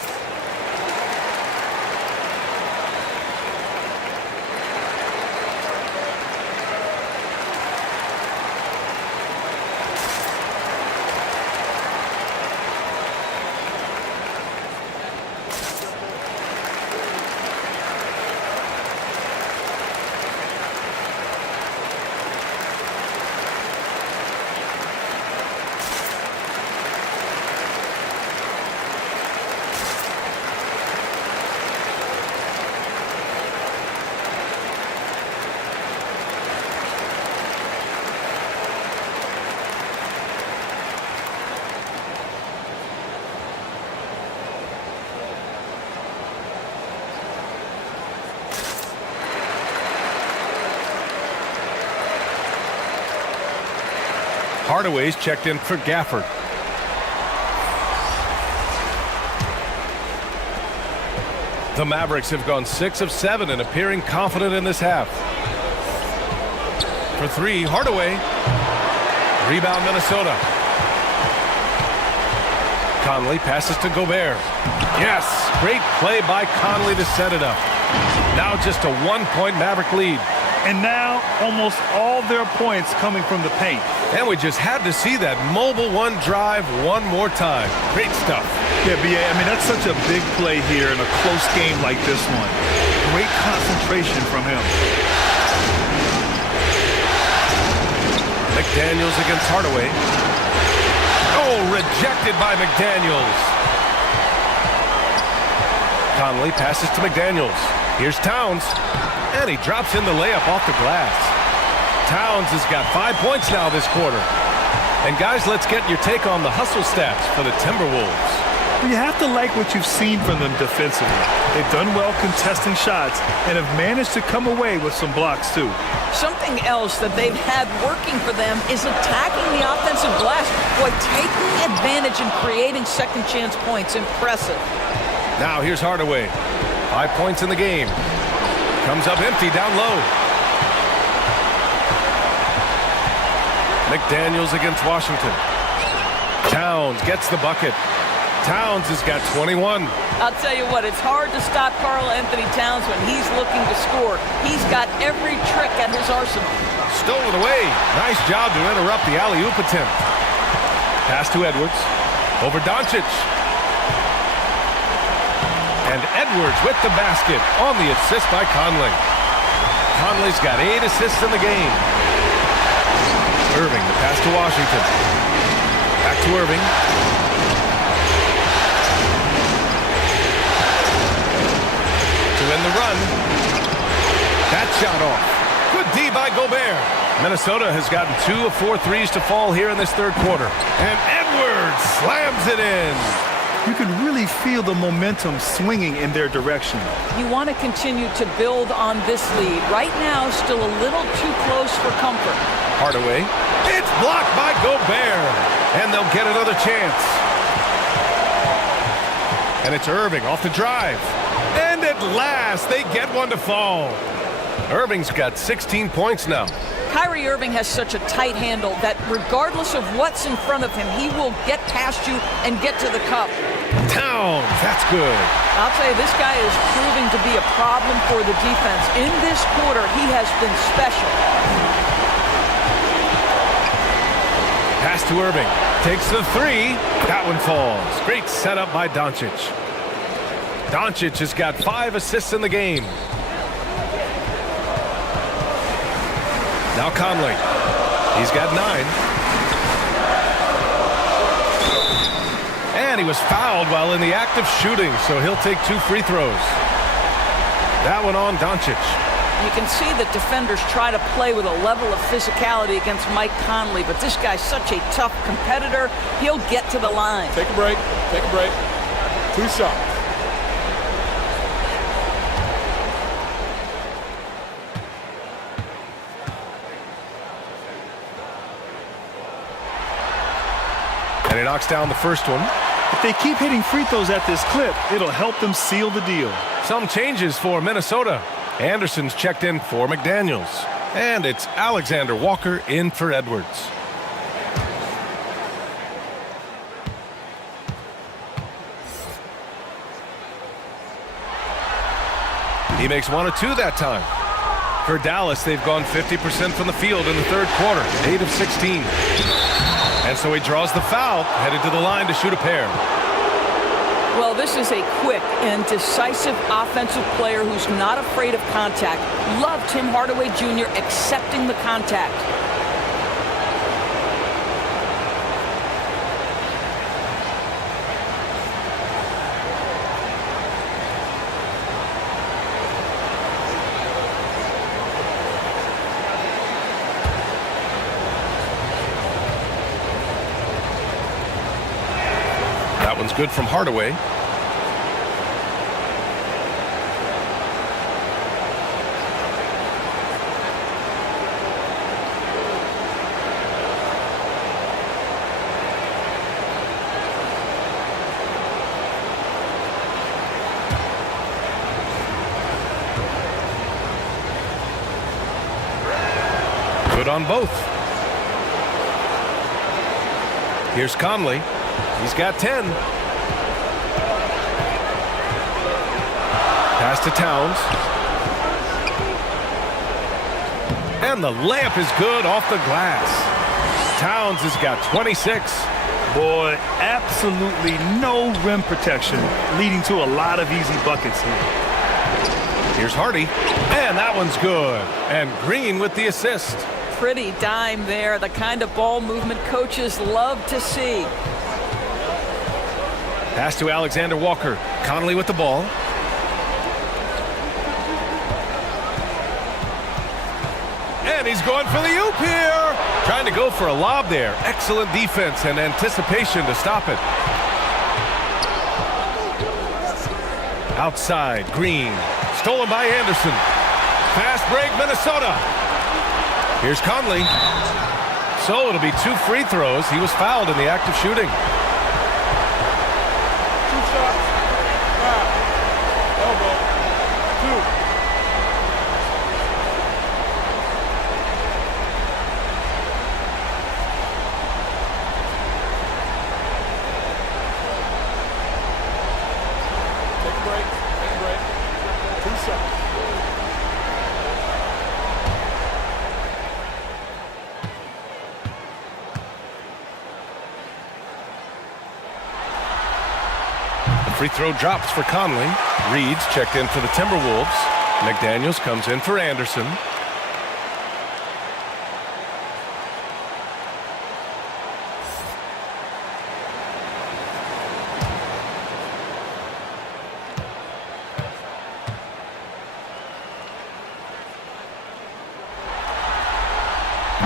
Hardaway's checked in for Gafford. The Mavericks have gone 6 of 7 and appearing confident in this half. For 3, Hardaway. Rebound, Minnesota. Conley passes to Gobert. Yes, great play by Conley to set it up. Now just a 1-point Maverick lead. And now almost all their points coming from the paint. And we just had to see that mobile one drive one more time. Great stuff. Yeah, B.A., I mean, that's such a big play here in a close game like this one. Great concentration from him. McDaniels against Hardaway. Oh, rejected by McDaniels. Conley passes to McDaniels. Here's Towns. And he drops in the layup off the glass. Towns has got 5 points now this quarter. And guys, let's get your take on the hustle stats for the Timberwolves. Well, you have to like what you've seen from them defensively. They've done well contesting shots and have managed to come away with some blocks too. Something else that they've had working for them is attacking the offensive glass. Boy, taking advantage and creating second chance points. Impressive. Now here's Hardaway. 5 points in the game. Comes up empty down low. McDaniels against Washington. Towns gets the bucket. Towns has got 21. I'll tell you what, it's hard to stop Karl Anthony Towns when he's looking to score. He's got every trick at his arsenal. Stolen away. Nice job to interrupt the alley-oop attempt. Pass to Edwards. Over Doncic. And Edwards with the basket on the assist by Conley. Conley's got 8 assists in the game. Irving, the pass to Washington. Back to Irving. To win the run. That shot off. Good D by Gobert. Minnesota has gotten 2 of 4 threes to fall here in this third quarter. And Edwards slams it in. You can really feel the momentum swinging in their direction. You want to continue to build on this lead. Right now, still a little too close for comfort. Hardaway. It's blocked by Gobert. And they'll get another chance. And it's Irving off the drive. And at last, they get one to fall. Irving's got 16 points now. Kyrie Irving has such a tight handle that regardless of what's in front of him, he will get past you and get to the cup. Towns, that's good. I'll tell you, this guy is proving to be a problem for the defense. In this quarter, he has been special. Pass to Irving. Takes the three. That one falls. Great setup by Doncic. Doncic has got 5 assists in the game. Now Conley. He's got 9. And he was fouled while in the act of shooting, so he'll take 2 free throws. That one on Doncic. You can see that defenders try to play with a level of physicality against Mike Conley, but this guy's such a tough competitor, he'll get to the line. Take a break. Take a break. 2 shots. And he knocks down the first one. If they keep hitting free throws at this clip, it'll help them seal the deal. Some changes for Minnesota. Anderson's checked in for McDaniels. And it's Alexander Walker in for Edwards. He makes 1 of 2 that time. For Dallas, they've gone 50% from the field in the third quarter, 8 of 16. And so he draws the foul, headed to the line to shoot a pair. Well, this is a quick and decisive offensive player who's not afraid of contact. Love Tim Hardaway Jr. accepting the contact. That one's good from Hardaway. Good on both. Here's Conley. He's got 10. Pass to Towns. And the layup is good off the glass. Towns has got 26. Boy, absolutely no rim protection, leading to a lot of easy buckets here. Here's Hardy. And that one's good. And Green with the assist. Pretty dime there, the kind of ball movement coaches love to see. Pass to Alexander Walker. Conley with the ball. And he's going for the oop here. Trying to go for a lob there. Excellent defense and anticipation to stop it. Outside, Green. Stolen by Anderson. Fast break, Minnesota. Here's Conley. So it'll be 2 free throws. He was fouled in the act of shooting. 2 shots. Foul. Elbow. 2. Take a break. Take a break. 2 shots. Free throw drops for Conley. Reed's checked in for the Timberwolves. McDaniels comes in for Anderson.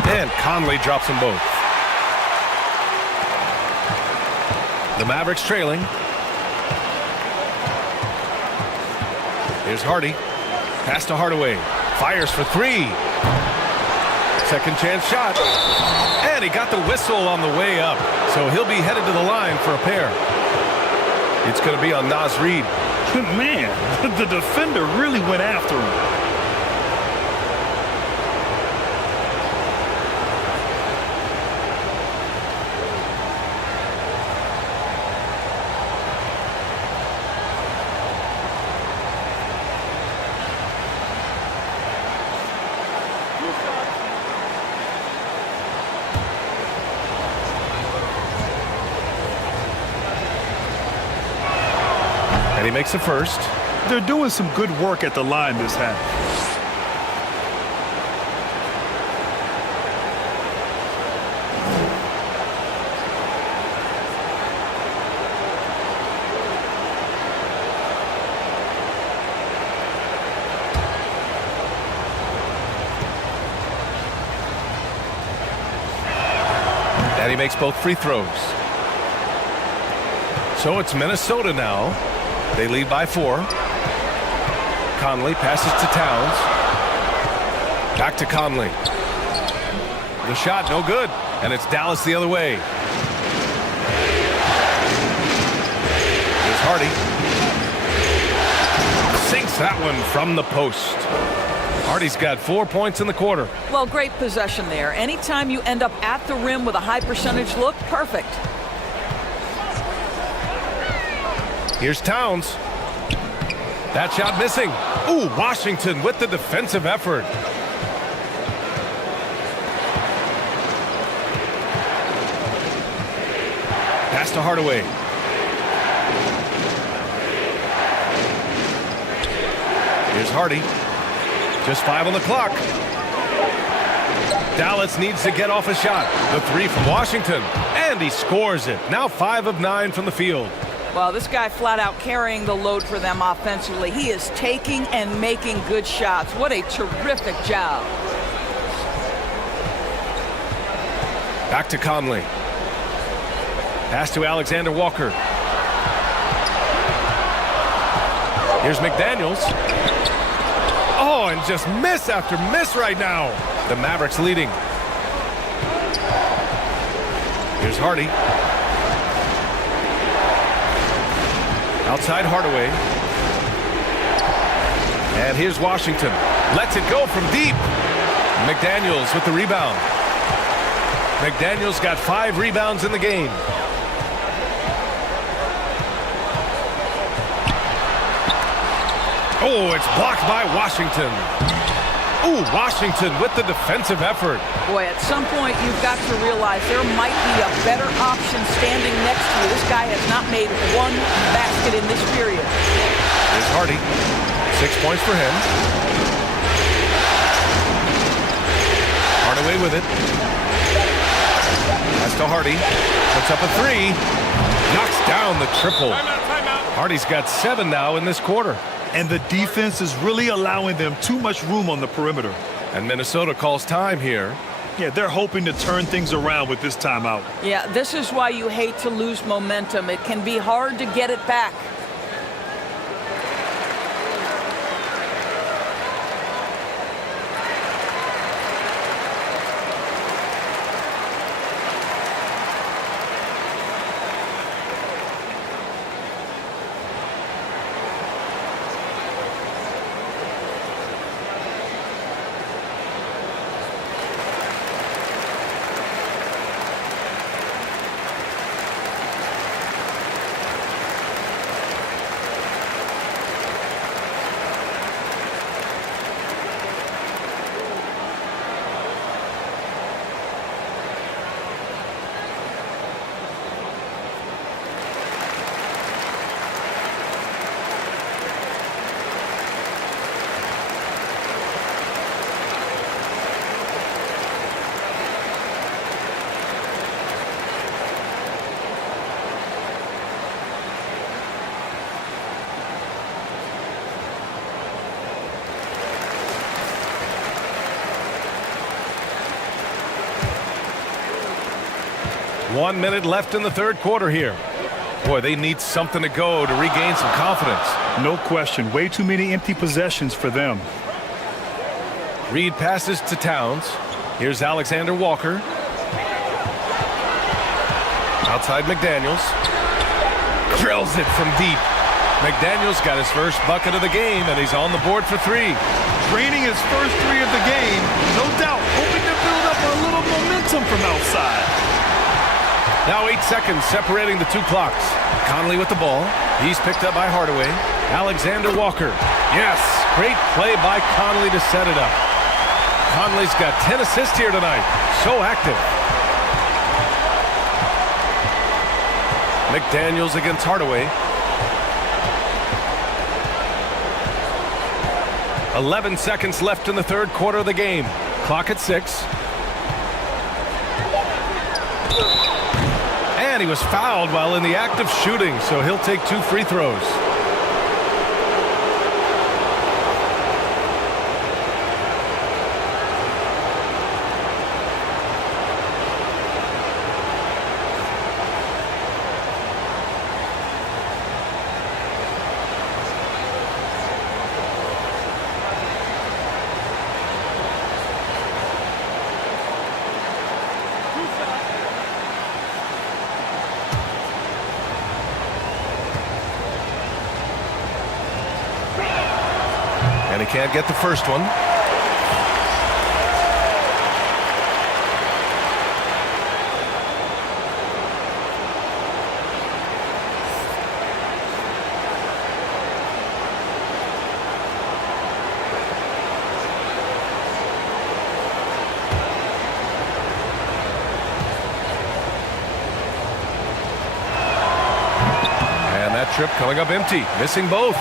And Conley drops them both. The Mavericks trailing. Here's Hardy. Pass to Hardaway. Fires for 3. Second chance shot. And he got the whistle on the way up. So he'll be headed to the line for a pair. It's going to be on Naz Reid. Man, the defender really went after him. Daddy makes the first. They're doing some good work at the line this half. Daddy makes both free throws. So it's Minnesota now. They lead by 4. Conley passes to Towns. Back to Conley. The shot, no good. And it's Dallas the other way. Here's Hardy. Sinks that one from the post. Hardy's got 4 points in the quarter. Well, great possession there. Anytime you end up at the rim with a high percentage look, perfect. Here's Towns. That shot missing. Ooh, Washington with the defensive effort. Pass to Hardaway. Here's Hardy. Just 5 on the clock. Dallas needs to get off a shot. The 3 from Washington. And he scores it. Now 5 of 9 from the field. Well, this guy flat out carrying the load for them offensively. He is taking and making good shots. What a terrific job. Back to Conley. Pass to Alexander Walker. Here's McDaniels. Oh, and just miss after miss right now. The Mavericks leading. Here's Hardy. Outside Hardaway. And here's Washington. Lets it go from deep. McDaniels with the rebound. McDaniels got 5 rebounds in the game. Oh, it's blocked by Washington. Ooh, Washington with the defensive effort. Boy, at some point you've got to realize there might be a better option standing next to you. This guy has not made one basket in this period. Here's Hardy. 6 points for him. Hardaway with it. Pass to Hardy. Puts up a 3. Knocks down the triple. Hardy's got 7 now in this quarter. And the defense is really allowing them too much room on the perimeter. And Minnesota calls time here. Yeah, they're hoping to turn things around with this timeout. Yeah, this is why you hate to lose momentum. It can be hard to get it back. One minute left in the third quarter here. Boy, they need something to go to regain some confidence. No question. Way too many empty possessions for them. Reed passes to Towns. Here's Alexander Walker. Outside McDaniels. Drills it from deep. McDaniels got his first bucket of the game, and he's on the board for 3. Draining his first 3 of the game, no doubt, hoping to build up a little momentum from outside. Now 8 seconds separating the 2 clocks. Conley with the ball. He's picked up by Hardaway. Alexander Walker. Yes, great play by Conley to set it up. Conley's got 10 assists here tonight. So active. McDaniels against Hardaway. 11 seconds left in the third quarter of the game. Clock at 6. And he was fouled while in the act of shooting, so he'll take 2 free throws. And he can't get the first one. And that trip coming up empty, missing both.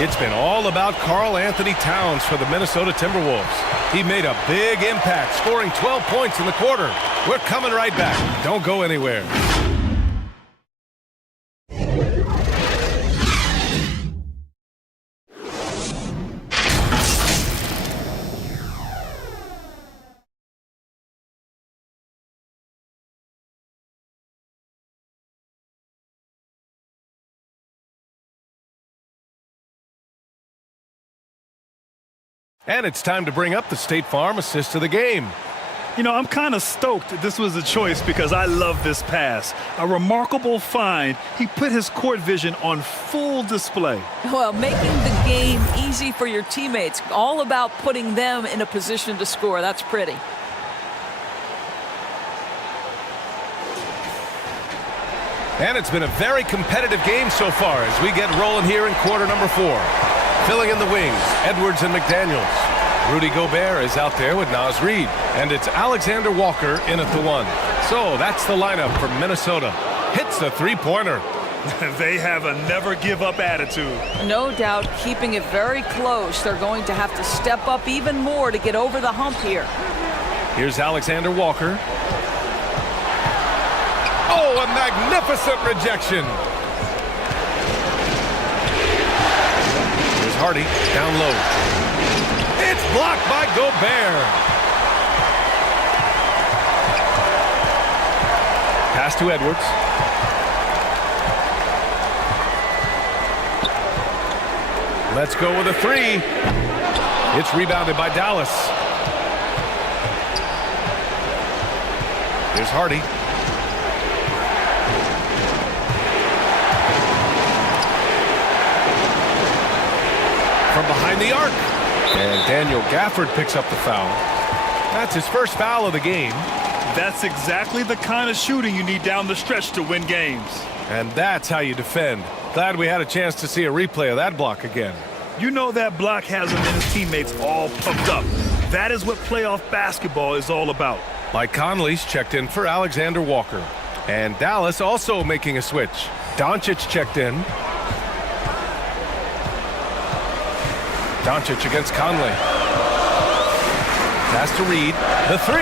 It's been all about Karl Anthony Towns for the Minnesota Timberwolves. He made a big impact, scoring 12 points in the quarter. We're coming right back. Don't go anywhere. And it's time to bring up the State Farm assist of the game. You know, I'm kind of stoked this was a choice because I love this pass. A remarkable find. He put his court vision on full display. Well, making the game easy for your teammates. All about putting them in a position to score. That's pretty. And it's been a very competitive game so far as we get rolling here in quarter number 4. Filling in the wings, Edwards and McDaniels. Rudy Gobert is out there with Naz Reid. And it's Alexander Walker in at the 1. So that's the lineup for Minnesota. Hits the three-pointer. They have a never-give-up attitude. No doubt, keeping it very close. They're going to have to step up even more to get over the hump here. Here's Alexander Walker. Oh, a magnificent rejection. Here's Hardy, down low. It's blocked by Gobert. Pass to Edwards. Let's go with a 3. It's rebounded by Dallas. Here's Hardy. From behind the arc. And Daniel Gafford picks up the foul. That's his first foul of the game. That's exactly the kind of shooting you need down the stretch to win games. And that's how you defend. Glad we had a chance to see a replay of that block again. You know that block has him and his teammates all pumped up. That is what playoff basketball is all about. Mike Conley's checked in for Alexander Walker. And Dallas also making a switch. Doncic checked in. Doncic against Conley. Pass to Reid. The 3.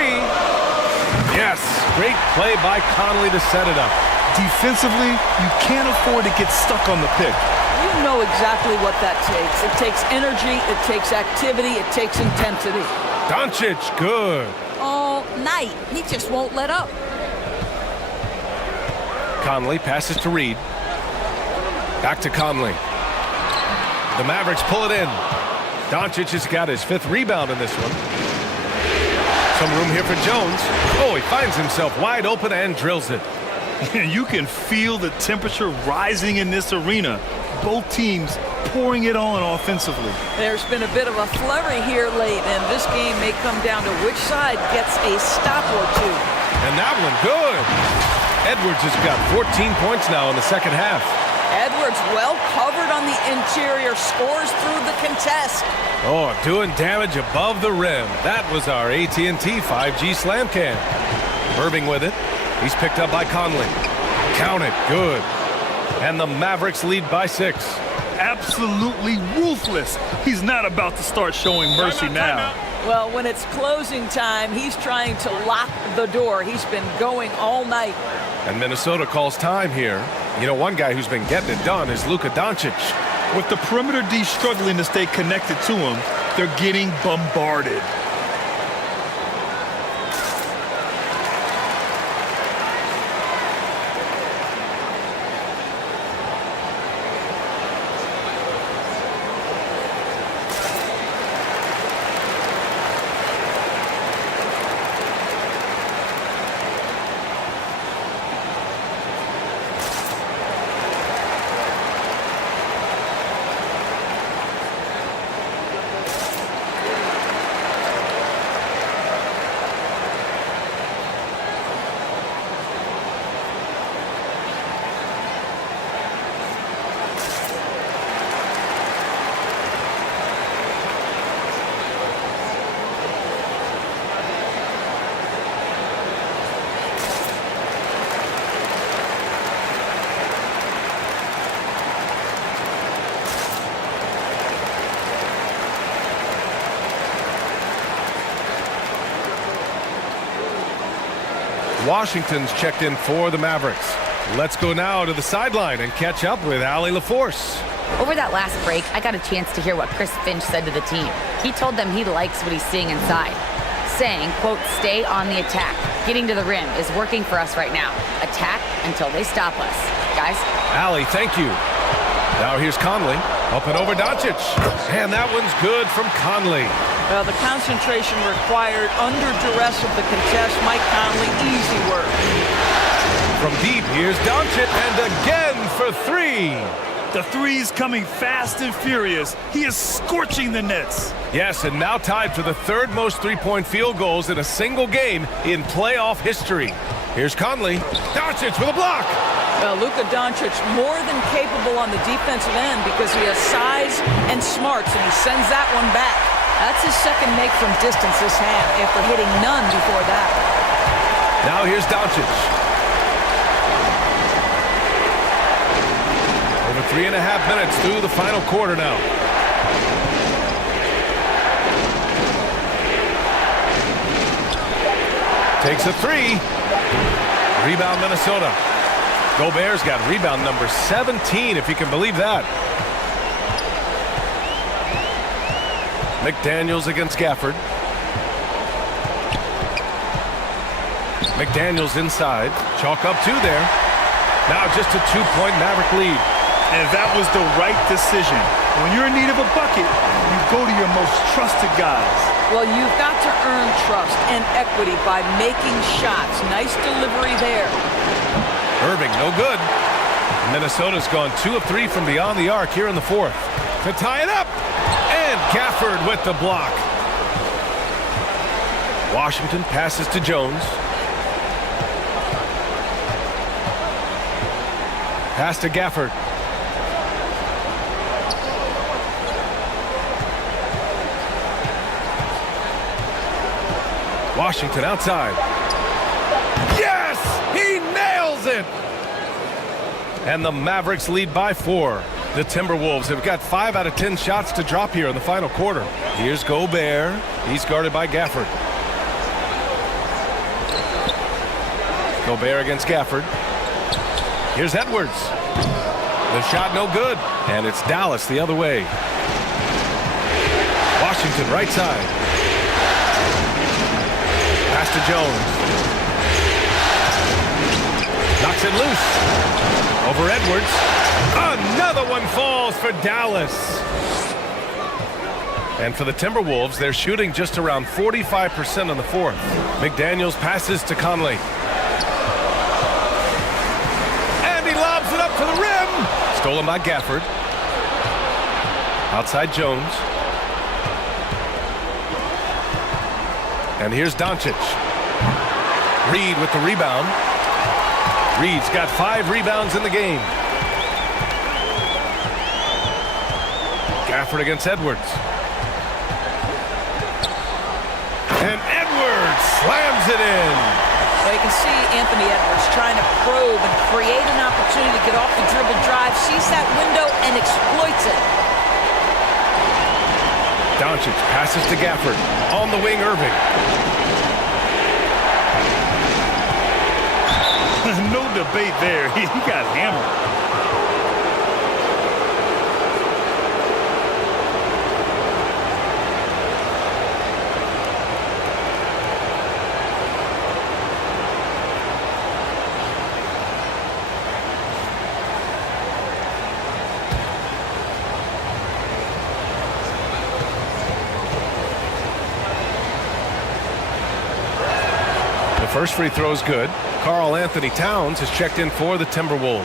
Yes, great play by Conley to set it up. Defensively, you can't afford to get stuck on the pick. You know exactly what that takes. It takes energy, it takes activity, it takes intensity. Doncic, good. All night. He just won't let up. Conley passes to Reid. Back to Conley. The Mavericks pull it in. Doncic has got his 5th rebound in this one. Some room here for Jones. Oh, he finds himself wide open and drills it. You can feel the temperature rising in this arena. Both teams pouring it on offensively. There's been a bit of a flurry here late, and this game may come down to which side gets a stop or 2. And that one, good. Edwards has got 14 points now in the second half. Edwards well covered on the interior, scores through the contest. Oh, doing damage above the rim. That was our AT&T 5G slam cam. Irving with it. He's picked up by Conley. Count it, good. And the Mavericks lead by 6. absolutely ruthless. He's not about to start showing mercy now. Well, when it's closing time, he's trying to lock the door. He's been going all night. And Minnesota calls time here. You know, one guy who's been getting it done is Luka Doncic. With the perimeter D struggling to stay connected to him, they're getting bombarded. Washington's checked in for the Mavericks. Let's go now to the sideline and catch up with Allie LaForce. Over that last break, I got a chance to hear what Chris Finch said to the team. He told them he likes what he's seeing inside, saying, quote, stay on the attack. Getting to the rim is working for us right now. Attack until they stop us. Guys? Allie, thank you. Now here's Conley. Up and over Doncic. And that one's good from Conley. Well, the concentration required under duress of the contest. Mike Conley, easy work. From deep, here's Doncic, and again for three. The three's coming fast and furious. He is scorching the Nets. Yes, and now tied for the third most three-point field goals in a single game in playoff history. Here's Conley. Doncic with a block. Well, Luka Doncic more than capable on the defensive end because he has size and smarts, and he sends that one back. That's his second make from distance this half after hitting none before that. Now here's Doncic. Over 3.5 minutes through the final quarter now. Takes a three. Rebound Minnesota. Gobert's got rebound number 17, if you can believe that. McDaniels against Gafford. McDaniels inside. Chalk up two there. Now just a 2-point Maverick lead. And that was the right decision. When you're in need of a bucket, you go to your most trusted guys. Well, you've got to earn trust and equity by making shots. Nice delivery there. Irving, no good. Minnesota's gone 2 of 3 from beyond the arc here in the fourth. To tie it up. And Gafford with the block. Washington passes to Jones. Pass to Gafford. Washington outside. Yes! He nails it! And the Mavericks lead by 4. The Timberwolves have got 5 out of 10 shots to drop here in the final quarter. Here's Gobert. He's guarded by Gafford. Gobert against Gafford. Here's Edwards. The shot no good. And it's Dallas the other way. Washington right side. Pass to Jones. Knocks it loose. Over Edwards. Another one falls for Dallas. And for the Timberwolves, they're shooting just around 45% on the fourth. McDaniels passes to Conley. And he lobs it up to the rim. Stolen by Gafford. Outside Jones. And here's Doncic. Reed with the rebound. Reed's got 5 rebounds in the game. Gafford against Edwards. And Edwards slams it in. Well, you can see Anthony Edwards trying to probe and create an opportunity to get off the dribble drive. Sees that window and exploits it. Doncic passes to Gafford. On the wing, Irving. No debate there. He got hammered. The first free throw is good. Karl Anthony Towns has checked in for the Timberwolves.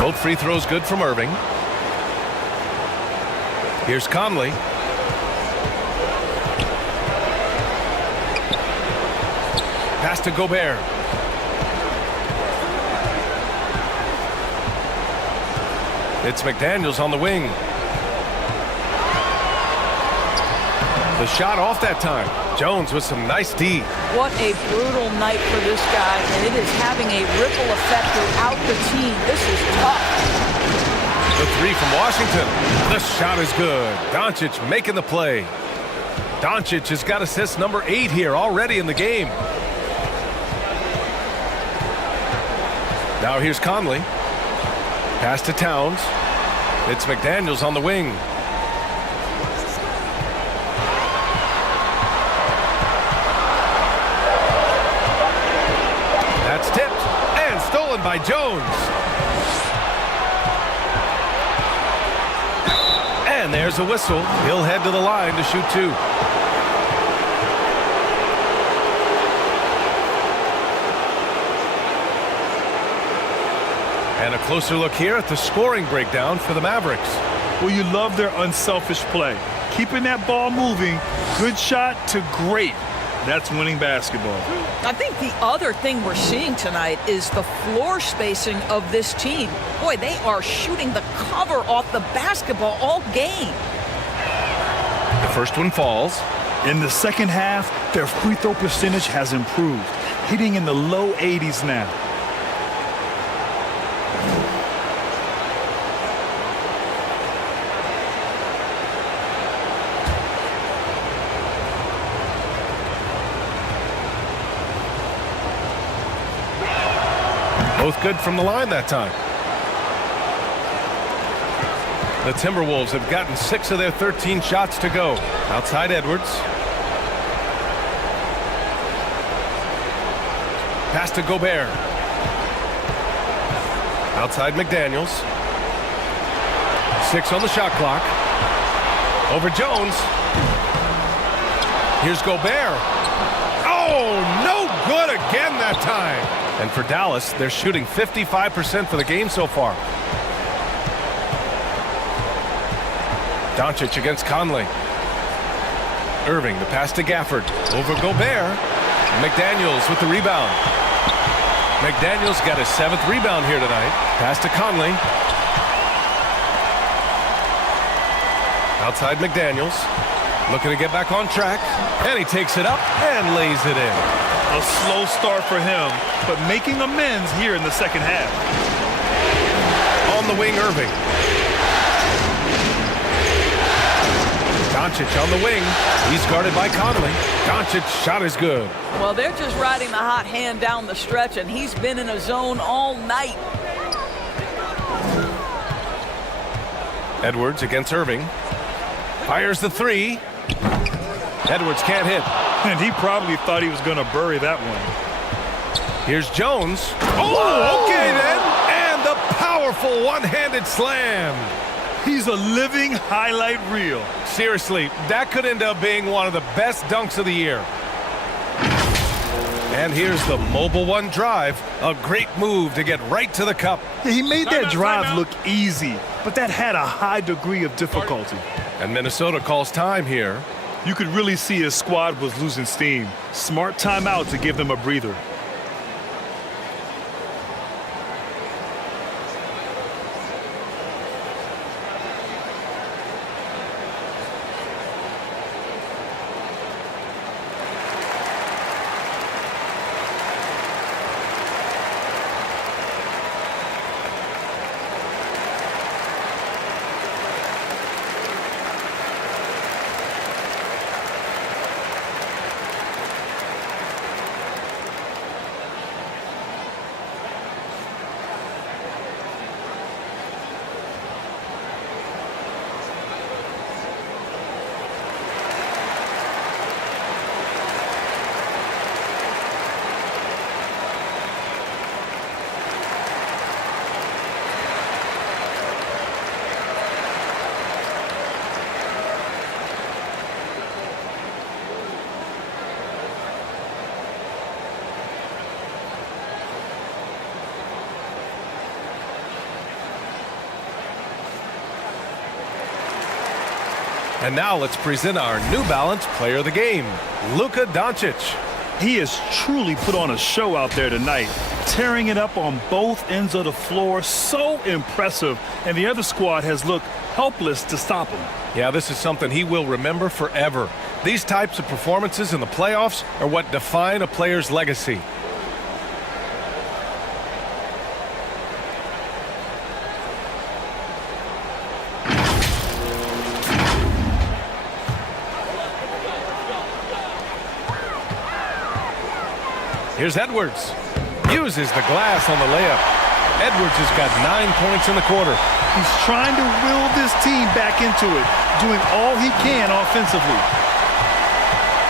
Both free throws good from Irving. Here's Conley. Pass to Gobert. It's McDaniels on the wing. The shot off that time. Jones with some nice D. What a brutal night for this guy, and it is having a ripple effect throughout the team. This is tough. The three from Washington. The shot is good. Doncic making the play. Doncic has got assist number 8 here already in the game. Now here's Conley. Pass to Towns. It's McDaniels on the wing. That's tipped and stolen by Jones. And there's a whistle. He'll head to the line to shoot 2. And a closer look here at the scoring breakdown for the Mavericks. Well, you love their unselfish play. Keeping that ball moving, good shot to great. That's winning basketball. I think the other thing we're seeing tonight is the floor spacing of this team. Boy, they are shooting the cover off the basketball all game. The first one falls. In the second half, their free throw percentage has improved, hitting in the low 80s now. Both good from the line that time. The Timberwolves have gotten 6 of their 13 shots to go. Outside Edwards. Pass to Gobert. Outside McDaniels. 6 on the shot clock. Over Jones. Here's Gobert. Oh, no good again that time. And for Dallas, they're shooting 55% for the game so far. Doncic against Conley. Irving, the pass to Gafford. Over Gobert. McDaniels with the rebound. McDaniels got his 7th rebound here tonight. Pass to Conley. Outside McDaniels. Looking to get back on track. And he takes it up and lays it in. A slow start for him, but making amends here in the second half. On the wing, Irving. Doncic on the wing. He's guarded by Conley. Doncic's shot is good. Well, they're just riding the hot hand down the stretch, and he's been in a zone all night. Edwards against Irving. Fires the 3. Edwards can't hit. And he probably thought he was going to bury that one. Here's Jones. Oh, okay then. And the powerful one-handed slam. He's a living highlight reel. Seriously, that could end up being one of the best dunks of the year. And here's the mobile one drive. A great move to get right to the cup. Yeah, he made that drive look easy, but that had a high degree of difficulty. And Minnesota calls time here. You could really see his squad was losing steam. Smart timeout to give them a breather. And now let's present our New Balance Player of the Game, Luka Doncic. He has truly put on a show out there tonight, tearing it up on both ends of the floor. So impressive, and the other squad has looked helpless to stop him. Yeah, this is something he will remember forever. These types of performances in the playoffs are what define a player's legacy. Here's Edwards. Uses the glass on the layup. Edwards has got 9 points in the quarter. He's trying to will this team back into it, doing all he can offensively.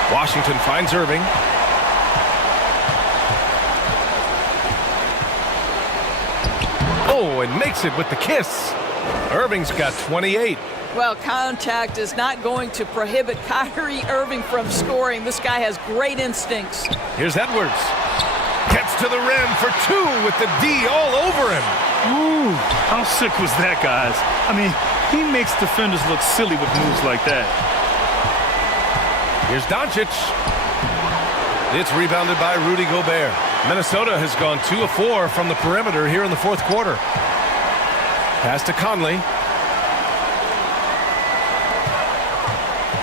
Washington finds Irving. Oh, and makes it with the kiss. Irving's got 28. Well, contact is not going to prohibit Kyrie Irving from scoring. This guy has great instincts. Here's Edwards. Gets to the rim for 2 with the D all over him. Ooh, how sick was that, guys? I mean, he makes defenders look silly with moves like that. Here's Doncic. It's rebounded by Rudy Gobert. Minnesota has gone 2 of 4 from the perimeter here in the fourth quarter. Pass to Conley.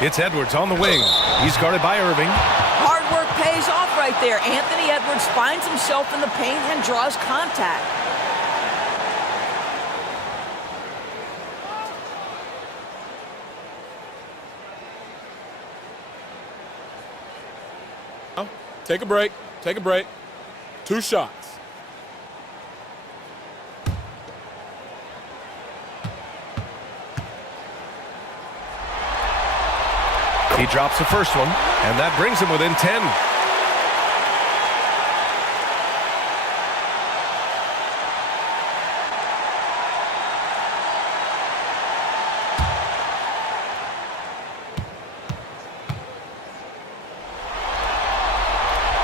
It's Edwards on the wing. He's guarded by Irving. Hard work pays off right there. Anthony Edwards finds himself in the paint and draws contact. Take a break. Take a break. 2 shots. He drops the first one, and that brings him within 10.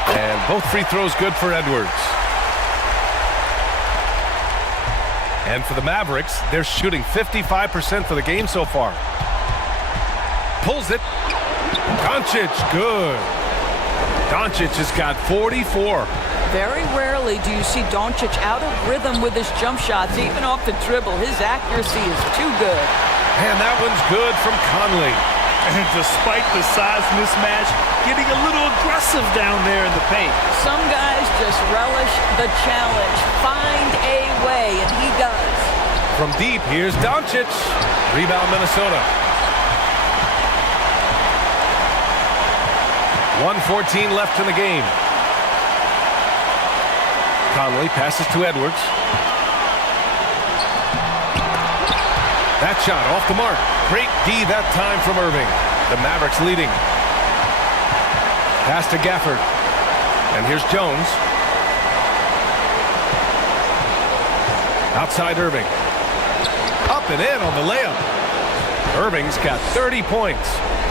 And both free throws good for Edwards. And for the Mavericks, they're shooting 55% for the game so far. Pulls it. Doncic, good. Doncic has got 44. Very rarely do you see Doncic out of rhythm with his jump shots, even off the dribble. His accuracy is too good. And that one's good from Conley. And despite the size mismatch, getting a little aggressive down there in the paint. Some guys just relish the challenge. Find a way, and he does. From deep, here's Doncic. Rebound, Minnesota. 1:14 left in the game. Conley passes to Edwards. That shot off the mark. Great D that time from Irving. The Mavericks leading. Pass to Gafford. And here's Jones. Outside Irving. Up and in on the layup. Irving's got 30 points.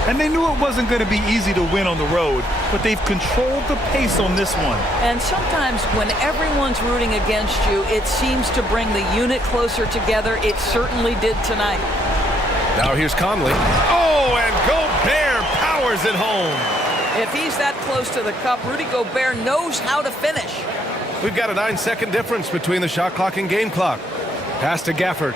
And they knew it wasn't going to be easy to win on the road, but they've controlled the pace on this one. And sometimes when everyone's rooting against you, it seems to bring the unit closer together. It certainly did tonight. Now here's Conley. Oh, and Gobert powers it home. If he's that close to the cup, Rudy Gobert knows how to finish. We've got a 9-second difference between the shot clock and game clock. Pass to Gafford.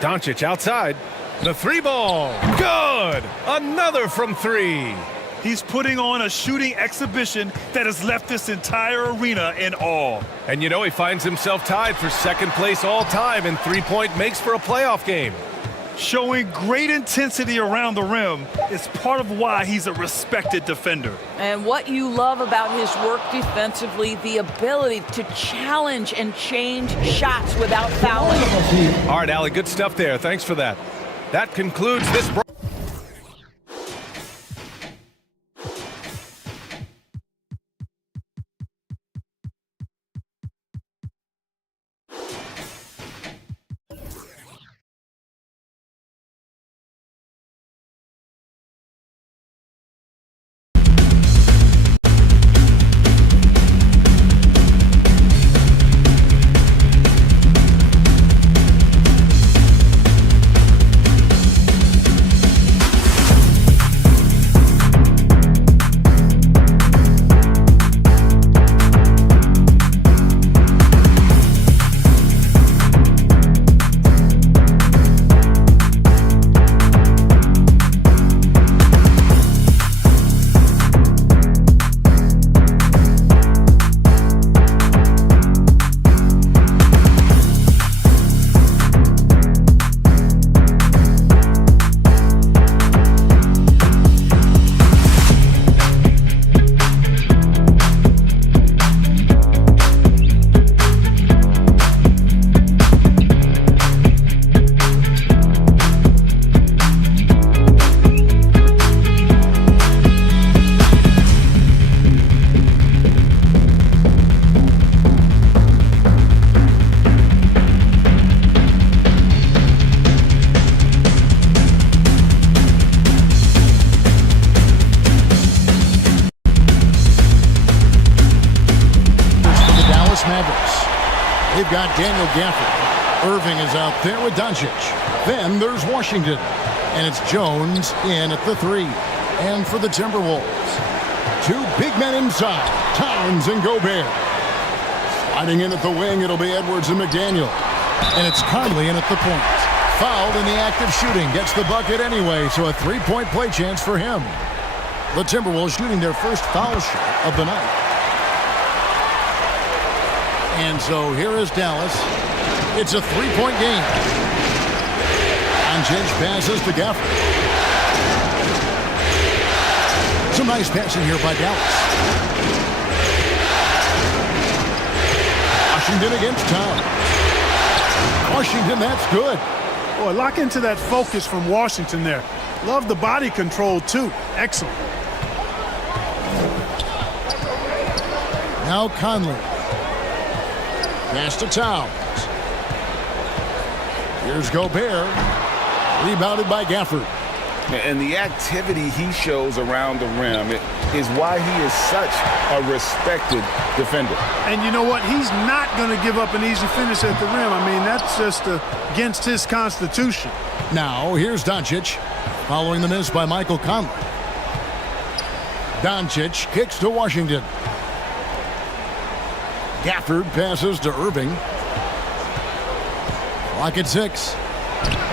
Doncic outside. The 3-ball. Good! Another from 3. He's putting on a shooting exhibition that has left this entire arena in awe. And you know, he finds himself tied for second place all time in 3-point makes for a playoff game. Showing great intensity around the rim is part of why he's a respected defender. And what you love about his work defensively, the ability to challenge and change shots without fouling. All right, Allie, good stuff there. Thanks for that. That concludes this. They've got Daniel Gafford. Irving is out there with Doncic. Then there's Washington. And it's Jones in at the 3. And for the Timberwolves, 2 big men inside, Towns and Gobert. Sliding in at the wing, it'll be Edwards and McDaniel. And it's Conley in at the point. Fouled in the act of shooting. Gets the bucket anyway, so a 3-point play chance for him. The Timberwolves shooting their first foul shot of the night. And so here is Dallas. It's a 3-point game. Doncic passes to Gafford. Some nice passing here by Dallas. Washington against Towns. Washington, that's good. Boy, lock into that focus from Washington there. Love the body control, too. Excellent. Now Conley. Pass to Towns. Here's Gobert. Rebounded by Gafford. And the activity he shows around the rim is why he is such a respected defender. And you know what? He's not going to give up an easy finish at the rim. I mean, that's just against his constitution. Now, here's Doncic, following the miss by Michael Conley. Doncic kicks to Washington. Gafford passes to Irving. Clock at 6.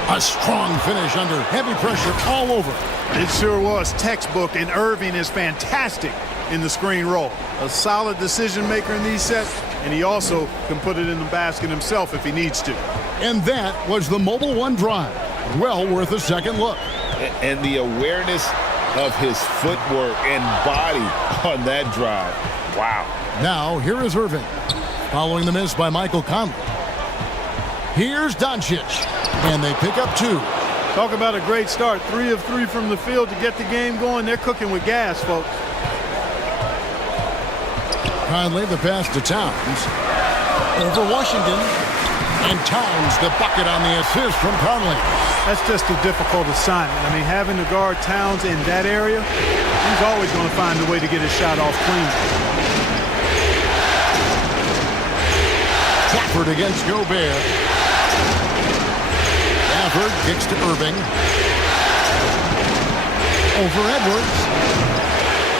A strong finish under heavy pressure all over. It sure was textbook, and Irving is fantastic in the screen roll. A solid decision maker in these sets, and he also can put it in the basket himself if he needs to. And that was the Mobile One drive. Well worth a second look. And the awareness of his footwork and body on that drive. Wow. Now, here is Irving, following the miss by Michael Conley. Here's Doncic, and they pick up 2. Talk about a great start. 3 of 3 from the field to get the game going. They're cooking with gas, folks. Conley, the pass to Towns. Over Washington. And Towns, the bucket on the assist from Conley. That's just a difficult assignment. I mean, having to guard Towns in that area, he's always going to find a way to get his shot off clean. Gafford against Gobert. Gafford kicks to Irving. Over Edwards.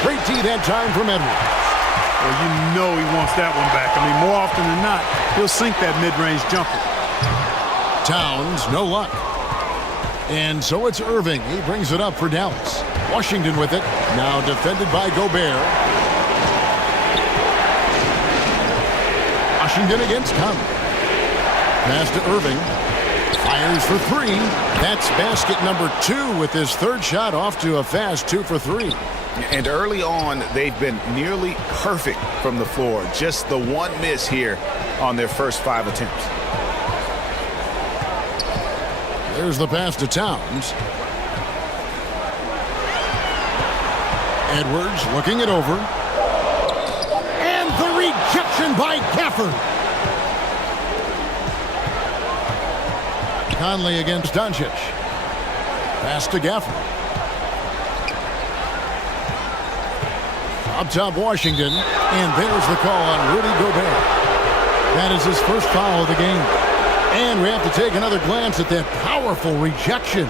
Great D that time from Edwards. Well, you know he wants that one back. I mean, more often than not, he'll sink that mid-range jumper. Towns, no luck. And so it's Irving. He brings it up for Dallas. Washington with it. Now defended by Gobert. Washington against Conley. Pass to Irving. Fires for 3. That's basket number 2 with his 3rd shot off to a fast 2 for 3. And early on, they've been nearly perfect from the floor. Just the one miss here on their first 5 attempts. There's the pass to Towns. Edwards looking it over. And the rejection by Gafford. Conley against Doncic. Pass to Gafford. Up top, Washington. And there's the call on Rudy Gobert. That is his first foul of the game. And we have to take another glance at that powerful rejection.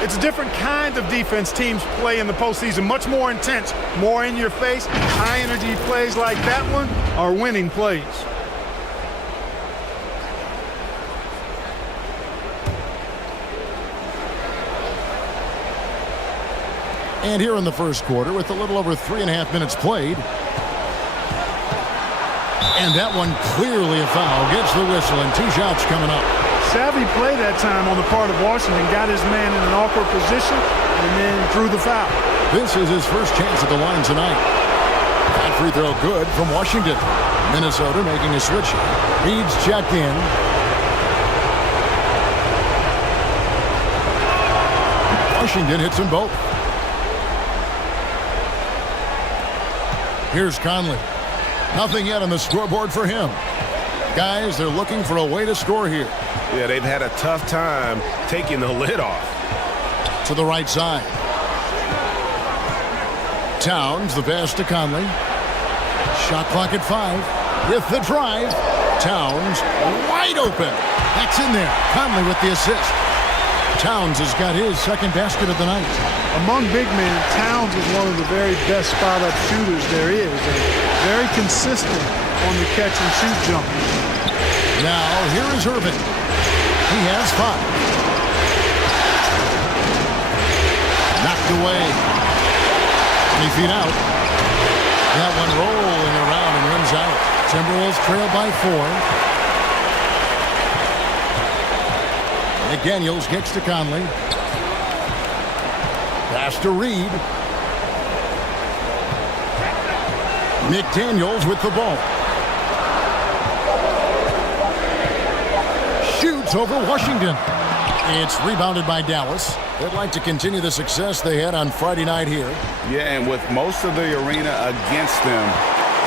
It's a different kind of defense teams play in the postseason. Much more intense, more in your face. High energy plays like that one are winning plays. And here in the first quarter, with a little over 3.5 minutes played. And that one clearly a foul. Gets the whistle, and 2 shots coming up. Savvy play that time on the part of Washington. Got his man in an awkward position and then drew the foul. This is his first chance at the line tonight. That free throw good from Washington. Minnesota making a switch. Reed's checked in. Washington hits them both. Here's Conley. Nothing yet on the scoreboard for him. Guys, they're looking for a way to score here. Yeah, they've had a tough time taking the lid off. To the right side. Towns, the pass to Conley. Shot clock at 5. With the drive. Towns wide open. That's in there. Conley with the assist. Towns has got his second basket of the night. Among big men, Towns is one of the very best spot-up shooters there is, and very consistent on the catch-and-shoot jump. Now, here is Irving. He has 5. Knocked away. 20 feet out. That one rolling around and rims out. Timberwolves trail by 4. McDaniels gets to Conley. Pass to Reed. McDaniels with the ball. Shoots over Washington. It's rebounded by Dallas. They'd like to continue the success they had on Friday night here. Yeah, and with most of the arena against them,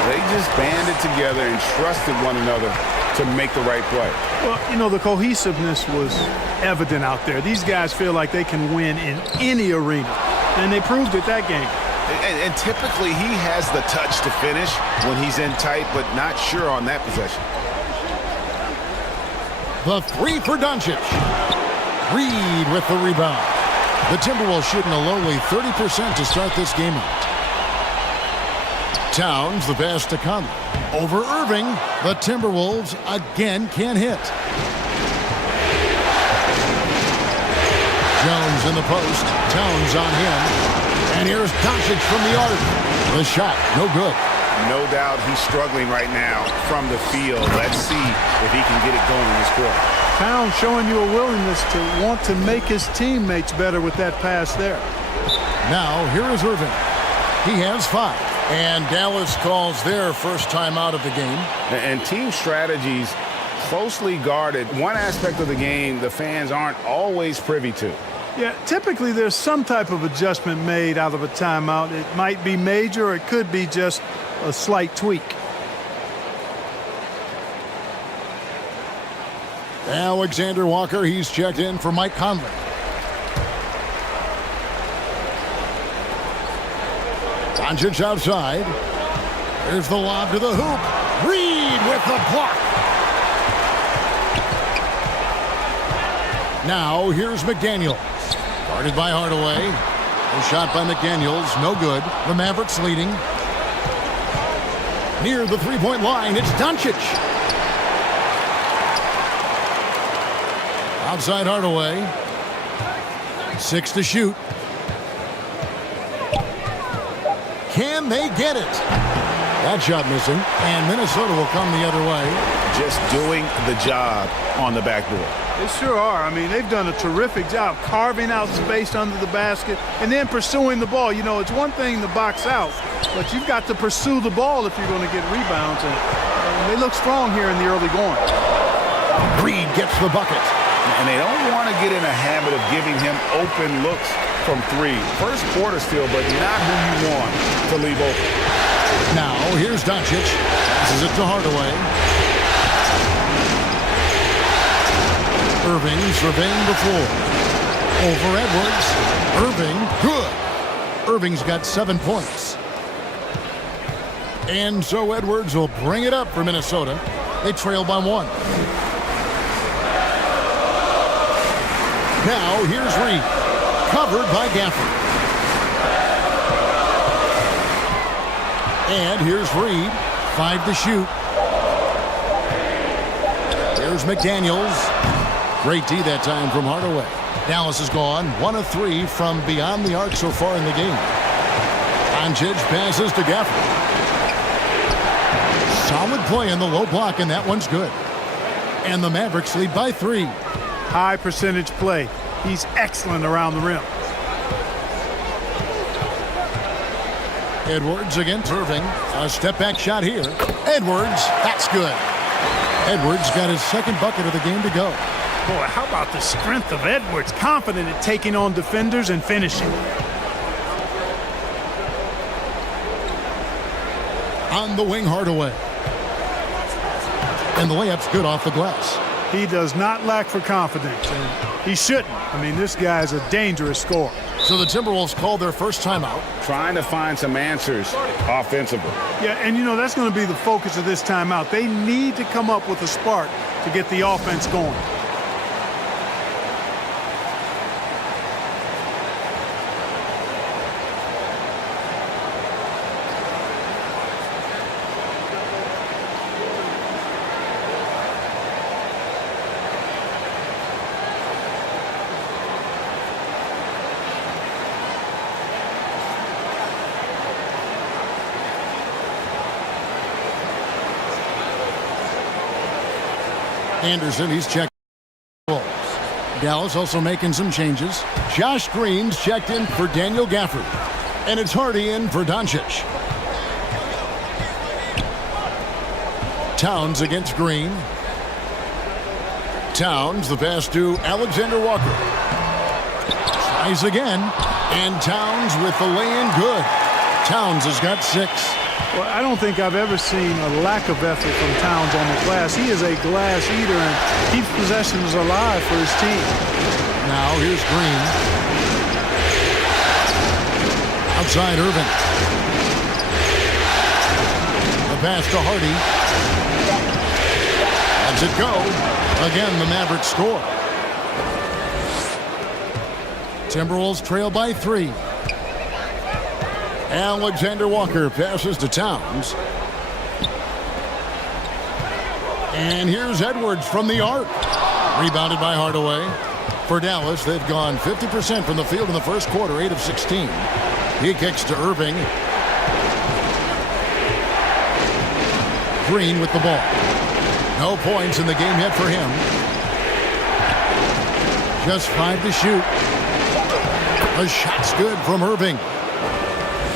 they just banded together and trusted one another to make the right play. Well, you know, the cohesiveness was evident out there. These guys feel like they can win in any arena, and they proved it that game. And typically he has the touch to finish when he's in tight, but not sure on that possession. The 3 for Doncic. Reed with the rebound. The Timberwolves shooting a lowly 30% to start this game out. Towns the pass to Conley. Over Irving. The Timberwolves again can't hit. Jones in the post. Towns on him. And here's Doncic from the arc. The shot, no good. No doubt he's struggling right now from the field. Let's see if he can get it going in this quarter. Towns showing you a willingness to want to make his teammates better with that pass there. Now, here is Irving. He has 5. And Dallas calls their first time out of the game. And team strategies closely guarded. One aspect of the game the fans aren't always privy to. Yeah, typically there's some type of adjustment made out of a timeout. It might be major, or it could be just a slight tweak. Alexander Walker, he's checked in for Mike Conley. Doncic outside. There's the lob to the hoop. Reed with the block. Now here's McDaniels. Guarded by Hardaway. A shot by McDaniels, no good. The Mavericks leading. Near the three-point line, it's Doncic. Outside Hardaway. 6 to shoot. Can they get it? That shot missing, and Minnesota will come the other way. Just doing the job on the backboard. They sure are. I mean, they've done a terrific job carving out space under the basket and then pursuing the ball. You know, it's one thing to box out, but you've got to pursue the ball if you're going to get rebounds, and they look strong here in the early going. Reed gets the bucket. And they don't want to get in a habit of giving him open looks from 3. First quarter still, but not who you want to leave open. Now, here's Doncic. Passes it to Hardaway. Irving surveying the floor. Over Edwards. Irving, good. Irving's got 7 points. And so Edwards will bring it up for Minnesota. They trail by 1. Now, here's Reed. Covered by Gafford. And here's Reed. 5 to shoot. Here's McDaniels. Great D that time from Hardaway. Dallas is gone. 1 of 3 from beyond the arc so far in the game. Doncic passes to Gafford. Solid play in the low block, and that one's good. And the Mavericks lead by 3. High percentage play. He's excellent around the rim. Edwards against Irving. A step-back shot here. Edwards, that's good. Edwards got his second bucket of the game to go. Boy, how about the strength of Edwards? Confident at taking on defenders and finishing. On the wing, Hardaway. And the layup's good off the glass. He does not lack for confidence, and he shouldn't. I mean, this guy's a dangerous scorer. So the Timberwolves called their first timeout. Trying to find some answers offensively. Yeah, and that's going to be the focus of this timeout. They need to come up with a spark to get the offense going. Anderson, he's checked. Dallas also making some changes. Josh Green's checked in for Daniel Gafford. And it's Hardy in for Doncic. Towns against Green. Towns, the pass to Alexander Walker. Tries again. And Towns with the lay-in good. Towns has got 6. Well, I don't think I've ever seen a lack of effort from Towns on the glass. He is a glass eater and keeps possessions alive for his team. Now here's Green. Outside Irving. The pass to Hardy. Lets it go. Again, the Mavericks score. Timberwolves trail by 3. Alexander Walker passes to Towns. And here's Edwards from the arc. Rebounded by Hardaway. For Dallas, they've gone 50% from the field in the first quarter, 8 of 16. He kicks to Irving. Green with the ball. No points in the game yet for him. Just 5 to shoot. The shot's good from Irving.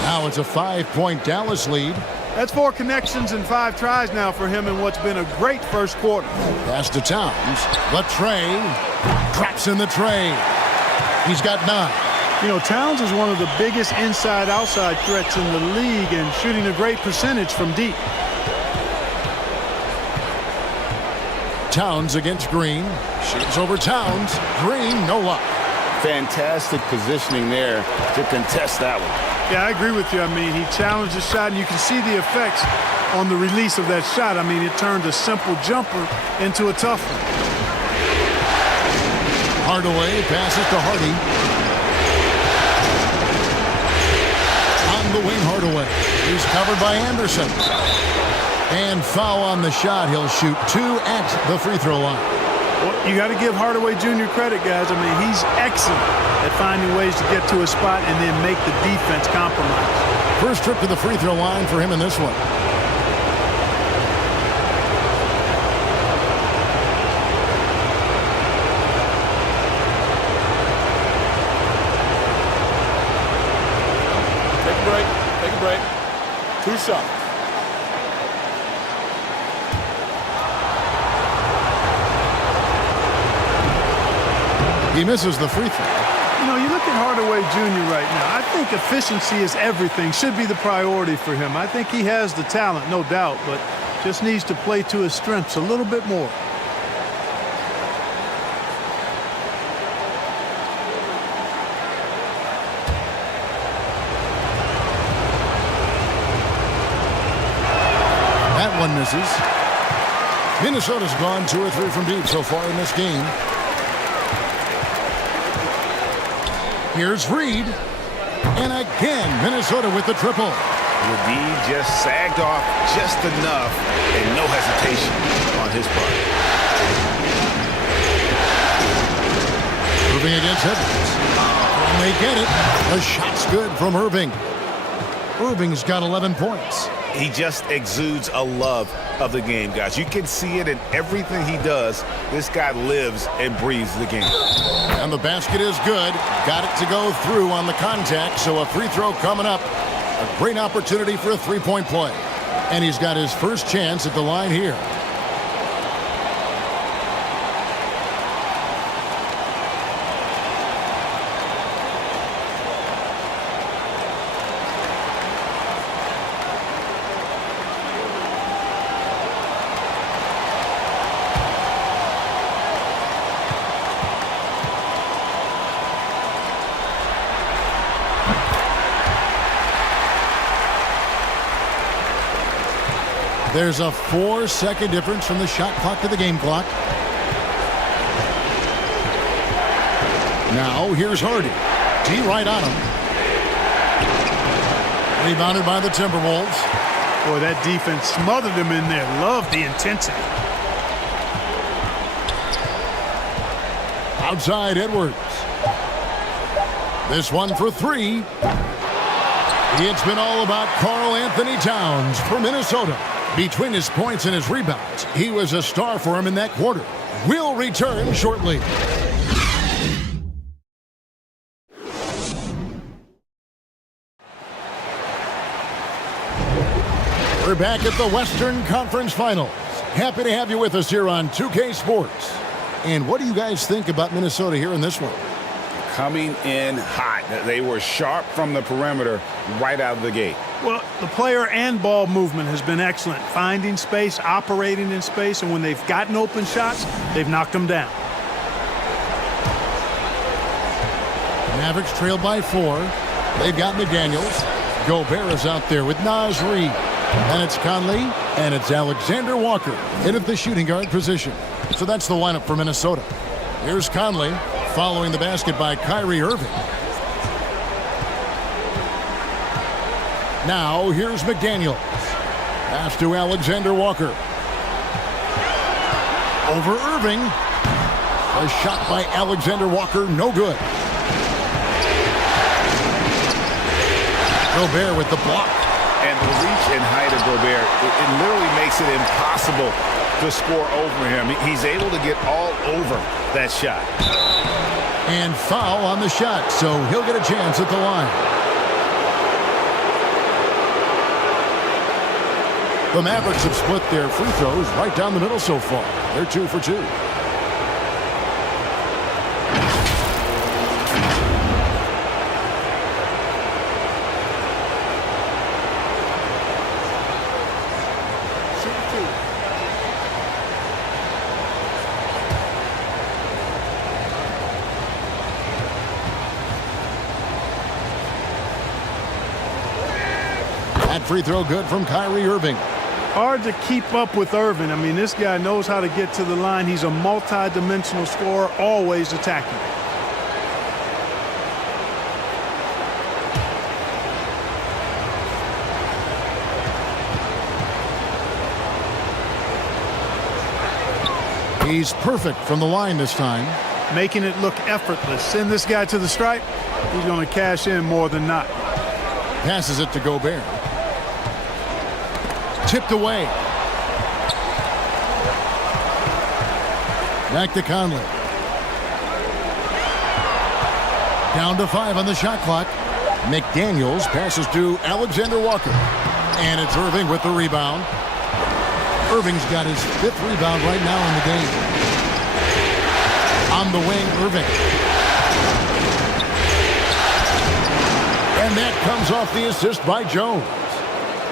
Now it's a 5-point Dallas lead. That's 4 connections and 5 tries now for him in what's been a great first quarter. Pass to Towns. The tray. Drops in the tray. He's got 9. Towns is one of the biggest inside-outside threats in the league and shooting a great percentage from deep. Towns against Green. Shoots over Towns. Green, no luck. Fantastic positioning there to contest that one. Yeah, I agree with you. He challenged the shot, and you can see the effects on the release of that shot. It turned a simple jumper into a tough one. Hardaway passes to Hardy. On the wing, Hardaway. He's covered by Anderson. And foul on the shot. He'll shoot 2 at the free throw line. Well, you got to give Hardaway Jr. credit, guys. He's excellent at finding ways to get to a spot and then make the defense compromise. First trip to the free throw line for him in this one. Take a break. 2 shots. He misses the free throw. You look at Hardaway Jr. right now. I think efficiency is everything, should be the priority for him. I think he has the talent, no doubt, but just needs to play to his strengths a little bit more. That one misses. Minnesota's gone 2 or 3 from deep so far in this game. Here's Reed. And again, Minnesota with the triple. Reed just sagged off just enough and no hesitation on his part. Irving against Edwards. And they get it. The shot's good from Irving. Irving's got 11 points. He just exudes a love of the game, guys. You can see it in everything he does. This guy lives and breathes the game. And the basket is good. Got it to go through on the contact, so a free throw coming up. A great opportunity for a 3-point play. And he's got his first chance at the line here. There's a 4-second difference from the shot clock to the game clock. Now here's Hardy. T right on him. Rebounded by the Timberwolves. Boy, that defense smothered him in there. Love the intensity. Outside Edwards. This one for 3. It's been all about Karl Anthony Towns for Minnesota. Between his points and his rebounds, he was a star for him in that quarter. We'll return shortly. We're back at the Western Conference Finals. Happy to have you with us here on 2K Sports. And what do you guys think about Minnesota here in this one? Coming in hot. They were sharp from the perimeter right out of the gate. Well, the player and ball movement has been excellent. Finding space, operating in space, and when they've gotten open shots, they've knocked them down. Mavericks trail by 4. They've got McDaniels. Gobert is out there with Naz Reid. And it's Conley, and it's Alexander Walker in at the shooting guard position. So that's the lineup for Minnesota. Here's Conley, following the basket by Kyrie Irving. Now here's McDaniels. Pass to Alexander Walker. Over Irving. A shot by Alexander Walker, no good. Gobert with the block. And the reach and height of Gobert, it literally makes it impossible to score over him. He's able to get all over that shot. And foul on the shot, so he'll get a chance at the line. The Mavericks have split their free throws right down the middle so far. They're 2 for 2. That free throw good from Kyrie Irving. Hard to keep up with Irving. I mean, this guy knows how to get to the line. He's a multi-dimensional scorer, always attacking. He's perfect from the line this time. Making it look effortless. Send this guy to the stripe. He's going to cash in more than not. Passes it to Gobert. Tipped away. Back to Conley. Down to 5 on the shot clock. McDaniels passes to Alexander Walker. And it's Irving with the rebound. Irving's got his 5th rebound right now in the game. On the wing, Irving. And that comes off the assist by Jones.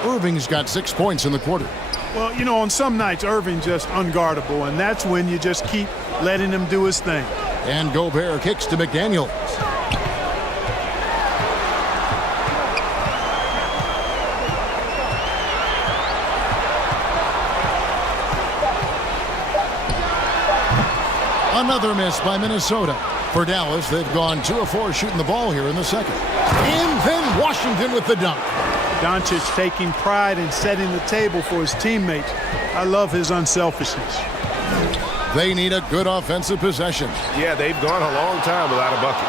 Irving's got 6 points in the quarter. Well, you know, on some nights, Irving's just unguardable, and that's when you just keep letting him do his thing. And Gobert kicks to McDaniels. Another miss by Minnesota. For Dallas, they've gone 2 of 4 shooting the ball here in the second. And then Washington with the dunk. Doncic taking pride in setting the table for his teammates. I love his unselfishness. They need a good offensive possession. Yeah, they've gone a long time without a bucket.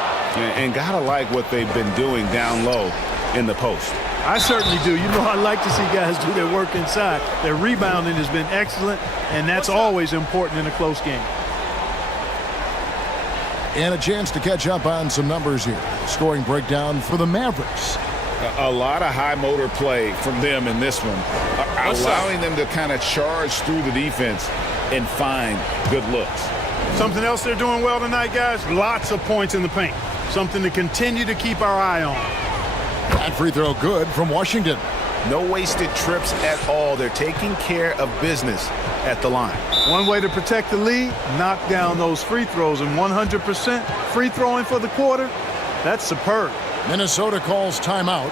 And gotta like what they've been doing down low in the post. I certainly do. You know, I like to see guys do their work inside. Their rebounding has been excellent, and that's always important in a close game. And a chance to catch up on some numbers here. Scoring breakdown for the Mavericks. A lot of high motor play from them in this one, allowing them to kind of charge through the defense and find good looks. Something else they're doing well tonight, guys, lots of points in the paint. Something to continue to keep our eye on. That free throw good from Washington. No wasted trips at all. They're taking care of business at the line. One way to protect the lead, knock down those free throws, and 100% free throwing for the quarter, that's superb. Minnesota calls timeout.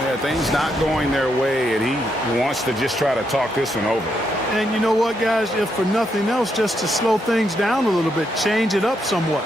Yeah, things not going their way, and he wants to just try to talk this one over. And you know what, guys? If for nothing else, just to slow things down a little bit, change it up somewhat.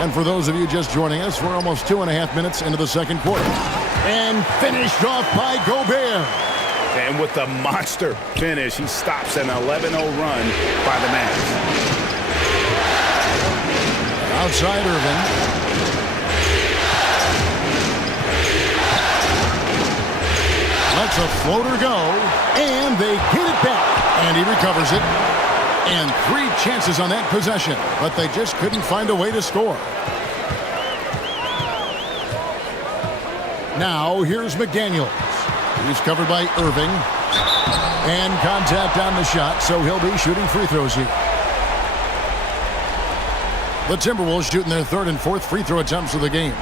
And for those of you just joining us, we're almost 2.5 minutes into the second quarter. And finished off by Gobert. And with the monster finish, he stops an 11-0 run by the Mavs. Outside Irving. Lets a floater go, and they get it back. And he recovers it. And 3 chances on that possession, but they just couldn't find a way to score. Now, here's McDaniels. He's covered by Irving. And contact on the shot, so he'll be shooting free throws here. The Timberwolves shooting their 3rd and 4th free throw attempts of the game.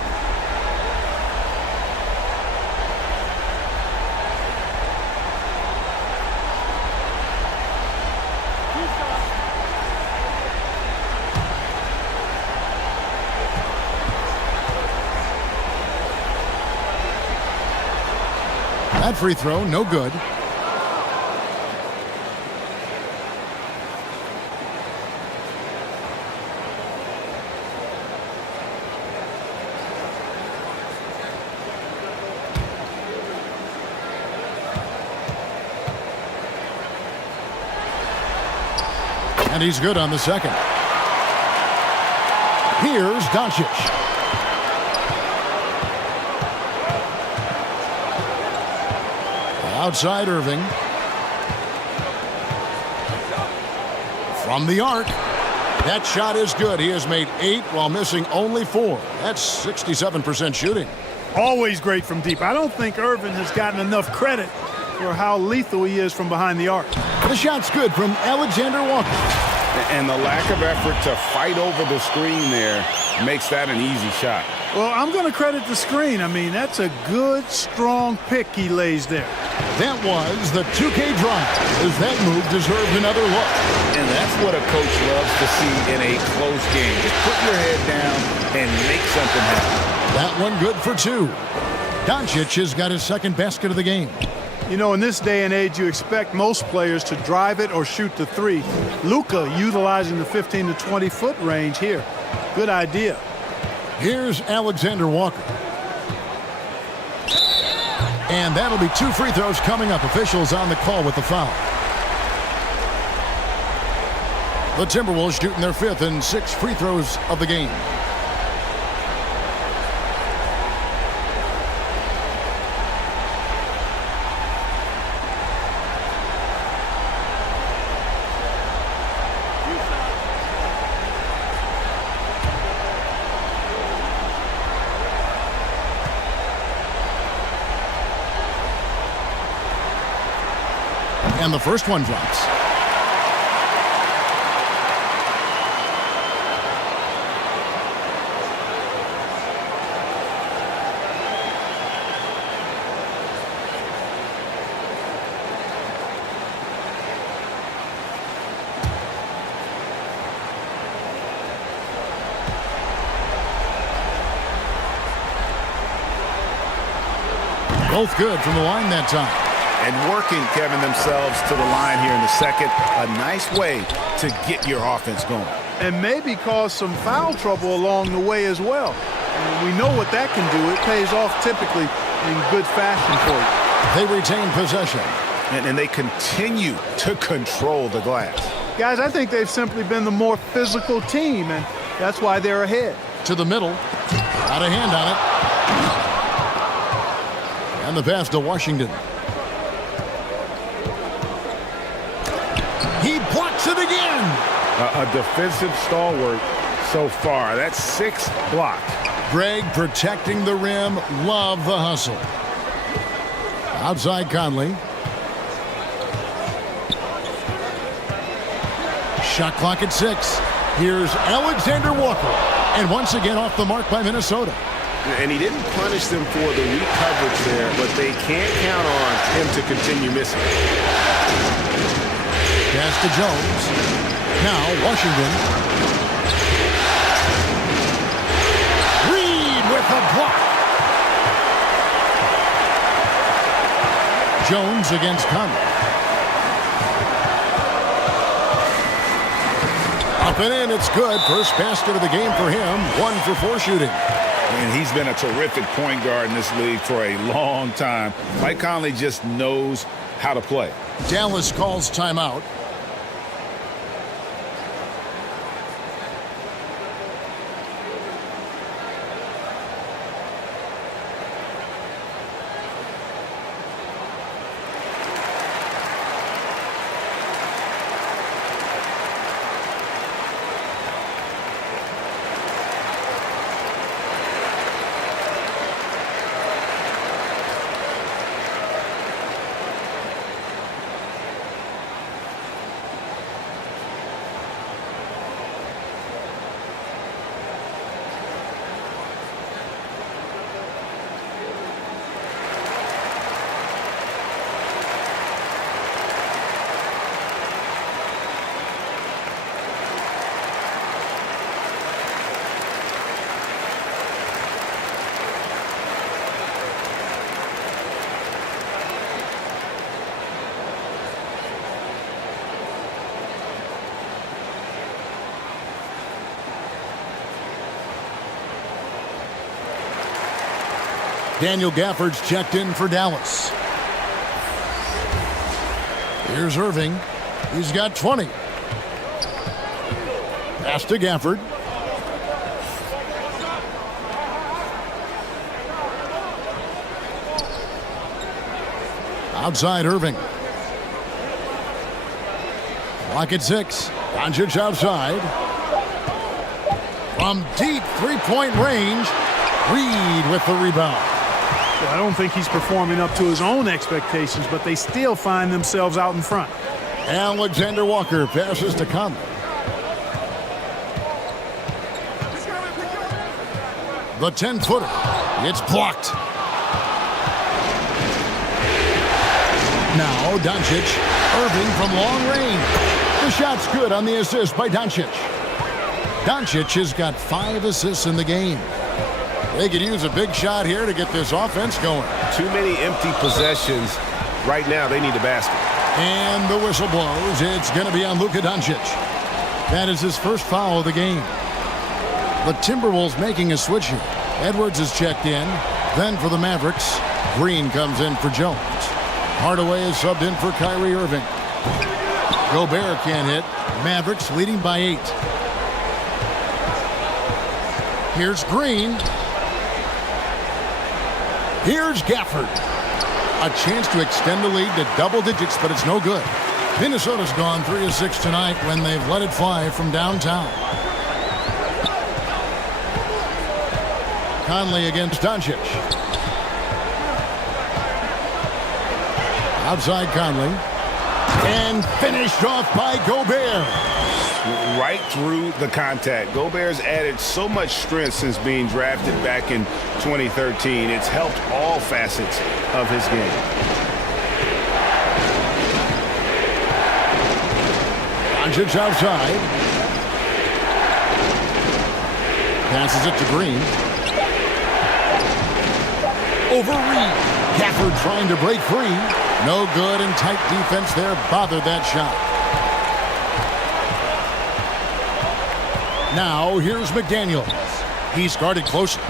That free throw, no good. And he's good on the second. Here's Doncic. Outside Irving. From the arc. That shot is good. He has made 8 while missing only 4. That's 67% shooting. Always great from deep. I don't think Irving has gotten enough credit for how lethal he is from behind the arc. The shot's good from Alexander Walker. And the lack of effort to fight over the screen there makes that an easy shot. Well, I'm going to credit the screen. I mean, that's a good, strong pick he lays there. That was the 2K drive, as that move deserved another look. And that's what a coach loves to see in a close game. Just put your head down and make something happen. That one good for 2. Doncic has got his 2nd basket of the game. You know, in this day and age, you expect most players to drive it or shoot the 3. Luka utilizing the 15 to 20 foot range here. Good idea. Here's Alexander Walker. And that'll be 2 free throws coming up. Officials on the call with the foul. The Timberwolves shooting their 5th and 6th free throws of the game. And the first one drops. Both good from the line that time. and working, Kevin, themselves to the line here in the second. A nice way to get your offense going. And maybe cause some foul trouble along the way as well. And we know what that can do. It pays off typically in good fashion for you. They retain possession. And they continue to control the glass. Guys, I think they've simply been the more physical team, and that's why they're ahead. To the middle. Got a hand on it. And the pass to Washington. He blocks it again. A defensive stalwart so far. That's 6 blocks. Greg protecting the rim. Love the hustle. Outside Conley. Shot clock at 6. Here's Alexander Walker. And once again off the mark by Minnesota. And he didn't punish them for the weak coverage there, but they can't count on him to continue missing. Pass to Jones. Now Washington. Reed with the block. Jones against Conley. Up and in, it's good. First basket of the game for him. 1 for 4 shooting. And he's been a terrific point guard in this league for a long time. Mike Conley just knows how to play. Dallas calls timeout. Daniel Gafford's checked in for Dallas. Here's Irving. He's got 20. Pass to Gafford. Outside Irving. Clock at 6. Doncic outside. From deep three-point range, Reed with the rebound. Well, I don't think he's performing up to his own expectations, but they still find themselves out in front. Alexander Walker passes to Conley. The 10-footer. It's blocked. Now Doncic. Irving from long range. The shot's good on the assist by Doncic. Doncic has got 5 assists in the game. They could use a big shot here to get this offense going. Too many empty possessions. Right now, they need a basket. And the whistle blows. It's going to be on Luka Doncic. That is his first foul of the game. The Timberwolves making a switch here. Edwards is checked in. Then for the Mavericks, Green comes in for Jones. Hardaway is subbed in for Kyrie Irving. Gobert can't hit. Mavericks leading by 8. Here's Green. Here's Gafford. A chance to extend the lead to double digits, but it's no good. Minnesota's gone 3 of 6 tonight when they've let it fly from downtown. Conley against Doncic. Outside Conley. And finished off by Gobert. Right through the contact. Gobert's added so much strength since being drafted back in 2013. It's helped all facets of his game. Doncic outside. Passes it to Green. Over Reed. Gafford trying to break free. No good, and tight defense there bothered that shot. Now here's McDaniels. He's guarded closely.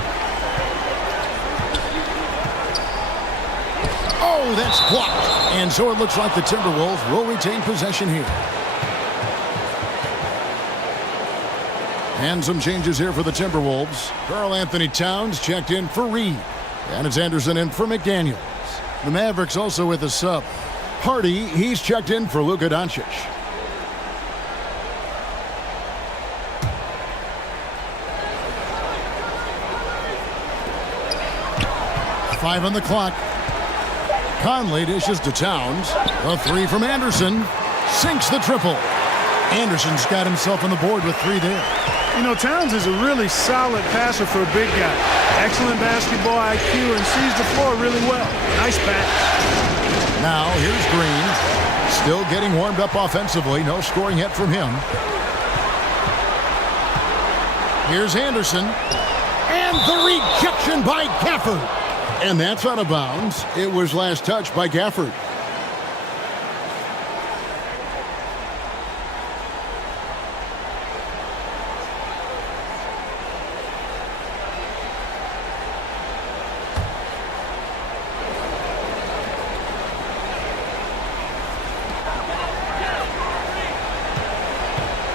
Oh, that's blocked. And so it looks like the Timberwolves will retain possession here. And some changes here for the Timberwolves. Karl Anthony Towns checked in for Reed. And it's Anderson in for McDaniels. The Mavericks also with a sub. Hardy, he's checked in for Luka Doncic. Five on the clock. Conley dishes to Towns. A three from Anderson. Sinks the triple. Anderson's got himself on the board with three there. You know, Towns is a really solid passer for a big guy. Excellent basketball IQ and sees the floor really well. Nice pass. Now here's Green. Still getting warmed up offensively. No scoring yet from him. Here's Anderson. And the rejection by Gafford. And that's out of bounds. It was last touched by Gafford.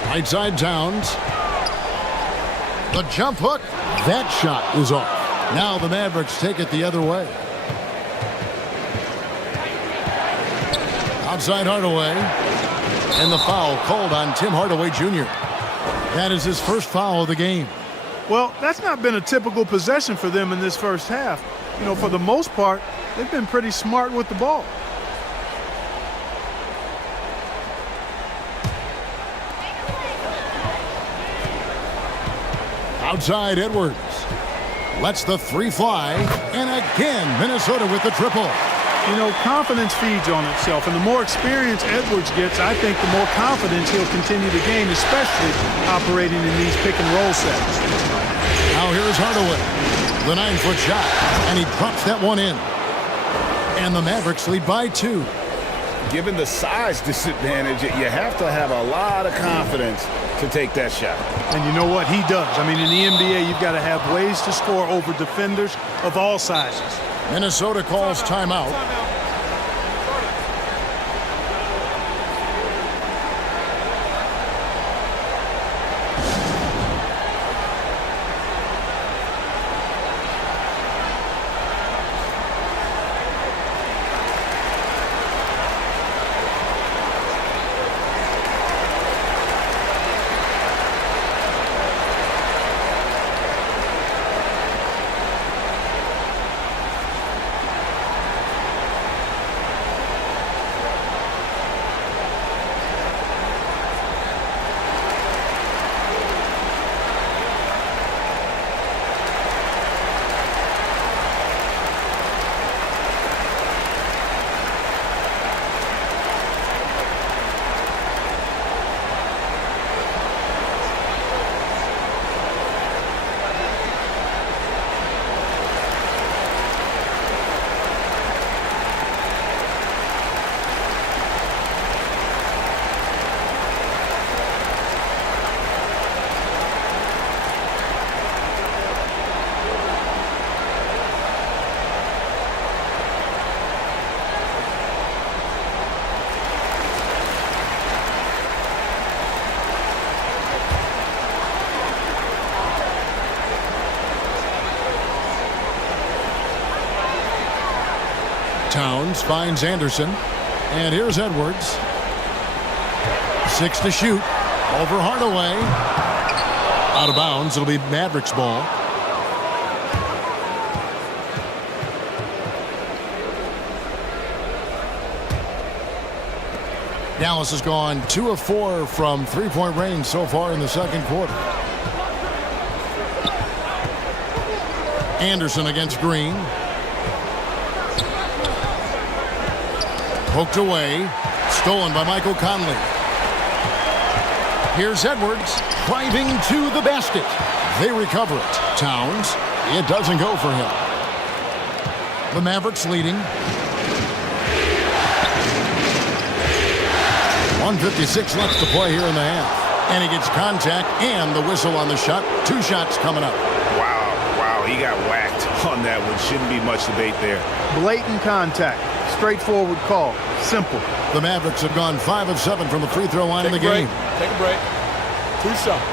Right side Towns. The jump hook. That shot is off. Now the Mavericks take it the other way. Outside Hardaway. And the foul called on Tim Hardaway Jr. That is his first foul of the game. Well, that's not been a typical possession for them in this first half. You know, for the most part, they've been pretty smart with the ball. Outside Edwards. Lets the three fly. And again, Minnesota with the triple. You know, confidence feeds on itself. And the more experience Edwards gets, I think the more confidence he'll continue to gain, especially operating in these pick-and-roll sets. Now here's Hardaway. The 9-foot shot. And he drops that one in. And the Mavericks lead by 2. Given the size disadvantage, you have to have a lot of confidence to take that shot. And you know what? He does. I mean, in the NBA, you've got to have ways to score over defenders of all sizes. Minnesota calls timeout. Towns finds Anderson. And here's Edwards. 6 to shoot. Over Hardaway. Out of bounds. It'll be Mavericks ball. Dallas has gone 2 of 4 from three-point range so far in the second quarter. Anderson against Green. Poked away. Stolen by Michael Conley. Here's Edwards driving to the basket. They recover it. Towns. It doesn't go for him. The Mavericks leading. 1:56 left to play here in the half. And he gets contact and the whistle on the shot. 2 shots coming up. Wow, he got whacked on that one. Shouldn't be much debate there. Blatant contact. Straightforward call. Simple. The Mavericks have gone 5 of 7 from the free throw line in the game. Take a break. 2 shots.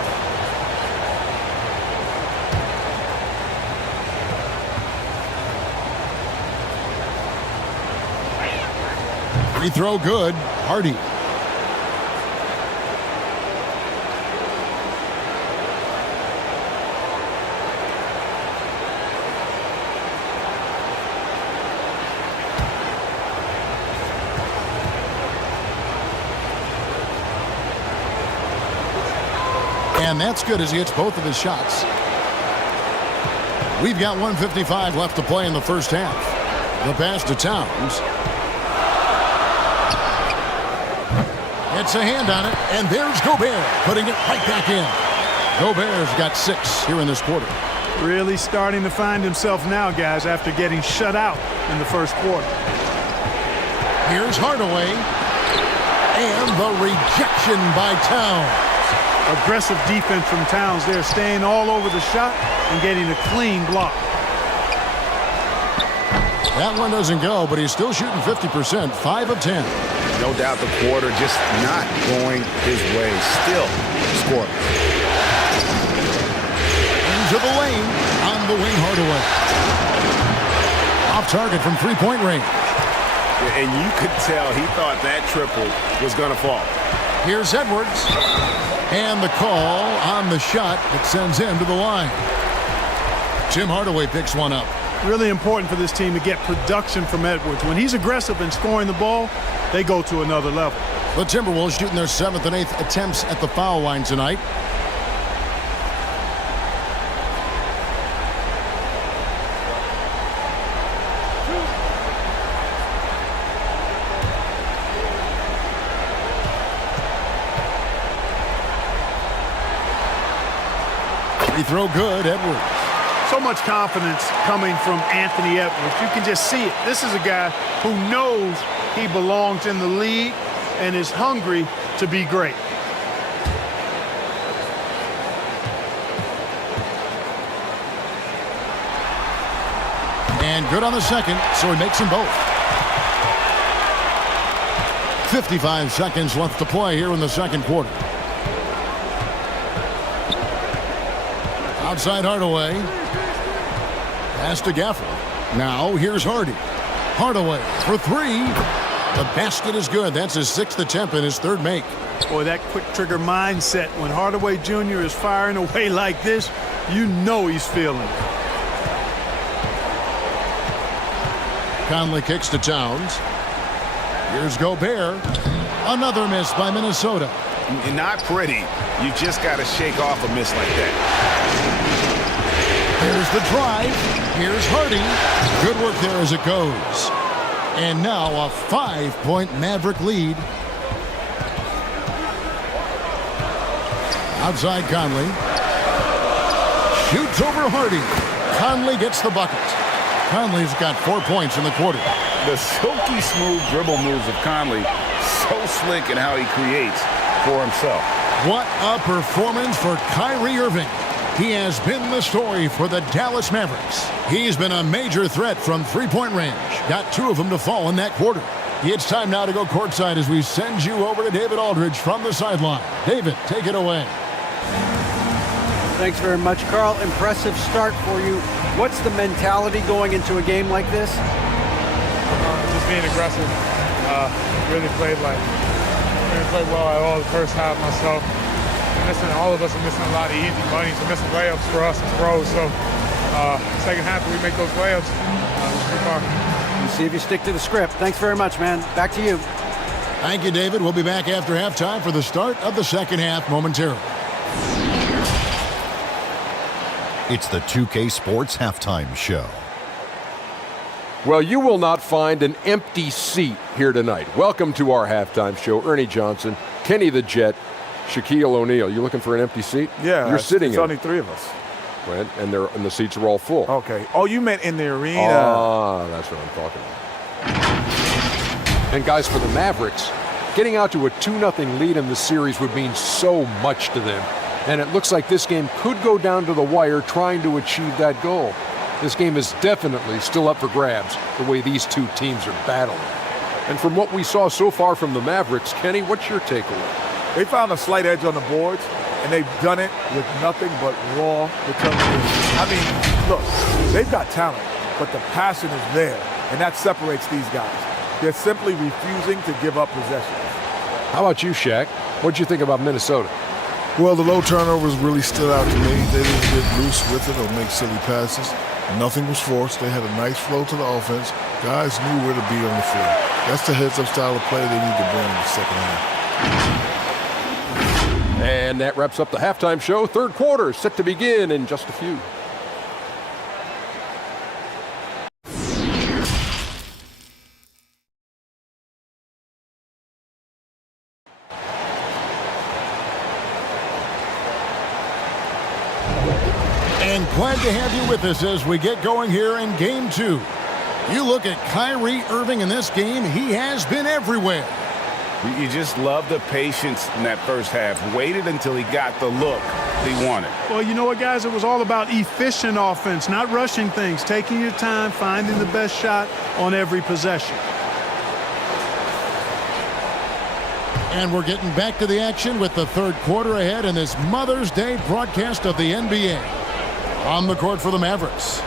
Free throw good. Hardy. And that's good as he hits both of his shots. We've got 1:55 left to play in the first half. The pass to Towns. Gets a hand on it, and there's Gobert putting it right back in. Gobert's got 6 here in this quarter. Really starting to find himself now, guys, after getting shut out in the first quarter. Here's Hardaway. And the rejection by Towns. Aggressive defense from Towns there, staying all over the shot and getting a clean block. That one doesn't go, but he's still shooting 50%, 5 of 10. No doubt the quarter just not going his way. Still scoring. Into the lane. On the wing, Hardaway. Off target from three-point range. And you could tell he thought that triple was going to fall. Here's Edwards. And the call on the shot that sends him to the line. Tim Hardaway picks one up. Really important for this team to get production from Edwards. When he's aggressive in scoring the ball, they go to another level. The Timberwolves shooting their 7th and 8th attempts at the foul line tonight. Free throw good, Edwards. So much confidence coming from Anthony Edwards. You can just see it. This is a guy who knows he belongs in the league and is hungry to be great. And good on the second, so he makes them both. 55 seconds left to play here in the second quarter. Outside Hardaway. Pass to Gafford. Now here's Hardy. Hardaway for 3. The basket is good. That's his 6th attempt and his 3rd make. Boy, that quick trigger mindset. When Hardaway Jr. is firing away like this, you know he's feeling it. Conley kicks to Towns. Here's Gobert. Another miss by Minnesota. Not pretty. You just got to shake off a miss like that. Here's the drive. Here's Hardy. Good work there as it goes. And now a 5-point Maverick lead. Outside Conley. Shoots over Hardy. Conley gets the bucket. Conley's got 4 points in the quarter. The silky smooth dribble moves of Conley, so slick in how he creates for himself. What a performance for Kyrie Irving. He has been the story for the Dallas Mavericks. He's been a major threat from three-point range. Got 2 of them to fall in that quarter. It's time now to go courtside as we send you over to David Aldridge from the sideline. David, take it away. Thanks very much, Carl. Impressive start for you. What's the mentality going into a game like this? Just being aggressive. Really played well at all the first half myself. All of us are missing a lot of easy bunnies. We're missing layups for us as pros. So second half, we make those layups. We'll see if you stick to the script. Thanks very much, man. Back to you. Thank you, David. We'll be back after halftime for the start of the second half momentarily. It's the 2K Sports Halftime Show. Well, you will not find an empty seat here tonight. Welcome to our halftime show. Ernie Johnson, Kenny the Jet, Shaquille O'Neal. You looking for an empty seat? Yeah. You're sitting in. There's only 3 of us. Right, and the seats are all full. Okay. Oh, you meant in the arena. Ah, that's what I'm talking about. And guys, for the Mavericks, Getting out to a 2-0 lead in the series would mean so much to them. And it looks like this game could go down to the wire trying to achieve that goal. This game is definitely still up for grabs, the way these two teams are battling. And from what we saw so far from the Mavericks, Kenny, what's your takeaway? They found a slight edge on the boards, and they've done it with nothing but raw determination. I mean, look, they've got talent, but the passion is there, and that separates these guys. They're simply refusing to give up possessions. How about you, Shaq? What'd you think about Minnesota? Well, the low turnovers really stood out to me. They didn't get loose with it or make silly passes. Nothing was forced. They had a nice flow to the offense. Guys knew where to be on the field. That's the heads-up style of play they need to bring in the second half. And that wraps up the halftime show. Third quarter set to begin in just a few. And glad to have you with us as we get going here in Game 2. You look at Kyrie Irving in this game, he has been everywhere. You just love the patience in that first half. Waited until he got the look he wanted. Well, you know what, guys? It was all about efficient offense, not rushing things, taking your time, finding the best shot on every possession. And we're getting back to the action with the third quarter ahead in this Mother's Day broadcast of the NBA. On the court for the Mavericks,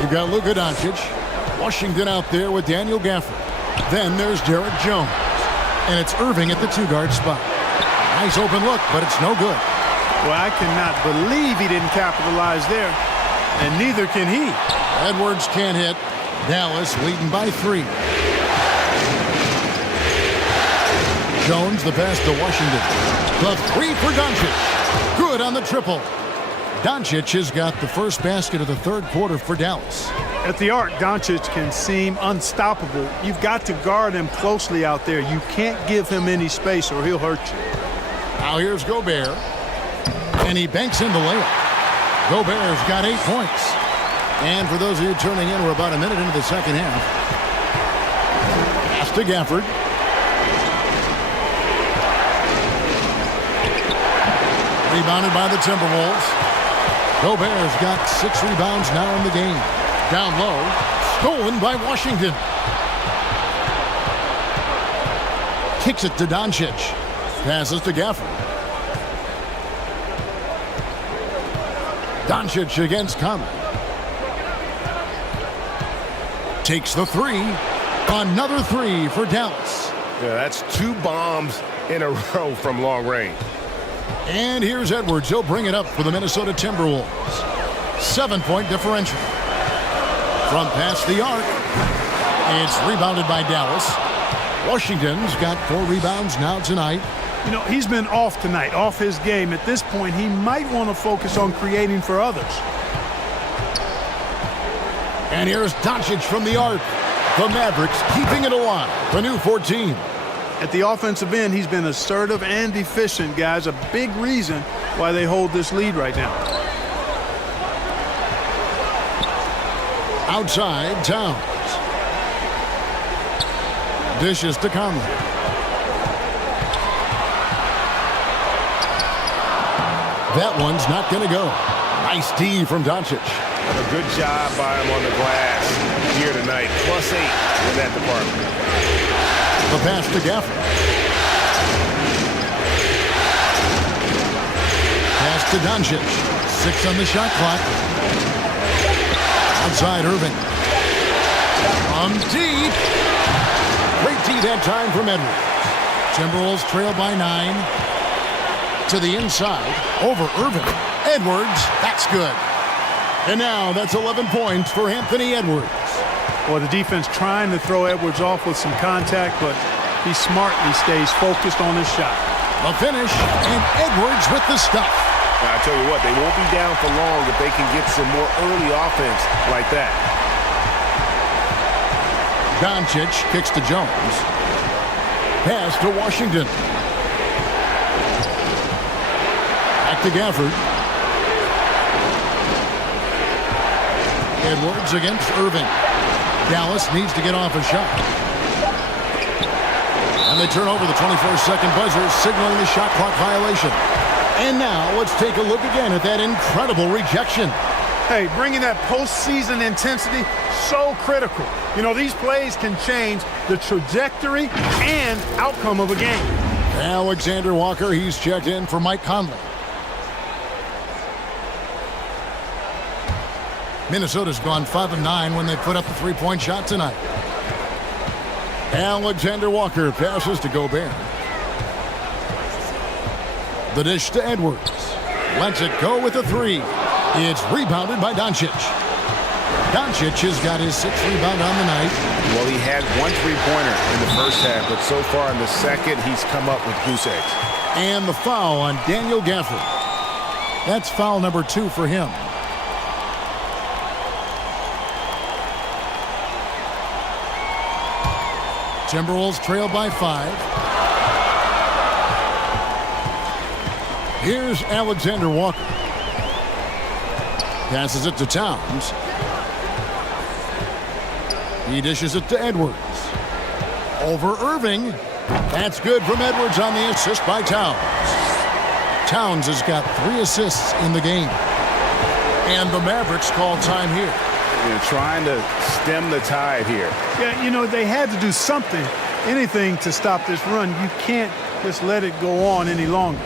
you've got Luka Doncic. Washington out there with Daniel Gafford. Then there's Derek Jones. And it's Irving at the two-guard spot. Nice open look, but it's no good. Well, I cannot believe he didn't capitalize there. And neither can he. Edwards can't hit. Dallas leading by 3. Jones, the pass to Washington. The 3 for Doncic. Good on the triple. Doncic has got the first basket of the third quarter for Dallas. At the arc, Doncic can seem unstoppable. You've got to guard him closely out there. You can't give him any space or he'll hurt you. Now here's Gobert. And he banks in the layup. Gobert's got 8 points. And for those of you turning in, we're about a minute into the second half. Pass to Gafford. Rebounded by the Timberwolves. Gobert's got 6 rebounds now in the game. Down low, stolen by Washington. Kicks it to Doncic. Passes to Gafford. Doncic against Conley. Takes the 3. Another 3 for Dallas. Yeah, that's 2 bombs in a row from long range. And here's Edwards. He'll bring it up for the Minnesota Timberwolves. 7-point differential. From past the arc. It's rebounded by Dallas. Washington's got 4 rebounds now tonight. You know, he's been off tonight, off his game. At this point, he might want to focus on creating for others. And here's Doncic from the arc. The Mavericks keeping it alive. The new 14. At the offensive end, he's been assertive and efficient, guys. A big reason why they hold this lead right now. Outside, Towns. Dishes to Conley. That one's not going to go. Nice D from Doncic. A good job by him on the glass here tonight. +8 in that department. The pass to Gafford. Pass to Doncic. 6 on the shot clock. Outside Irving. From deep. Great D that time from Edwards. Timberwolves trail by 9. To the inside. Over Irving. Edwards. That's good. And now that's 11 points for Anthony Edwards. Well, the defense trying to throw Edwards off with some contact, but he smartly stays focused on his shot. A finish, and Edwards with the stuff. Now, I tell you what, they won't be down for long if they can get some more early offense like that. Doncic kicks to Jones. Pass to Washington. Back to Gafford. Edwards against Irving. Dallas needs to get off a shot. And they turn over the 24-second buzzer, signaling the shot clock violation. And now let's take a look again at that incredible rejection. Hey, bringing that postseason intensity, so critical. You know, these plays can change the trajectory and outcome of a game. Alexander Walker, he's checked in for Mike Conley. Minnesota's gone 5 of 9 when they put up the three-point shot tonight. Alexander Walker passes to Gobert. The dish to Edwards. Lets it go with a three. It's rebounded by Doncic. Doncic has got his 6th rebound on the night. Well, he had 1 3-pointer in the first half, but so far in the second, he's come up with goose eggs. And the foul on Daniel Gafford. That's foul number 2 for him. Timberwolves trail by 5. Here's Alexander Walker. Passes it to Towns. He dishes it to Edwards. Over Irving. That's good from Edwards on the assist by Towns. Towns has got 3 assists in the game. And the Mavericks call time here. They're trying to stem the tide here. Yeah, you know, they had to do something, anything to stop this run. You can't just let it go on any longer.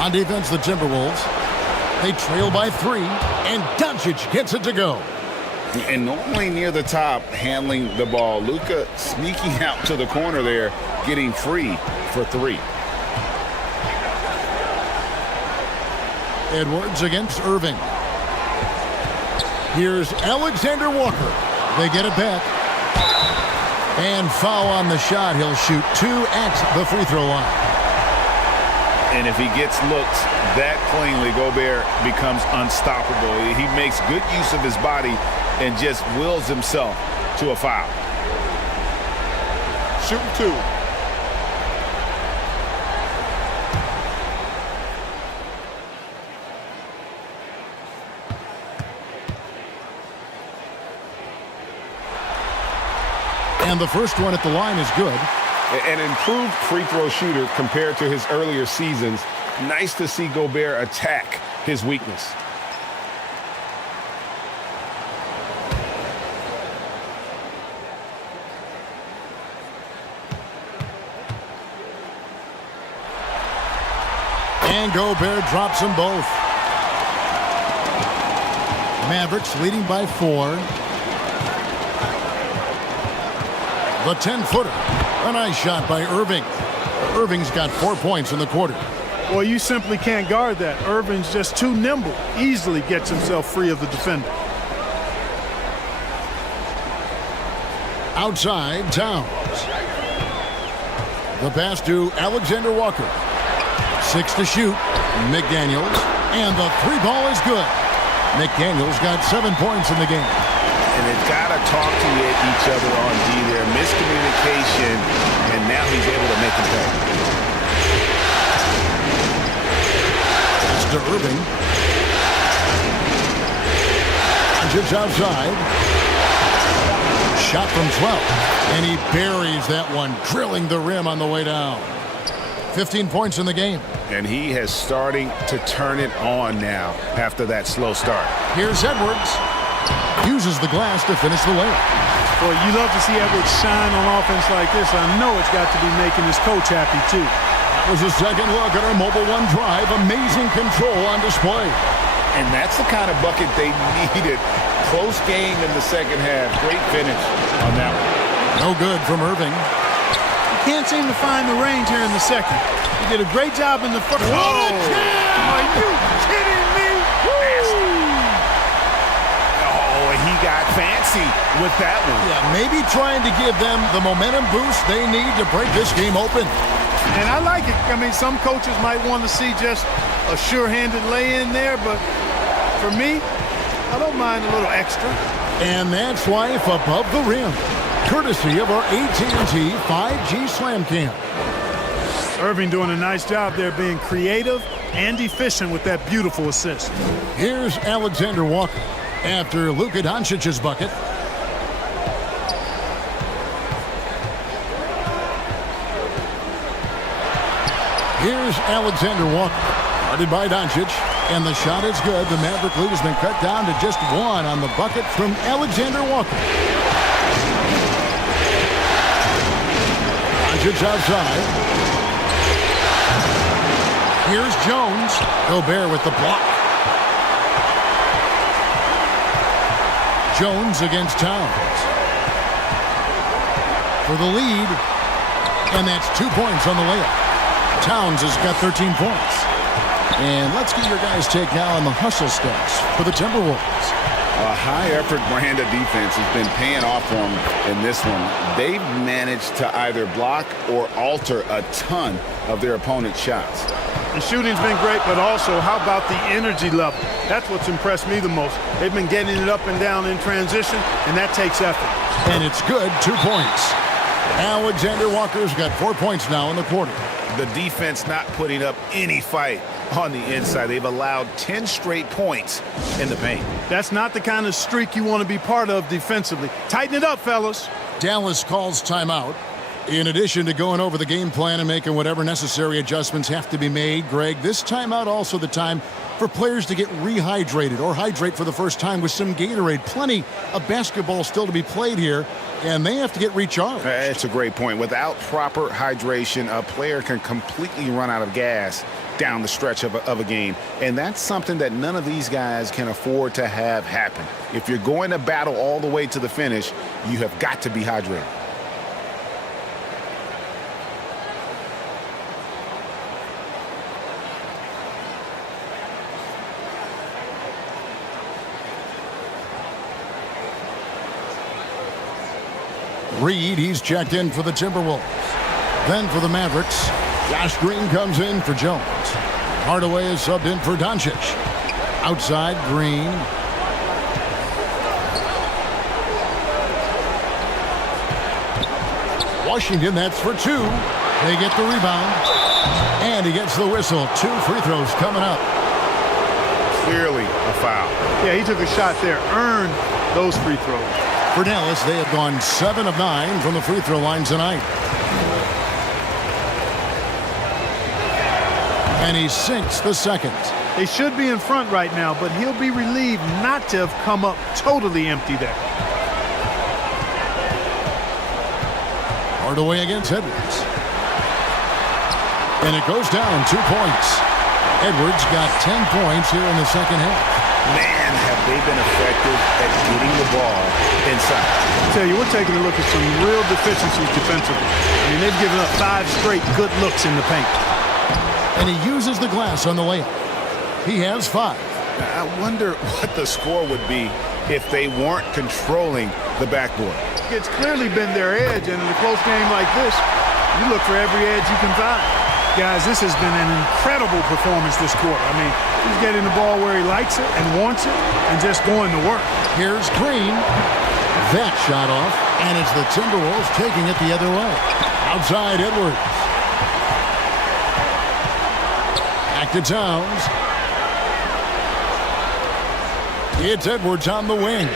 On defense, the Timberwolves. They trail by 3, and Doncic gets it to go. And normally near the top, handling the ball. Luka sneaking out to the corner there, getting free for 3. Edwards against Irving. Here's Alexander Walker. They get it back. And foul on the shot. He'll shoot 2 at the free throw line. And if he gets looks that cleanly, Gobert becomes unstoppable. He makes good use of his body and just wills himself to a foul. Shooting 2. And the first one at the line is good. An improved free throw shooter compared to his earlier seasons. Nice to see Gobert attack his weakness. And Gobert drops them both. Mavericks leading by 4. The 10-footer. A nice shot by Irving. Irving's got 4 points in the quarter. Well, you simply can't guard that. Irving's just too nimble. Easily gets himself free of the defender. Outside, Towns. The pass to Alexander Walker. 6 to shoot. McDaniels. And the 3 ball is good. McDaniels got 7 points in the game. And they've got to talk to each other on D there. Miscommunication, and now he's able to make it pay. It's to Irving. Just outside. shot from 12. And he buries that one, drilling the rim on the way down. 15 points in the game. And he has starting to turn it on now after that slow start. Here's Edwards. Uses the glass to finish the layup. Boy, you love to see Edwards shine on offense like this. I know it's got to be making his coach happy, too. That was a second look at our Mobile One drive. Amazing control on display. And that's the kind of bucket they needed. Close game in the second half. Great finish on that one. No good from Irving. He can't seem to find the range here in the second. He did a great job in the first. What a jam! Are you kidding me? Oh, he got fancy with that one. Yeah, maybe trying to give them the momentum boost they need to break this game open. And I like it. I mean, some coaches might want to see just a sure-handed lay-in there, but for me, I don't mind a little extra. And that's life above the rim, courtesy of our AT&T 5G Slam Cam. Irving doing a nice job there being creative and efficient with that beautiful assist. Here's Alexander Walker after Luka Doncic's bucket. Here's Alexander Walker, guarded by Doncic, and the shot is good. The Maverick lead has been cut down to just one on the bucket from Alexander Walker. Doncic outside. Here's Jones. Gobert with the block. Jones against Towns. For the lead, and that's 2 points on the layup. Towns has got 13 points. And let's get your guys' take now on the hustle stats for the Timberwolves. A high-effort brand of defense has been paying off for them in this one. They've managed to either block or alter a ton of their opponent's shots. The shooting's been great, but also how about the energy level? That's what's impressed me the most. They've been getting it up and down in transition, and that takes effort. And it's good, 2 points. Alexander Walker's got 4 points now in the quarter. The defense not putting up any fight on the inside. They've allowed 10 straight points in the paint. That's not the kind of streak you want to be part of defensively. Tighten it up, fellas. Dallas calls timeout. In addition to going over the game plan and making whatever necessary adjustments have to be made, Greg, this timeout also the time for players to get rehydrated or hydrate for the first time with some Gatorade. Plenty of basketball still to be played here, and they have to get recharged. That's a great point. Without proper hydration, a player can completely run out of gas down the stretch of a game, and that's something that none of these guys can afford to have happen. If you're going to battle all the way to the finish, you have got to be hydrated. Reed, he's checked in for the Timberwolves. Then for the Mavericks, Josh Green comes in for Jones. Hardaway is subbed in for Doncic. Outside, Green. Washington, that's for 2. They get the rebound. And he gets the whistle. 2 free throws coming up. Clearly a foul. Yeah, he took a shot there. Earned those free throws. For Dallas, they have gone 7 of 9 from the free throw line tonight. And he sinks the second. They should be in front right now, but he'll be relieved not to have come up totally empty there. Hardaway against Edwards. And it goes down 2 points. Edwards got 10 points here in the second half. Man, have they been effective at getting the ball inside. I tell you, we're taking a look at some real deficiencies defensively. I mean, they've given up 5 straight good looks in the paint. And he uses the glass on the layup. He has 5. I wonder what the score would be if they weren't controlling the backboard. It's clearly been their edge, and in a close game like this, you look for every edge you can find. Guys, this has been an incredible performance this quarter. I mean, he's getting the ball where he likes it and wants it and just going to work. Here's Green. That shot off, and it's the Timberwolves taking it the other way. Outside, Edwards. Back to Towns. It's Edwards on the wing.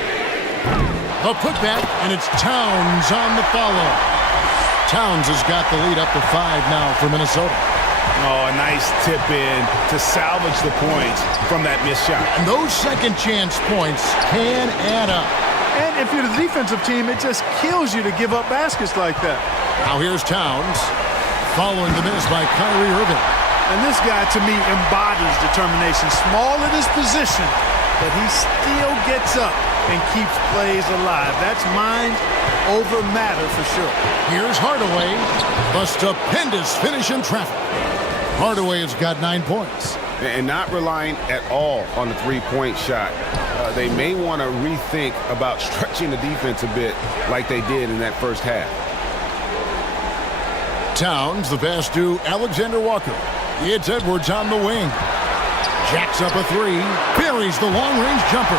A putback, and it's Towns on the follow. Towns has got the lead up to 5 now for Minnesota. Oh, a nice tip in to salvage the points from that missed shot. And those second chance points can add up. And if you're the defensive team, it just kills you to give up baskets like that. Now here's Towns, following the miss by Kyrie Irving. And this guy, to me, embodies determination. Small in his position, but he still gets up and keeps plays alive. That's mind over matter for sure. Here's Hardaway. A stupendous finish in traffic. Hardaway has got 9 points. And not relying at all on the three-point shot. They may want to rethink about stretching the defense a bit like they did in that first half. Towns, the pass to Alexander Walker. It's Edwards on the wing. Jacks up a 3. Buries the long-range jumper.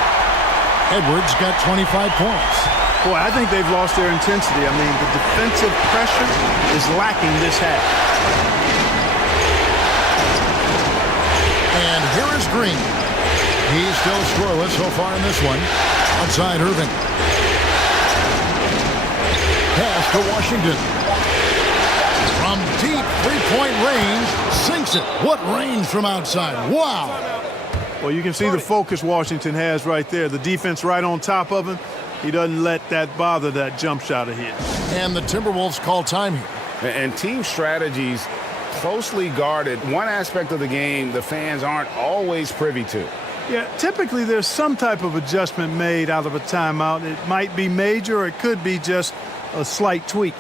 Edwards got 25 points. Boy, I think they've lost their intensity. I mean, the defensive pressure is lacking this half. And here is Green. He's still scoreless so far in this one. Outside Irving. Pass to Washington. From deep three-point range, sinks it. What range from outside. Wow. Well, you can see the focus Washington has right there. The defense right on top of him. He doesn't let that bother that jump shot of his. And the Timberwolves call time here. And team strategies closely guarded. One aspect of the game the fans aren't always privy to. Yeah, typically there's some type of adjustment made out of a timeout. It might be major or it could be just a slight tweak.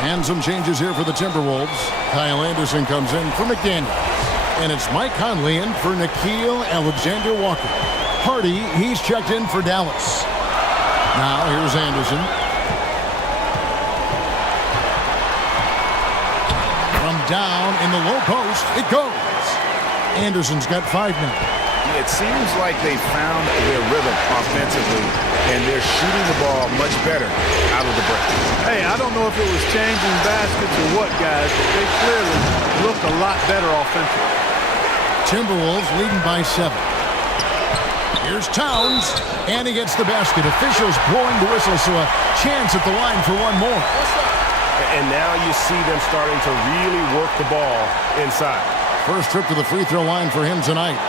And some changes here for the Timberwolves. Kyle Anderson comes in for McDaniels. And it's Mike Conley in for Nickeil Alexander-Walker. Hardy, he's checked in for Dallas. Now here's Anderson. From down in the low post, it goes. Anderson's got 5 now. It seems like they found their rhythm offensively, and they're shooting the ball much better out of the break. Hey, I don't know if it was changing baskets or what, guys, but they clearly look a lot better offensively. Timberwolves leading by 7. Here's Towns, and he gets the basket. Officials blowing the whistle, so a chance at the line for one more. And now you see them starting to really work the ball inside. First trip to the free throw line for him tonight.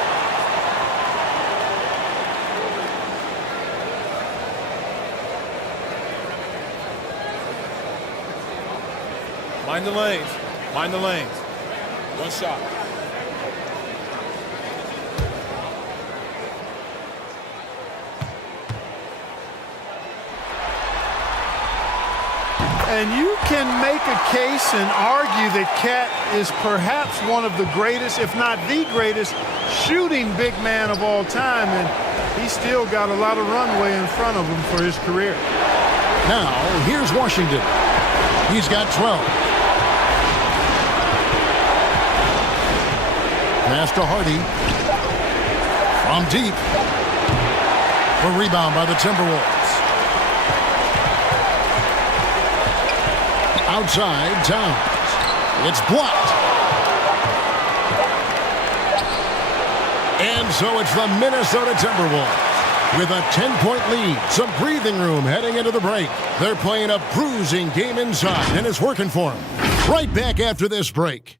Mind the lanes. Mind the lanes. One shot. And you can make a case and argue that Cat is perhaps one of the greatest, if not the greatest, shooting big man of all time. And he's still got a lot of runway in front of him for his career. Now, here's Washington. He's got 12. Pass to Hardy. From deep. A rebound by the Timberwolves. Outside, Towns. It's blocked. And so it's the Minnesota Timberwolves with a 10-point lead. Some breathing room heading into the break. They're playing a bruising game inside, and it's working for them. Right back after this break.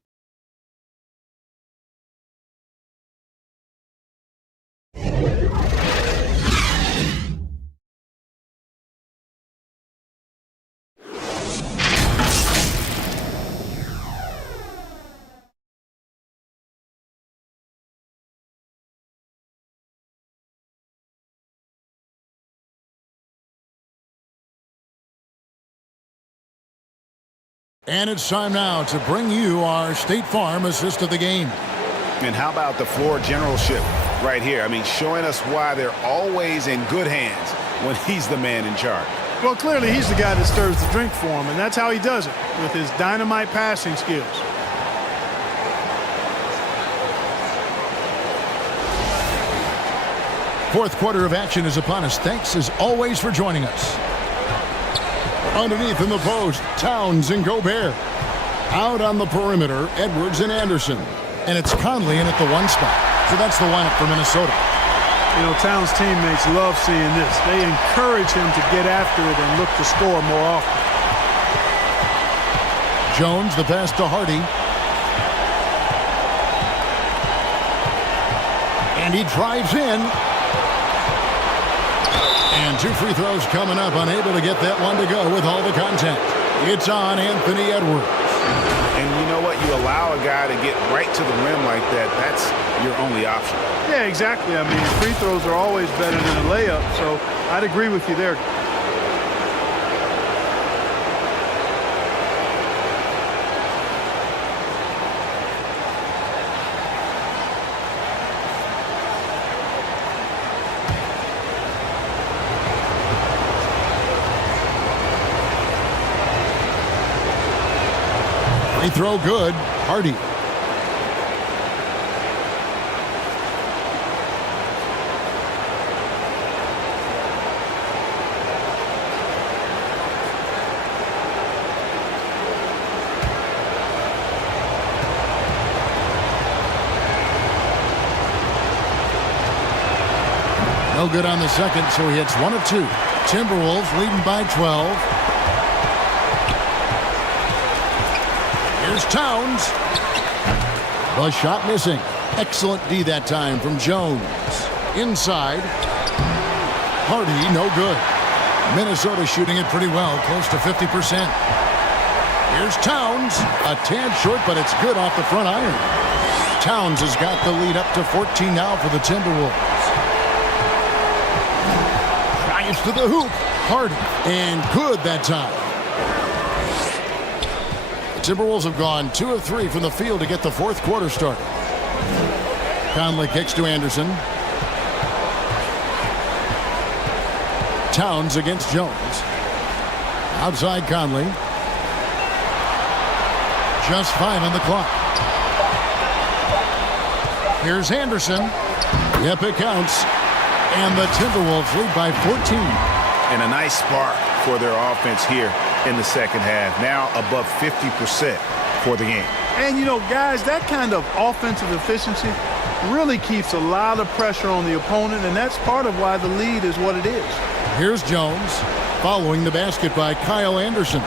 And it's time now to bring you our State Farm assist of the game. And how about the floor generalship right here? I mean, showing us why they're always in good hands when he's the man in charge. Well, clearly he's the guy that stirs the drink for him, and that's how he does it, with his dynamite passing skills. Fourth quarter of action is upon us. Thanks, as always, for joining us. Underneath in the post, Towns and Gobert. Out on the perimeter, Edwards and Anderson. And it's Conley in at the one spot. So that's the lineup for Minnesota. You know, Towns' teammates love seeing this. They encourage him to get after it and look to score more often. Jones, the pass to Hardy. And he drives in. And 2 free throws coming up, unable to get that one to go with all the contact. It's on Anthony Edwards. And you know what? You allow a guy to get right to the rim like that, that's your only option. Yeah, exactly. I mean, free throws are always better than a layup, so I'd agree with you there. Free throw good. Hardy. No good on the second, so he hits 1 of 2. Timberwolves leading by 12. Here's Towns. The shot missing. Excellent D that time from Jones. Inside. Hardy, no good. Minnesota shooting it pretty well, close to 50%. Here's Towns. A tad short, but it's good off the front iron. Towns has got the lead up to 14 now for the Timberwolves. Drives to the hoop. Hardy. And good that time. Timberwolves have gone 2 of 3 from the field to get the fourth quarter started. Conley kicks to Anderson. Towns against Jones. Outside Conley. Just 5 on the clock. Here's Anderson. Yep, it counts. And the Timberwolves lead by 14. And a nice spark for their offense here in the second half. Now above 50% for the game. And, you know, guys, that kind of offensive efficiency really keeps a lot of pressure on the opponent, and that's part of why the lead is what it is. Here's Jones following the basket by Kyle Anderson.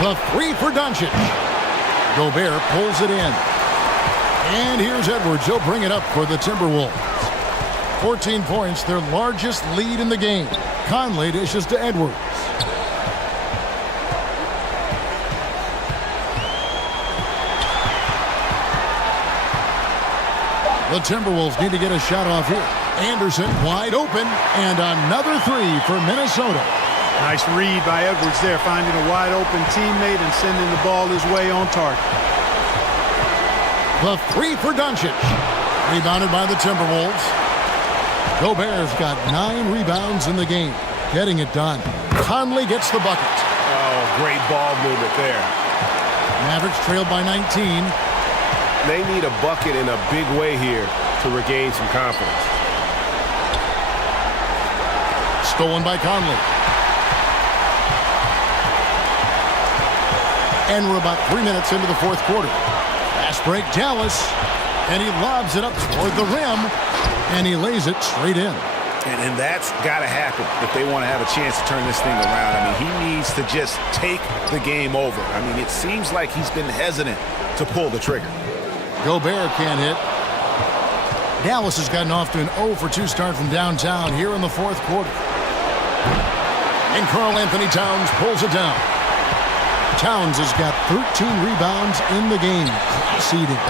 The 3 for Doncic. Gobert pulls it in. And here's Edwards. He'll bring it up for the Timberwolves. 14 points, their largest lead in the game. Conley dishes to Edwards. The Timberwolves need to get a shot off here. Anderson wide open, and another 3 for Minnesota. Nice read by Edwards there, finding a wide open teammate and sending the ball his way on target. The 3 for Doncic. Rebounded by the Timberwolves. Gobert's got 9 rebounds in the game. Getting it done. Conley gets the bucket. Oh, great ball movement there. Mavericks trailed by 19. They need a bucket in a big way here to regain some confidence. Stolen by Conley. And we're about 3 minutes into the fourth quarter. Fast break, Dallas. And he lobs it up toward the rim. And he lays it straight in. And that's got to happen if they want to have a chance to turn this thing around. I mean, he needs to just take the game over. I mean, it seems like he's been hesitant to pull the trigger. Gobert can't hit. Dallas has gotten off to an 0 for 2 start from downtown here in the fourth quarter. And Karl Anthony Towns pulls it down. Towns has got 13 rebounds in the game. Seeding.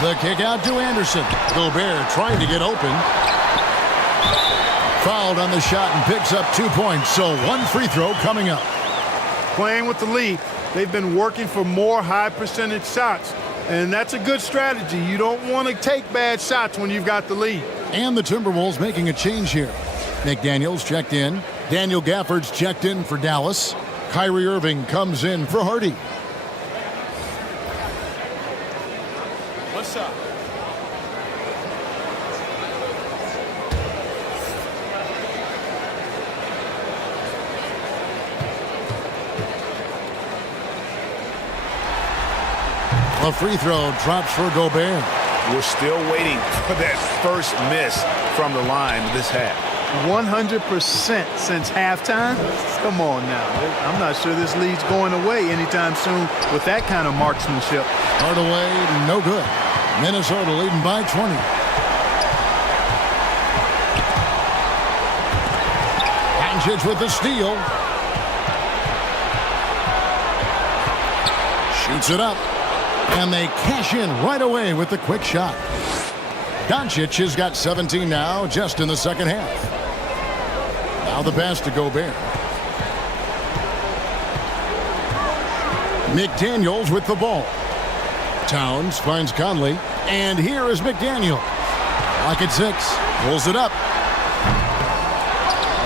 The kick out to Anderson. Gobert trying to get open. Fouled on the shot and picks up 2 points. So 1 free throw coming up. Playing with the lead. they've been working for more high percentage shots. And that's a good strategy. You don't want to take bad shots when you've got the lead. And the Timberwolves making a change here. McDaniels checked in. Daniel Gafford's checked in for Dallas. Kyrie Irving comes in for Hardy. One shot. A free throw drops for Gobert. We're still waiting for that first miss from the line this half. 100% since halftime. Come on now. I'm not sure this lead's going away anytime soon with that kind of marksmanship. Hardaway, no good. Minnesota leading by 20. Doncic with the steal. Shoots it up. And they cash in right away with the quick shot. Doncic has got 17 now, just in the second half. Now the pass to Gobert. McDaniels with the ball. Towns finds Conley. And here is McDaniel. Lock at 6. Pulls it up.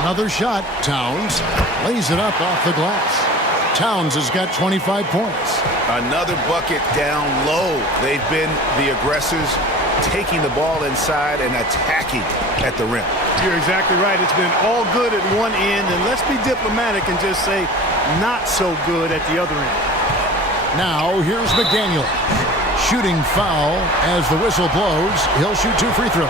Another shot. Towns lays it up off the glass. Towns has got 25 points. Another bucket down low. They've been the aggressors, taking the ball inside and attacking at the rim. You're exactly right. It's been all good at one end, and let's be diplomatic and just say not so good at the other end. Now here's McDaniel. Shooting foul as the whistle blows. He'll shoot 2 free throws.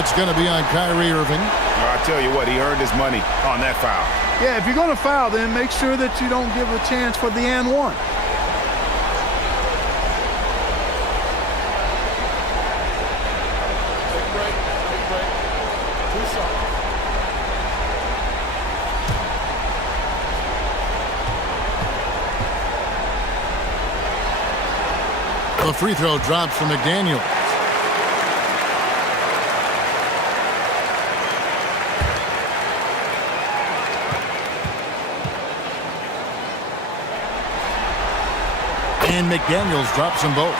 It's going to be on Kyrie Irving. I tell you what, he earned his money on that foul. Yeah, if you're going to foul, then make sure that you don't give a chance for the and one. Take a break. Take a break. 2 shots. The free throw drops from McDaniel. And McDaniels drops them both.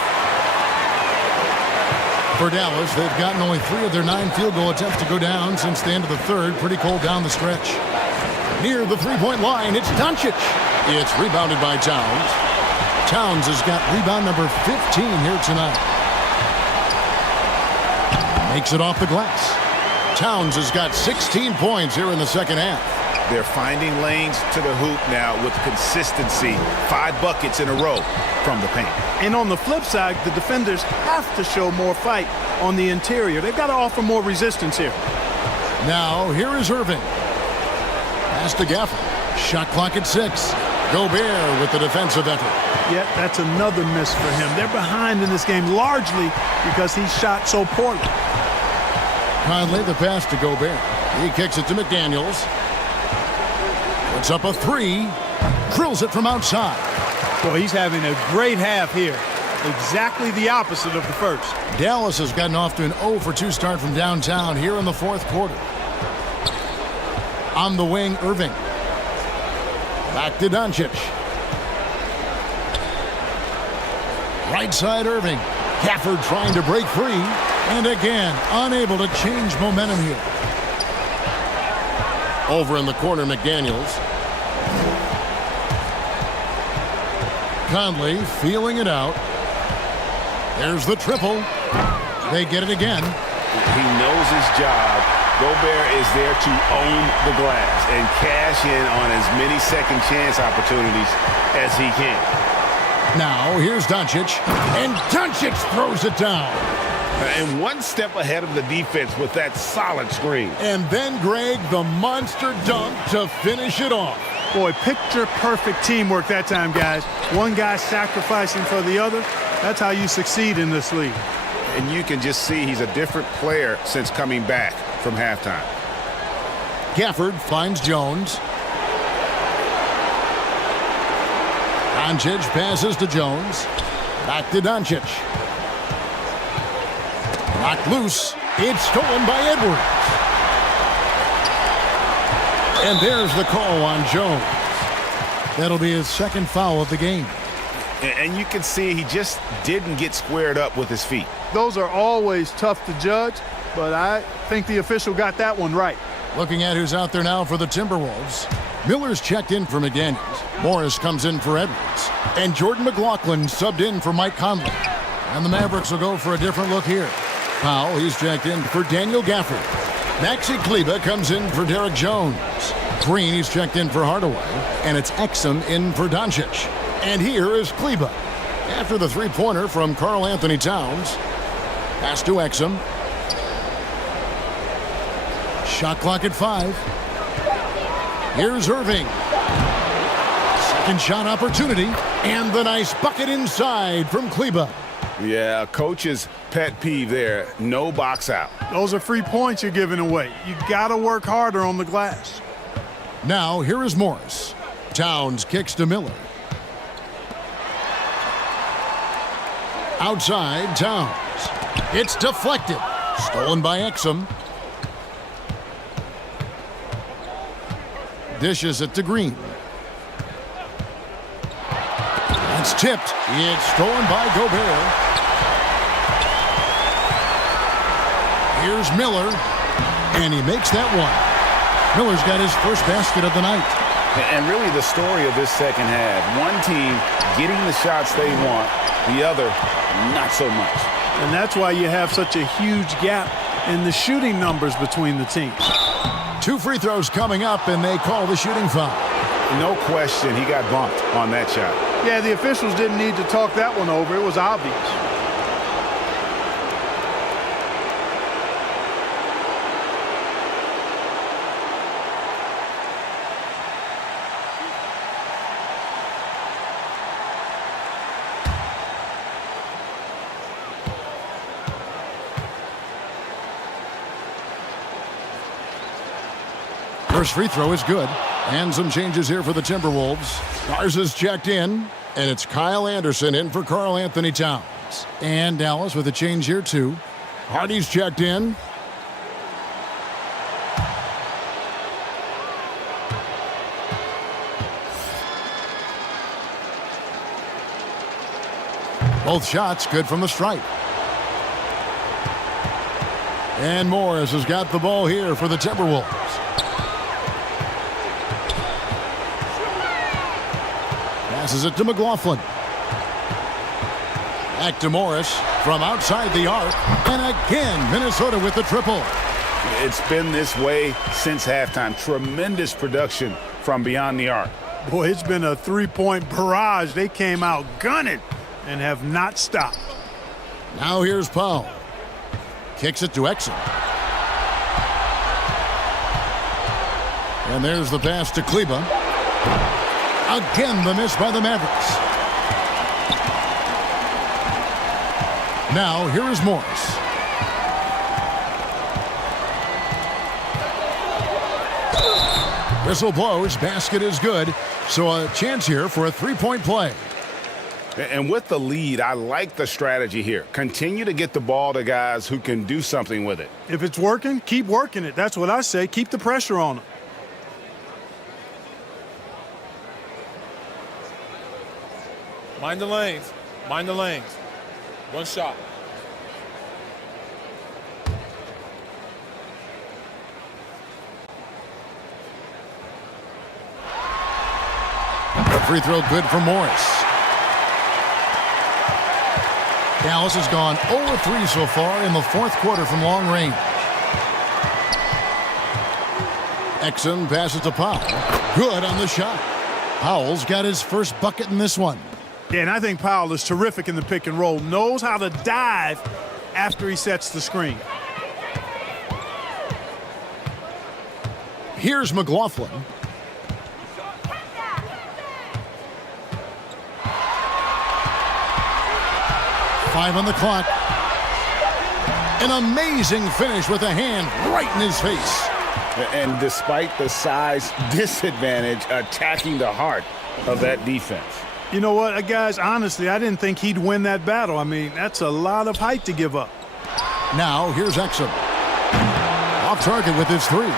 For Dallas, they've gotten only 3 of their 9 field goal attempts to go down since the end of the third. Pretty cold down the stretch. Near the three-point line, it's Doncic. It's rebounded by Towns. Towns has got rebound number 15 here tonight. Makes it off the glass. Towns has got 16 points here in the second half. They're finding lanes to the hoop now with consistency. 5 buckets in a row from the paint. And on the flip side, the defenders have to show more fight on the interior. They've got to offer more resistance here. Now, here is Irving. Pass to Gafford. Shot clock at 6. Gobert with the defensive effort. Yeah, that's another miss for him. They're behind in this game largely because he shot so poorly. Conley, the pass to Gobert. He kicks it to McDaniels. Puts up a 3. Drills it from outside. Boy, he's having a great half here. Exactly the opposite of the first. Dallas has gotten off to an 0 for 2 start from downtown here in the fourth quarter. On the wing, Irving. Back to Doncic. Right side, Irving. Gafford trying to break free. And again, unable to change momentum here. Over in the corner, McDaniels. Conley feeling it out. There's the triple. They get it again. He knows his job. Gobert is there to own the glass and cash in on as many second chance opportunities as he can. Now, here's Doncic. And Doncic throws it down. And one step ahead of the defense with that solid screen. And then, Greg, the monster dunk to finish it off. Boy, picture-perfect teamwork that time, guys. One guy sacrificing for the other. That's how you succeed in this league. And you can just see he's a different player since coming back from halftime. Gafford finds Jones. Doncic passes to Jones. Back to Doncic. Knocked loose. It's stolen by Edwards. And there's the call on Jones. That'll be his second foul of the game. And you can see he just didn't get squared up with his feet. Those are always tough to judge, but I think the official got that one right. Looking at who's out there now for the Timberwolves. Miller's checked in for McDaniels. Morris comes in for Edwards. And Jordan McLaughlin subbed in for Mike Conley. And the Mavericks will go for a different look here. Powell, he's checked in for Daniel Gafford. Maxi Kleber comes in for Derek Jones. Green, he's checked in for Hardaway. And it's Exum in for Doncic. And here is Kleber. After the three-pointer from Karl Anthony Towns. Pass to Exum. Shot clock at 5. Here's Irving. Second shot opportunity. And the nice bucket inside from Kleber. Yeah, coach's pet peeve there. No box out. Those are free points you're giving away. You got to work harder on the glass. Now, here is Morris. Towns kicks to Miller. Outside, Towns. It's deflected. Stolen by Exum. Dishes it to Green. It's tipped. It's stolen by Gobert. Here's Miller. And he makes that one. Miller's got his first basket of the night. And really the story of this second half. One team getting the shots they want. The other, not so much. And that's why you have such a huge gap in the shooting numbers between the teams. 2 free throws coming up, and they call the shooting foul. No question he got bumped on that shot. Yeah, the officials didn't need to talk that one over. It was obvious. First free throw is good. And some changes here for the Timberwolves. Garza's checked in, and it's Kyle Anderson in for Karl Anthony Towns. And Dallas with a change here, too. Hardy's checked in. Both shots good from the stripe. And Morris has got the ball here for the Timberwolves. Passes it to McLaughlin. Back to Morris from outside the arc. And again, Minnesota with the triple. It's been this way since halftime. Tremendous production from beyond the arc. Boy, it's been a three-point barrage. They came out gunning and have not stopped. Now here's Powell. Kicks it to Exum. And there's the pass to Kleber. Again, the miss by the Mavericks. Now, here is Morris. Whistle blows. Basket is good. So a chance here for a three-point play. And with the lead, I like the strategy here. Continue to get the ball to guys who can do something with it. If it's working, keep working it. That's what I say. Keep the pressure on them. Mind the lanes. Mind the lanes. One shot. The free throw good for Morris. Dallas has gone 0-3 so far in the fourth quarter from long range. Exum passes to Powell. Good on the shot. Powell's got his first bucket in this one. Yeah, and I think Powell is terrific in the pick and roll. Knows how to dive after he sets the screen. Here's McLaughlin. Five on the clock. An amazing finish with a hand right in his face. And despite the size disadvantage, attacking the heart of that defense. You know what, guys, honestly, I didn't think he'd win that battle. I mean, that's a lot of height to give up. Now, here's Exum. Off target with his three.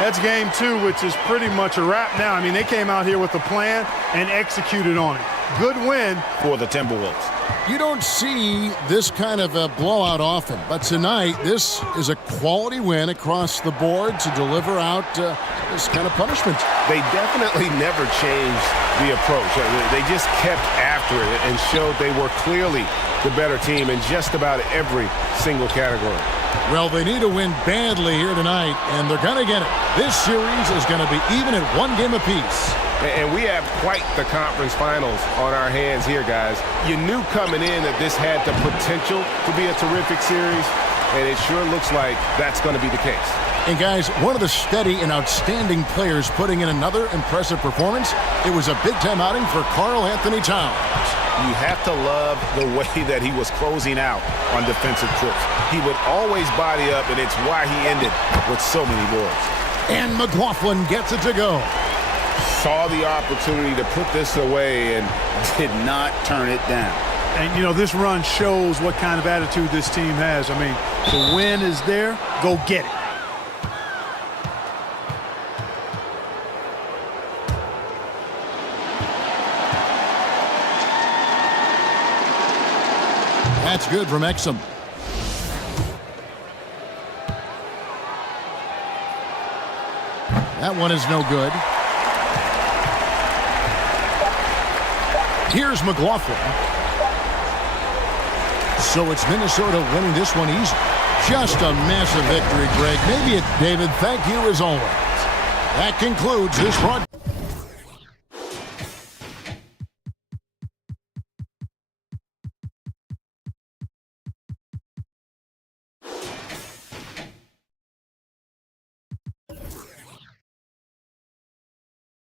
That's game 2, which is pretty much a wrap now. I mean, they came out here with a plan and executed on it. Good win for the Timberwolves. You don't see this kind of a blowout often, but tonight this is a quality win across the board to deliver out this kind of punishment. They definitely never changed the approach. They just kept after it and showed they were clearly the better team in just about every single category. Well, they need to win badly here tonight, and they're going to get it. This series is going to be even at 1 game apiece. And we have quite the conference finals on our hands here, guys. You knew coming in that this had the potential to be a terrific series, and it sure looks like that's going to be the case. And guys, one of the steady and outstanding players putting in another impressive performance, it was a big-time outing for Karl Anthony Towns. You have to love the way that he was closing out on defensive trips. He would always body up, and it's why he ended with so many boards. And McLaughlin gets it to go. Saw the opportunity to put this away and did not turn it down. And, you know, this run shows what kind of attitude this team has. I mean, the win is there. Go get it. That's good from Exum. That one is no good. Here's McLaughlin. So it's Minnesota winning this one easy. Just a massive victory, Greg. Maybe it, David. Thank you as always. That concludes this broadcast.